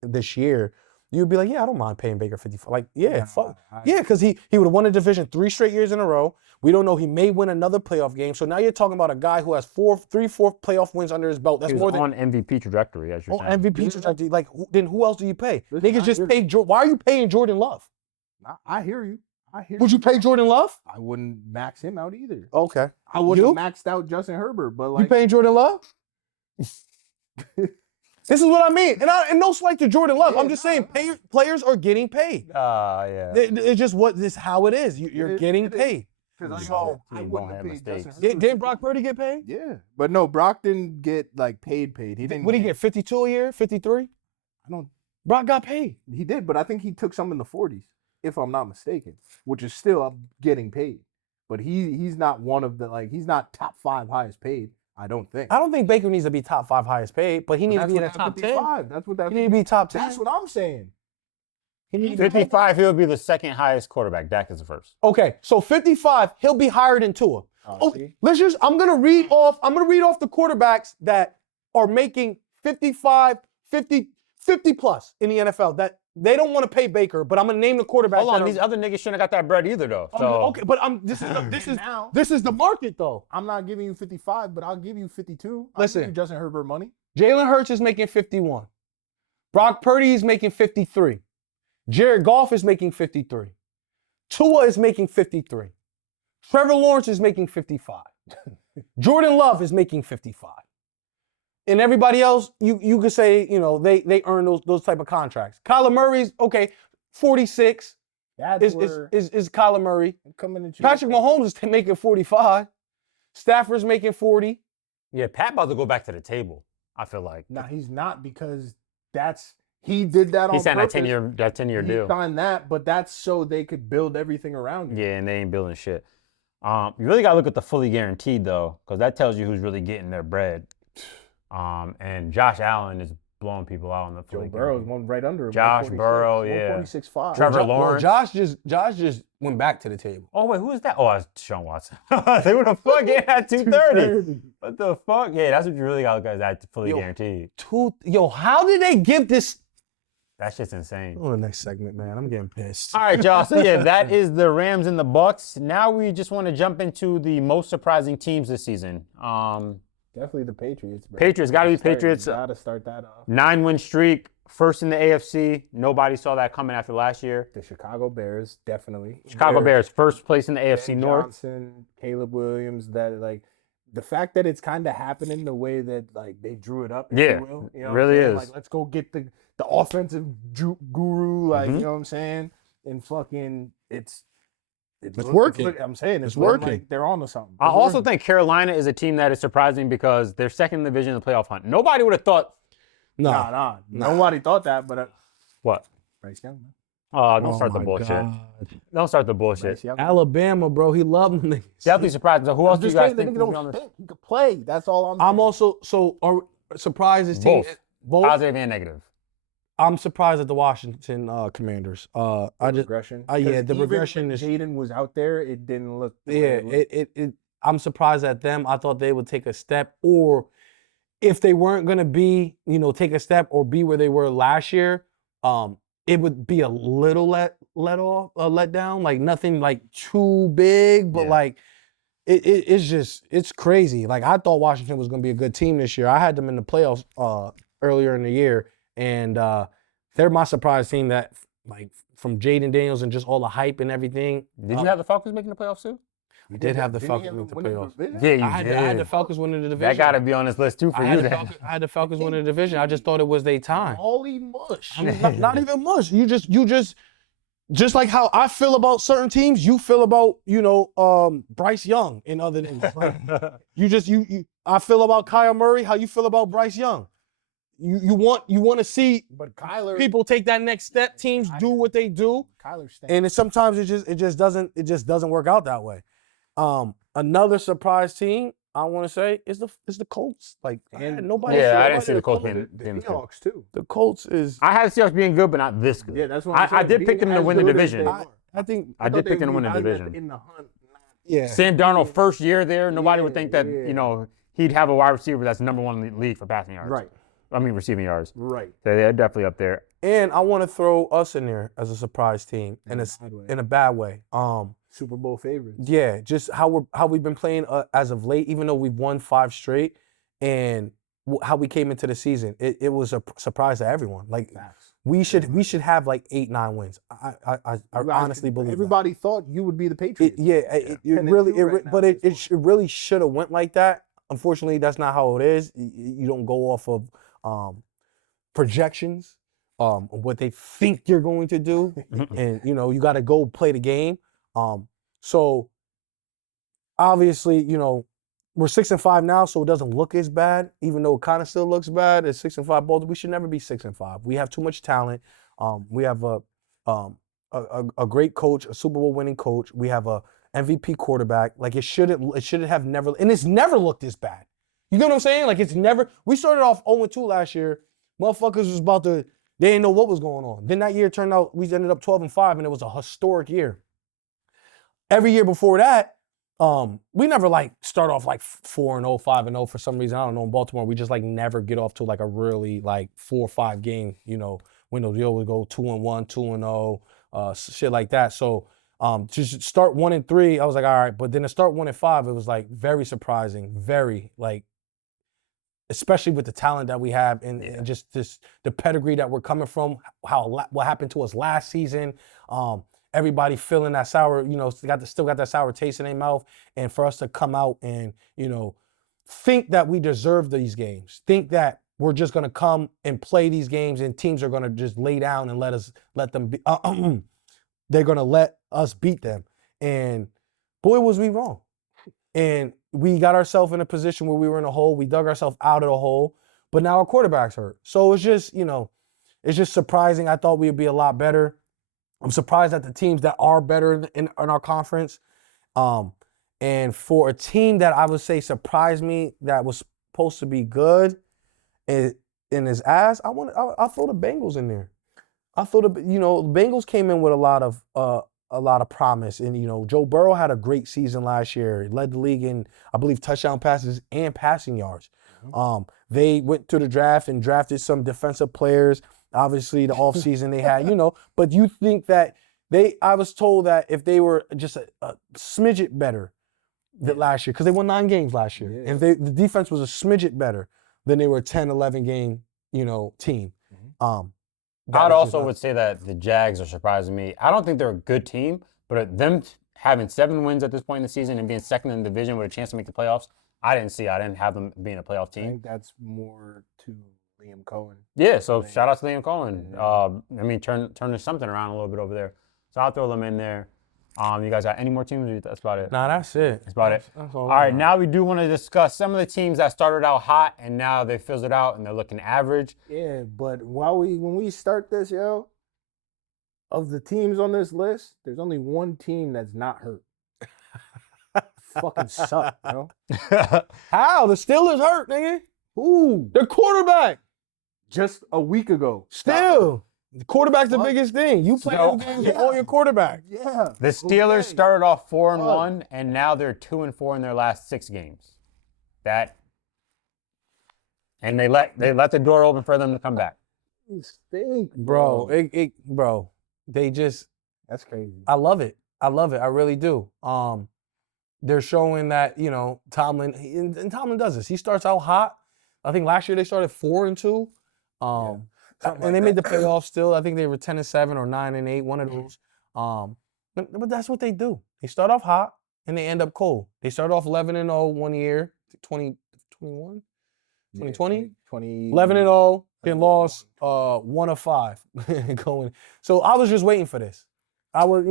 this year, you'd be like, yeah, I don't mind paying Baker 55. Like, yeah, Nah, fuck. I- Yeah, because he would have won a division 3 straight years in a row. We don't know. He may win another playoff game. So now you're talking about a guy who has 4 playoff wins under his belt. That's He more was than on MVP trajectory, as you're saying. MVP trajectory. Like, then who else do you pay? Listen, Niggas I just hear pay. Why are you paying Jordan Love? I hear you. Would you pay Jordan Love? I wouldn't max him out either. Okay. I wouldn't You? have maxed out Justin Herbert, but You like paying Jordan Love? This is what I mean. And no slight to Jordan Love. Yeah, I'm just saying players are getting paid. Yeah. It's just this how it is. You're getting it is. paid. because So, I team wouldn't won't have have paid mistakes. Justin Herbert. Didn't Brock Purdy get paid? Yeah, but no, Brock didn't get like paid. He didn't. What did he get? 52 a year? 53? I don't. Brock got paid. He did, but I think he took some in the 40s, if I'm not mistaken, which is still getting paid. But he's not one of the he's not top 5 highest paid. I don't think. I don't think Baker needs to be top 5 highest paid, but he needs to be in the top 10. That's what that. He needs to be top 10. That's what I'm saying. He needs to be- 55, he'll be the second highest quarterback. Dak is the first. Okay, so 55, he'll be higher than Tua. See? I'm gonna read off the quarterbacks that are making 55, 50 plus in the NFL They don't want to pay Baker, but I'm gonna name the quarterback. Hold on, these other niggas shouldn't have got that bread either, though. So Okay, but this is the market though. I'm not giving you 55, but I'll give you 52. Listen. I'll give you Justin Herbert money. Jalen Hurts is making 51. Brock Purdy is making 53. Jared Goff is making 53. Tua is making 53. Trevor Lawrence is making 55. Jordan Love is making 55. And everybody else, you could say, they earn those type of contracts. Kyler Murray's, okay, 46 is Kyler Murray. Patrick Mahomes is making 45. Stafford's making 40. yeah, Pat about to go back to the table, I feel like. No, he's not because he did that on He signed purpose. that 10-year He deal. signed that, but that's so they could build everything around you. Yeah, and they ain't building shit. You really got to look at the fully guaranteed, though, because that tells you who's really getting their bread. And Josh Allen is blowing people out on the fully Joe Burrow's guaranteed. one right under him. Josh Burrow, yeah. 146.5. Trevor Lawrence. Josh just went back to the table. Oh, wait, who is that? Oh, that's Deshaun Watson. They would have fuck yeah, at 230. What the fuck? Yeah, that's what you really got to look at, is that fully guaranteed. How did they give this? That shit's insane. Oh, the next segment, man. I'm getting pissed. All right, y'all. So, yeah, that is the Rams and the Bucks. Now we just want to jump into the most surprising teams this season. Definitely the Patriots. Bro. Patriots, got to be Patriots. Got to start that off. 9-win streak, first in the AFC. Nobody saw that coming after last year. The Chicago Bears, definitely. Chicago Bears, first place in the AFC Ben North. Johnson, Caleb Williams, the fact that it's kind of happening the way that they drew it up, if Yeah, you will. You know it really what I'm saying? is. Like, let's go get the offensive guru, Mm-hmm. you know what I'm saying? And fucking, it's working. I'm saying it's working. Like they're on to something. I It's also working. think Carolina is a team that is surprising because they're second in the division in the playoff hunt. Nobody would have thought, Nah. Nobody thought that, but what? Bryce Young, man. Oh, don't start the my bullshit. God. Don't start the bullshit. Bryce Young. Alabama, bro. He loved them. Definitely surprising. So who else I'm do you just guys saying the think nigga will be on don't this? stink. He could play. That's all I'm saying. I'm also surprised his team. Both. Positive and negative. I'm surprised at the Washington Commanders. regression. yeah, 'Cause the even regression when is. Jaden was out there, it didn't look. the way Yeah, it looked. I'm surprised at them. I thought they would take a step, or if they weren't gonna be, take a step or be where they were last year, it would be a little let down, like nothing like too big, but Yeah. like it's crazy. Like I thought Washington was gonna be a good team this year. I had them in the playoffs earlier in the year, and they're my surprise team that like from Jaden Daniels and just all the hype and everything. Did you have the Falcons making the playoffs too? We did have the Didn't he Falcons have with the win the playoffs. division? Yeah, you I had the Falcons winning the division. That got to be on this list too for I you. I had the Falcons winning the division. I just thought it was their time. Holy mush. I mean, not even much. You just like how I feel about certain teams, you feel about Bryce Young and other things. Like, I feel about Kyle Murray how you feel about Bryce Young. You want to see But Kyler, people take that next step. Teams do what they do, Kyler stinks. and sometimes it just doesn't work out that way. Another surprise team I want to say is the Colts. Like And- nobody. Yeah, I nobody- didn't see the Colts the being good. Seahawks too. The Colts is. I had the Seahawks being good, but not this good. Yeah, that's what I'm saying. I did pick them to Being win the as good as division. they I, were. I think. I did thought pick them to they'd win the be division. in the hunt. Yeah. Sam Darnold, first year there, nobody would Yeah, think that, yeah. he'd have a wide receiver that's number one in the league for passing yards. Right, I mean, receiving yards. right. So they're definitely up there. And I want to throw us in there as a surprise team In a bad way. in a bad way. Super Bowl favorites. Yeah, just how we've been playing as of late, even though we've won 5 straight, and how we came into the season. It was a surprise to everyone. Like Facts. we should have like 8-9 wins. I honestly believe that. Everybody thought you would be the Patriots. It 10-2 really right now but at it this point. really should have went like that. Unfortunately, that's not how it is. You don't go off of projections, what they think you're going to do, and you got to go play the game. So obviously, we're 6-5 now, so it doesn't look as bad, even though it kind of still looks bad. It's 6-5 both. We should never be 6-5. We have too much talent. We have a great coach, a Super Bowl winning coach. We have a MVP quarterback. Like it shouldn't have never, and it's never looked this bad. You know what I'm saying? Like it's never. We started off 0-2 last year. Motherfuckers was about to. They didn't know what was going on. Then that year turned out we ended up 12-5, and it was a historic year. Every year before that, we never start off 4-0, 5-0 for some reason. I don't know. In Baltimore, we just never get off to a really 4 or 5 game, windows. We always go 2-1, 2-0, shit like that. So to start 1-3, I was like, all right. But then to start 1-5, it was like very surprising, very like, especially with the talent that we have and just the pedigree that we're coming from. What happened to us last season. Everybody feeling that sour, still got that sour taste in their mouth, and for us to come out and think that we deserve these games, think that we're just gonna come and play these games, and teams are gonna just lay down and let them be. They're gonna let us beat them, and boy, was we wrong. And we got ourselves in a position where we were in a hole. We dug ourselves out of the hole, but now our quarterback's hurt. So it's just, it's just surprising. I thought we would be a lot better. I'm surprised at the teams that are better in our conference. And for a team that I would say surprised me that was supposed to be good in his ass, I throw the Bengals in there. I thought the Bengals came in with a lot of promise, and Joe Burrow had a great season last year. He led the league in, I believe, touchdown passes and passing yards. They went to the draft and drafted some defensive players. Obviously, the offseason they had, but you think that I was told that if they were just a smidget better than last year, because they won 9 games last year, and the defense was a smidget better, then they were a 10, 11 game, team. I'd also would say that the Jags are surprising me. I don't think they're a good team, but them having 7 wins at this point in the season and being second in the division with a chance to make the playoffs, I didn't have them being a playoff team. I think that's more to Liam Cohen. Yeah, so shout out to Liam Cohen. Yeah. Turning something around a little bit over there. So I'll throw them in there. You guys got any more teams? That's about it. Nah, that's it. That's about it. That's all right, now we do want to discuss some of the teams that started out hot and now they fizzled out and they're looking average. Yeah, but when we start this, of the teams on this list, there's only one team that's not hurt. Fucking suck, How? The Steelers hurt, nigga. Who? Their quarterback. Just a week ago. Still. The quarterback's the biggest thing. You play those games with all your quarterback. Yeah. The Steelers started off 4-1, and now they're 2-4 in their last 6 games. And they let the door open for them to come back. You stink, bro. Bro, they just. That's crazy. I love it. I really do. They're showing that Tomlin, and Tomlin does this. He starts out hot. I think last year they started 4-2. And they made the playoffs still. I think they were 10-7 or 9-8, one of those. But that's what they do. They start off hot and they end up cold. They started off 11-0 one year, 2021, 2020, 11-0, then lost 1 of 5 going. So I was just waiting for this. I was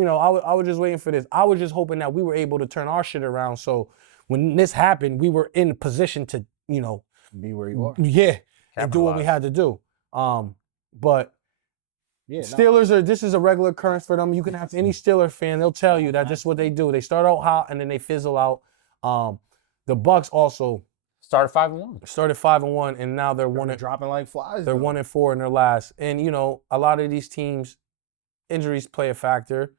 just waiting for this. I was just hoping that we were able to turn our shit around. So when this happened, we were in a position to be where you are. Yeah, and do what we had to do. But Steelers this is a regular occurrence for them. You can ask any Steeler fan, they'll tell you that this is what they do. They start out hot and then they fizzle out. The Bucks also started 5-1. And now they're dropping like flies. They're 1-4 in their last. And a lot of these teams, injuries play a factor.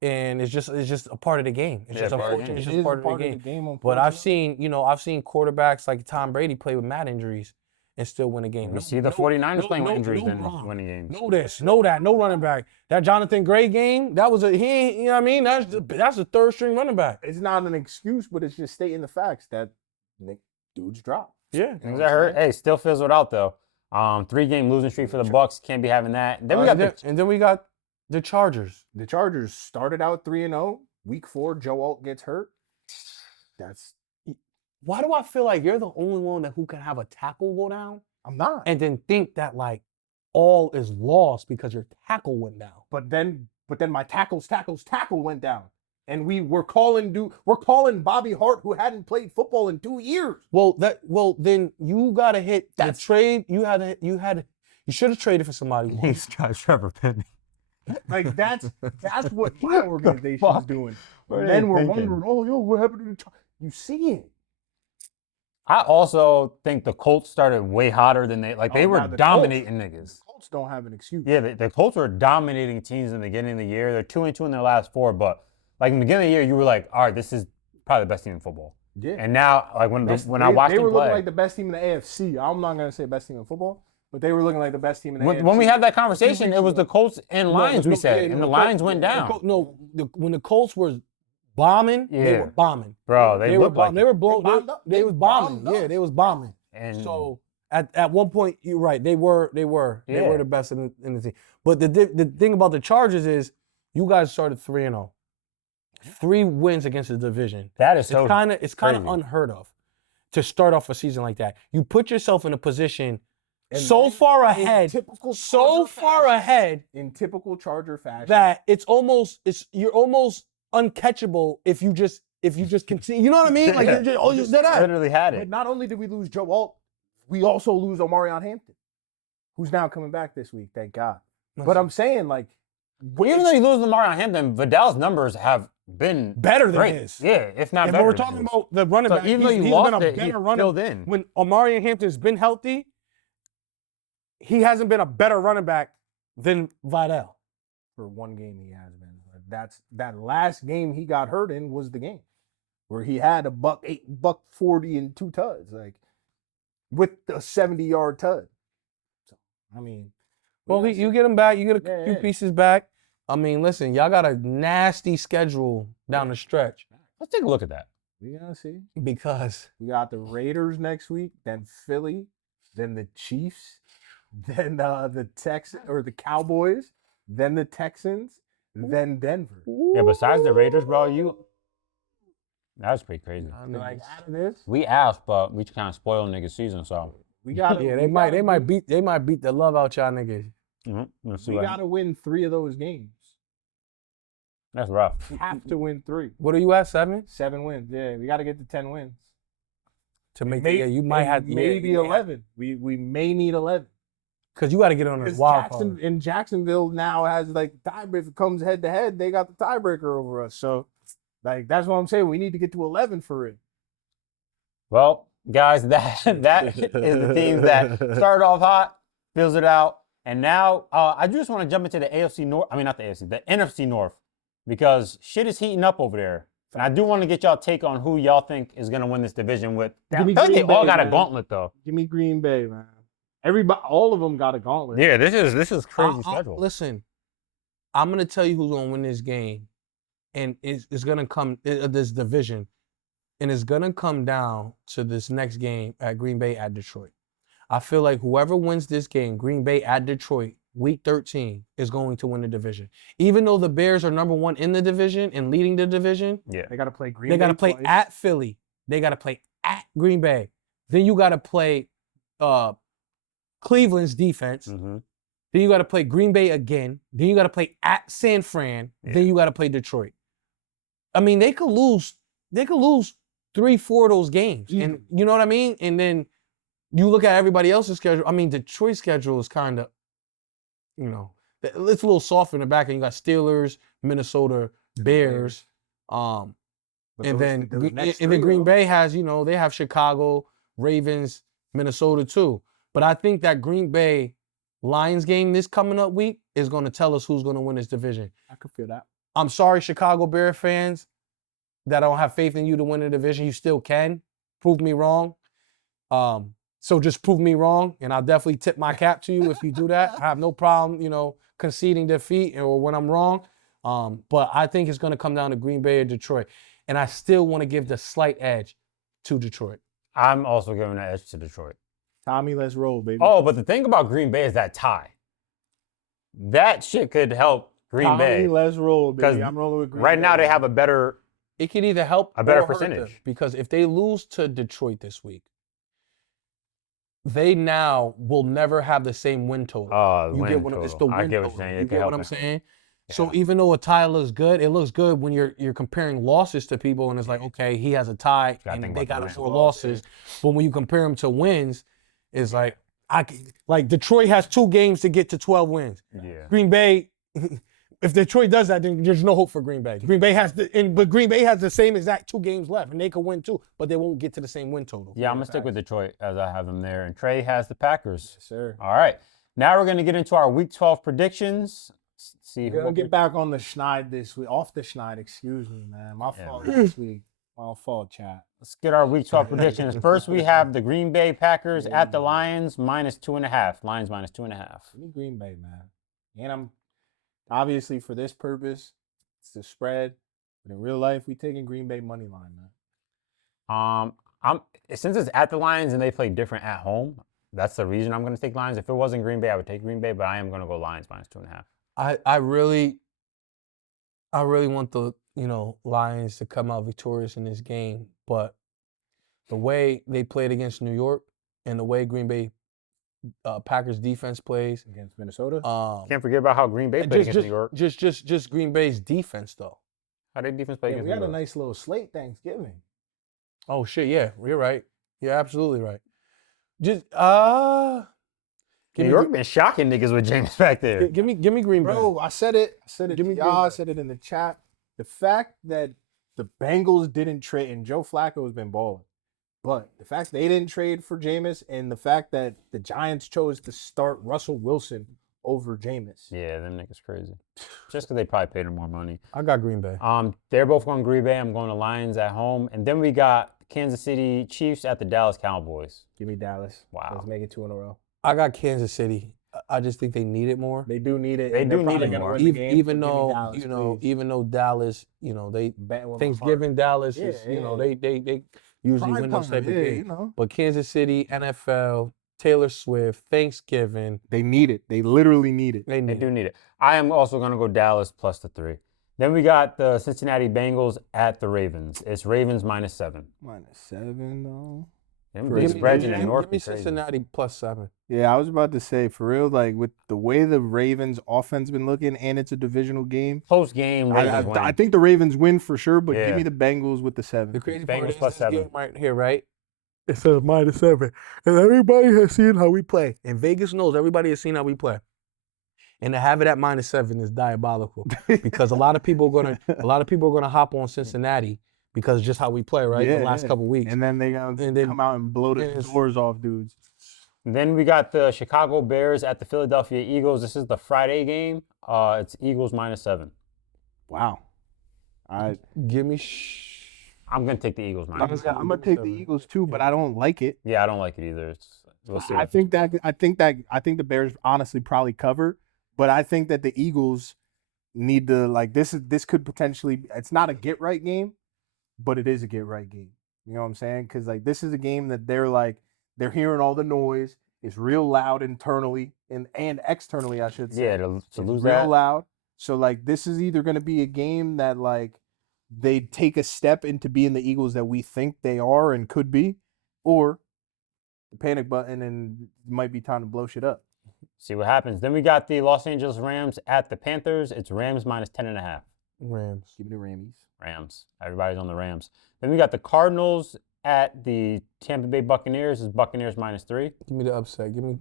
And it's just a part of the game. It's just unfortunate. It's just part of the game. But I've seen quarterbacks like Tom Brady play with mad injuries and still win a game. You see the 49ers playing with injuries and winning games. Know this, know that, no running back. That Jonathan Gray game, that was that's a third string running back. It's not an excuse, but it's just stating the facts that dudes drop. Yeah. Things that hurt. Hey, still fizzled out though. 3-game losing streak for the Bucks. Can't be having that. Then we got the Chargers. The Chargers started out 3-0. Week 4, Joe Alt gets hurt. Why do I feel like you're the only one who can have a tackle go down? I'm not. And then think that all is lost because your tackle went down. But then my tackle went down. And we're calling Bobby Hart, who hadn't played football in 2 years. Well, then you gotta hit the trade. You should have traded for somebody. He's Trevor Penny. Like that's what my organization is doing. Then we're wondering, what happened to the you see it. I also think the Colts started way hotter than they were dominating niggas. The Colts don't have an excuse. Yeah, the Colts were dominating teams in the beginning of the year. They're 2-2 in their last 4, but in the beginning of the year, you were like, all right, this is probably the best team in football. Yeah. And now, when I watched them play, they were looking like the best team in the AFC. I'm not gonna say best team in football. but they were looking like the best team in the AFC. When we had that conversation, it was ago. the Colts and Lions, we said, and the Lions went down. When the Colts were bombing, they Yeah. were bombing. Bro, they were looked like bombing. They were blown. bombed up. They was bombing. bombed Yeah, us. they was bombing. And So at one point, you're right. They were Yeah. the best in the team. But the thing about the Chargers is, you guys started 3-0, 3 wins against the division. that is so It's kind of crazy. unheard of to start off a season like that. You put yourself in a position And so then far in ahead, typical so Charger far fashion- ahead in typical Charger fashion. that you're almost uncatchable if you just continue. You know what I mean? Like Yeah. you're just, oh, you did that. literally had But it. not only did we lose Joe Alt, we also lose Omarion Hampton, who's now coming back this week, thank God. But I'm saying, like, Even though you lose Lamar on Hampton, Vidal's numbers have been better than great. his. Yeah, if not If better. we're than talking his. about the running So back, even though you he's lost been a it, he better runner. filled in. When Omarion Hampton's been healthy, he hasn't been a better running back than Vidal. for one game he has been. That last game he got hurt in was the game where he had a $108, $140, and 2 tuds, like with a 70-yard tud. So I mean, Well, you get him back. You get a Yeah, few yeah. pieces back. I mean, listen, y'all got a nasty schedule down the stretch Let's take a look at that. we gotta see. because We got the Raiders next week, then Philly, then the Chiefs, then the Texans or the Cowboys, then the Texans, then Denver. Yeah, besides the Raiders, bro, that was pretty crazy. So, like out of this, We asked, but we kind of spoiled niggas' season, so we got yeah, they might beat the love out y'all niggas. let's see we what got to win 3 of those games. That's rough. We have to win 3. What are you at, 7? 7 wins. Yeah, we got to get to 10 wins. To make May- you might have maybe 11. We may need 11. because you got to get on the Because wild card. Jacksonville now has like tiebreaker. If it comes head to head, they got the tiebreaker over us. So, like that's what I'm saying. We need to get to 11 for it. Well, guys, that is the teams that started off hot, fills it out, and now I just want to jump into the AFC North. I mean, not the AFC, the NFC North, because shit is heating up over there. And I do want to get y'all take on who y'all think is gonna win this division with. I Give me feel like they Green all Bay, got a man. gauntlet though. Give me Green Bay, man. Everybody, all of them got a gauntlet. Yeah, this is crazy schedule. Listen, I'm gonna tell you who's gonna win this game, and it's gonna come this division, and it's gonna come down to this next game at Green Bay at Detroit. I feel like whoever wins this game, Green Bay at Detroit, Week 13, is going to win the division. Even though the Bears are number 1 in the division and leading the division, Yeah. They got to play Green they Bay. got to play twice. at Philly. They got to play at Green Bay. Then you got to play Cleveland's defense. Mm-hmm. Then you got to play Green Bay again. Then you got to play at San Fran. Then you got to play Detroit. I mean, they could lose 3-4 of those games. And you know what I mean? And then you look at everybody else's schedule. I mean, Detroit's schedule is kind of, it's a little soft in the back. And you got Steelers, Minnesota, Bears. But And those- those then next Green three, though. Bay has, they have Chicago, Ravens, Minnesota too. But I think that Green Bay Lions game this coming up week is going to tell us who's going to win this division. I could feel that. I'm sorry, Chicago Bear fans, that I don't have faith in you to win the division. You still can. Prove me wrong. So just prove me wrong, and I'll definitely tip my cap to you if you do that. I have no problem, conceding defeat or when I'm wrong. But I think it's going to come down to Green Bay or Detroit. And I still want to give the slight edge to Detroit. I'm also giving an edge to Detroit. Tommy, let's roll, baby. Oh, but the thing about Green Bay is that tie. That shit could help Green Tommy, Bay. let's roll, 'Cause baby. I'm rolling with Green Right Bay. now, they have a better. It could either help A better or hurt them, percentage. because if they lose to Detroit this week, they now will never have the same win total. You get what it's the win I get what total. you're saying. You It could get help what I'm them. saying? So Yeah. even though a tie looks good, it looks good when you're comparing losses to people, and it's like, okay, he has a tie Gotta and think they about got the 4 wins. losses. But when you compare them to wins, it's like like Detroit has 2 games to get to 12 wins. Yeah. Green Bay, if Detroit does that, then there's no hope for Green Bay. Green Bay has but Green Bay has the same exact 2 games left, and they could win too, but they won't get to the same win total. Yeah, I'm gonna stick with Detroit as I have them there, and Trey has the Packers. Yes, sir. All right, now we're gonna get into our Week 12 predictions. See We're gonna get back on the schneid this week. Off the schneid, excuse me, man. My fault this week. My fault, chat. Let's get our Week 12 predictions. First, we have the Green Bay Packers at the Lions, -2.5. Lions -2.5. Give me Green Bay, man. And I'm obviously for this purpose, it's the spread. But in real life, we taking Green Bay money line, man. Since it's at the Lions and they play different at home, that's the reason I'm going to take Lions. If it wasn't Green Bay, I would take Green Bay, but I am going to go Lions -2.5. I really want the Lions to come out victorious in this game, but the way they played against New York and the way Green Bay Packers defense plays Against Minnesota? Can't forget about how Green Bay played against New York. Just Green Bay's defense though. How did defense play Yeah, against we New had York? a nice little slate Thanksgiving. Oh shit, yeah, you're right. You're absolutely right. Just New York been shocking niggas with James back there. give me Green Bay. Bro, I said it. Give me to y'all. Green I Bay. said it in the chat. The fact that the Bengals didn't trade, and Joe Flacco has been balling, but the fact they didn't trade for Jameis, and the fact that the Giants chose to start Russell Wilson over Jameis. Yeah, them niggas crazy. Just because they probably paid him more money. I got Green Bay. They're both going Green Bay. I'm going to Lions at home. And then we got Kansas City Chiefs at the Dallas Cowboys. Give me Dallas. Wow. Let's make it 2 in a row. I got Kansas City. I just think they need it more. They do need it. They and do they're probably need it gonna more. win the game, Even but give me though Dallas, please. even though Dallas, they Bet with my Thanksgiving Dallas is, Yeah. they usually Prime win those time, type of yeah, games. But Kansas City, NFL, Taylor Swift, Thanksgiving, They need it. They literally need it. they They need do it. need it. I am also going to go Dallas plus the 3. Then we got the Cincinnati Bengals at the Ravens. It's Ravens -7. -7 though. Them Give big me- spreads give in me- New York Give me be crazy. Cincinnati +7. Yeah, I was about to say, for real, like with the way the Ravens offense been looking, and it's a divisional game. Close game, Ravens win. I think the Ravens win for sure, but Yeah. give me the Bengals with the 7. The crazy Bengals part is plus this 7. game right here, right? It says -7, and everybody has seen how we play. And Vegas knows everybody has seen how we play. And to have it at -7 is diabolical because a lot of people are gonna hop on Cincinnati because just how we play, right? Yeah, the last yeah. couple weeks. And then they gonna And then- come out and blow the and it's- doors off dudes. Then we got the Chicago Bears at the Philadelphia Eagles. This is the Friday game. It's Eagles -7. Wow. Give me I'm going to take the Eagles I'm -7. gonna take the Eagles too, but I don't like it. Yeah, I don't like it either. We'll see. I think the Bears honestly probably cover, but I think that the Eagles need to this could potentially, it's not a get right game, but it is a get right game. You know what I'm saying? Because this is a game that they're hearing all the noise. It's real loud internally and externally, I should say. Yeah, to It's lose real that. loud. So this is either going to be a game that they take a step into being the Eagles that we think they are and could be, or the panic button and it might be time to blow shit up. See what happens. Then we got the Los Angeles Rams at the Panthers. It's Rams -10.5. Rams. Give me the Rammies. Rams. Everybody's on the Rams. Then we got the Cardinals at the Tampa Bay Buccaneers. It's Buccaneers -3. Give me the upset. Give me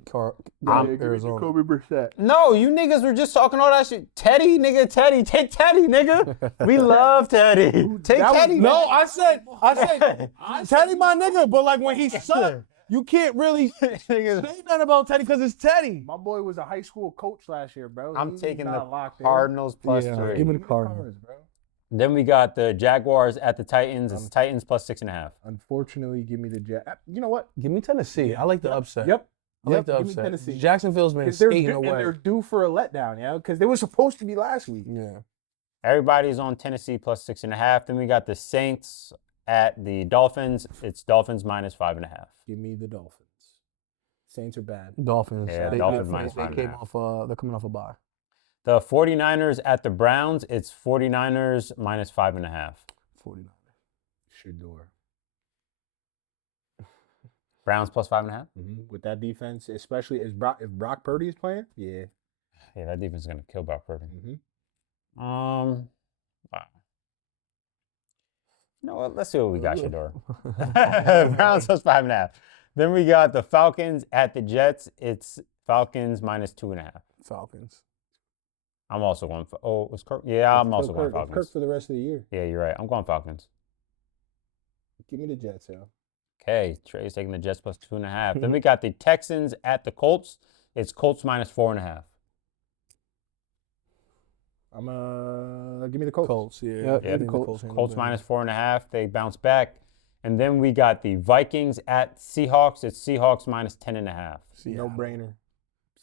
Arizona. Jacoby Brissett. No, you niggas were just talking all that shit. Teddy, nigga, Teddy. Take Teddy, nigga. We love Teddy. Take that was- Teddy. No, man. I said, Teddy, my nigga, but when he sucked, you can't really say nothing about Teddy because it's Teddy. My boy was a high school coach last year, bro. I'm He's taking the not locked in. Cardinals +3. give me the Cardinals. bro. Then we got the Jaguars at the Titans. It's Titans +6.5. Unfortunately, give me the You know what? Give me Tennessee. I like the upset. Yep. I like the give me upset. Tennessee. Jacksonville's been 'Cause they're skating due, and away. they're due for a letdown, yeah, because they were supposed to be last week. Yeah. Everybody's on Tennessee +6.5. Then we got the Saints at the Dolphins. It's Dolphins -5.5. Give me the Dolphins. Saints are bad. Dolphins. Yeah, they, Dolphins they, minus they 5.5. came off. They're coming off a bye. The 49ers at the Browns. It's 49ers -5.5. 49. Shador. Browns +5.5. With that defense, especially if Brock Purdy is playing, yeah. Yeah, that defense is gonna kill Brock Purdy. Mm-hmm. Wow. You know what? Let's see what we got, Shador. Browns +5.5. Then we got the Falcons at the Jets. It's Falcons -2.5. Falcons. I'm also going. Was Kirk? Yeah, I'm also going Falcons. Kirk for the rest of the year. Yeah, you're right. I'm going Falcons. Give me the Jets, yo. Okay, Trey's taking the Jets +2.5. Then we got the Texans at the Colts. It's Colts -4.5. Give me the Colts. Colts, yeah. Yep, Yeah, the the Colts. handle Colts better. minus 4.5. They bounce back. And then we got the Vikings at Seahawks. It's Seahawks minus 10.5. No brainer.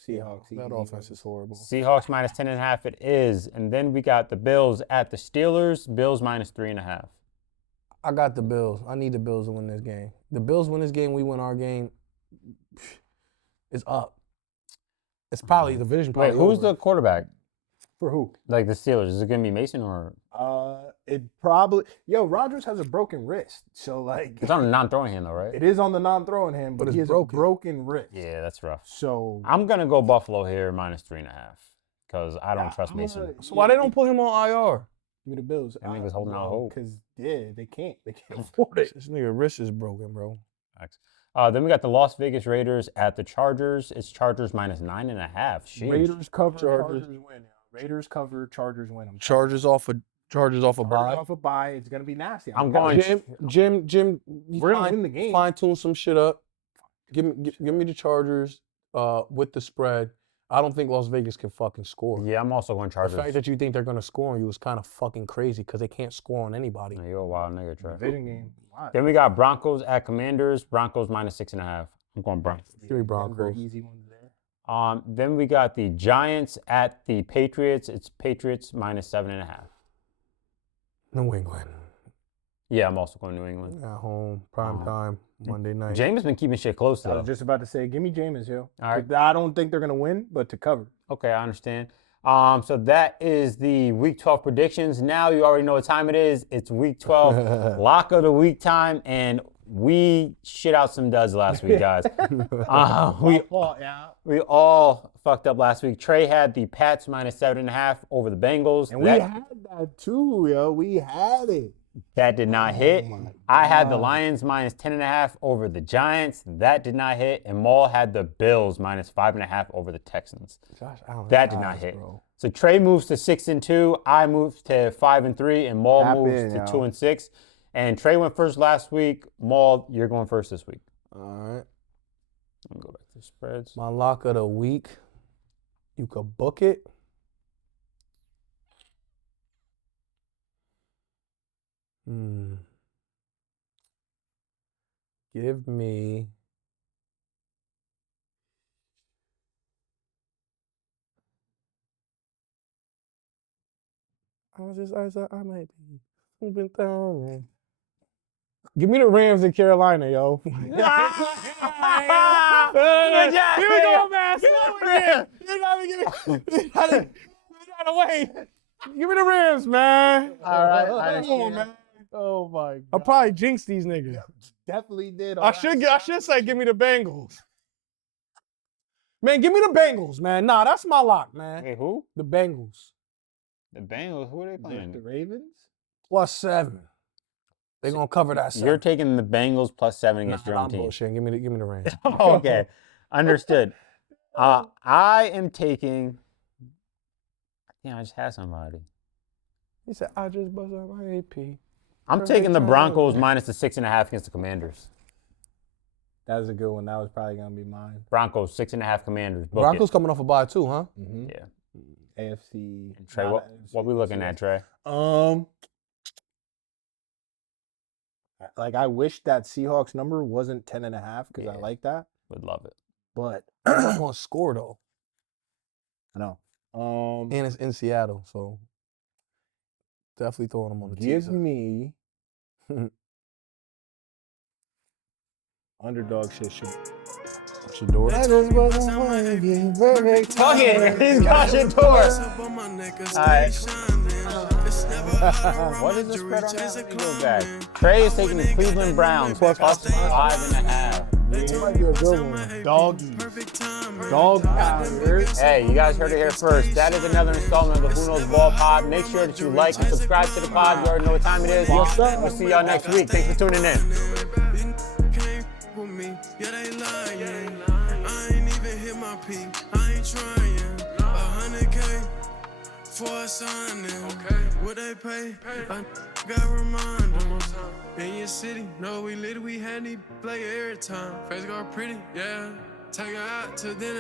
Seahawks. That offense is horrible. Seahawks minus 10.5 it is. And then we got the Bills at the Steelers. Bills minus 3.5. I got the Bills. I need the Bills to win this game. The Bills win this game, we win our game. It's up. It's probably the division. Wait, who's the quarterback? For who? Like the Steelers. Is it going to be Mason or? It probably. Rodgers has a broken wrist, so like. It's on a non-throwing hand though, right? It is on the non-throwing hand, but it's he has broken. a broken wrist. Yeah, that's rough. So I'm going to go Buffalo here minus 3.5 because I don't trust Mason. So why they don't put him on IR? Give me the Bills. That nigga's holding out hope. Because they can't afford it. This nigga wrist is broken, bro. Then we got the Las Vegas Raiders at the Chargers. It's Chargers minus 9.5. Sheesh. Raiders cover. Chargers. Chargers win. Raiders cover. Chargers win. Chargers off a bye. Chargers off a bye. It's gonna be nasty. I'm going. Jim. We're gonna win the game. Fine tune some shit up. Give me the Chargers with the spread. I don't think Las Vegas can fucking score. Yeah, I'm also going The Chargers. fact that you think they're gonna score on you is kind of fucking crazy because they can't score on anybody. Yeah, you're a wild nigga, Trey. Division game. Wow. Then we got Broncos at Commanders. Broncos minus 6.5. I'm going Broncos. Three Broncos. Easy ones there. Then we got the Giants at the Patriots. It's Patriots minus 7.5. New England Yeah, I'm also going New England. at home, prime time, Monday night. James been keeping shit close I though. was just about to say, give me Jameis, yo. All right. I don't think they're gonna win, but to cover. Okay, I understand. So that is the Week 12 predictions. Now you already know what time it is. It's Week 12, lock of the week time, and we shit out some duds last week, guys. We all fucked up last week. Trey had the Pats minus 7.5 over the Bengals. And we had that too, yo. We had it. That did not hit. I had the Lions minus 10.5 over the Giants. That did not hit. And Maul had the Bills minus 5.5 over the Texans. Josh Allen That did not eyes, hit. bro. So Trey moves to 6-2. I moved to 5-3, and Maul Tap moves in, to yo. 2-6. And Trey went first last week. Maul, you're going first this week. All right. Let me go back to the spreads. My lock of the week. You could book it. Give me. I might be moving down. Give me the Rams in Carolina, yo. Here we go, man. You gotta wait. Give me the Rams, man. All right, Come on, man. Oh my god. I'll probably jinx these niggas. Definitely did. I should say give me the Bengals. Man, give me the Bengals, man. Nah, that's my lock, man. Wait, who? The Bengals. The Bengals. Who are they playing? The Ravens? +7. They're gonna cover that 7. You're taking the Bengals +7 against your own I'm team. bullshitting. Give me the Rams. Okay, understood. I am taking. I just had somebody. He said, I just bust out my AP. I'm taking the Broncos minus the 6.5 against the Commanders. That was a good one. That was probably gonna be mine. Broncos 6.5 Commanders. Book Broncos coming off a bye too, huh? Mm-hmm. Yeah. AFC. Trey, what we looking at, Trey? Like I wish that Seahawks number wasn't 10.5 because I like that. Would love it. But I'm gonna score though. I know. And it's in Seattle, so definitely throwing them on the Give teaser. me underdog shit. Shador. Fuck it, he's got Shador. Alright. What is the spread on that? Let me go back. Trey is taking the Cleveland Browns +5.5. This might be a good one. Dog pounders. Hey, you guys heard it here first. That is another installment of the Who Knows Ball Pod. Make sure that you like and subscribe to the pod. You already know what time it is. We'll see y'all next week. Thanks for tuning in. Yeah, they lying. I ain't even hit my peak. I ain't trying. 100K for a signing. Okay. What they pay? I got reminder. In your city, no, we lit. We had any play every time. Face got pretty, yeah. Take her out to dinner.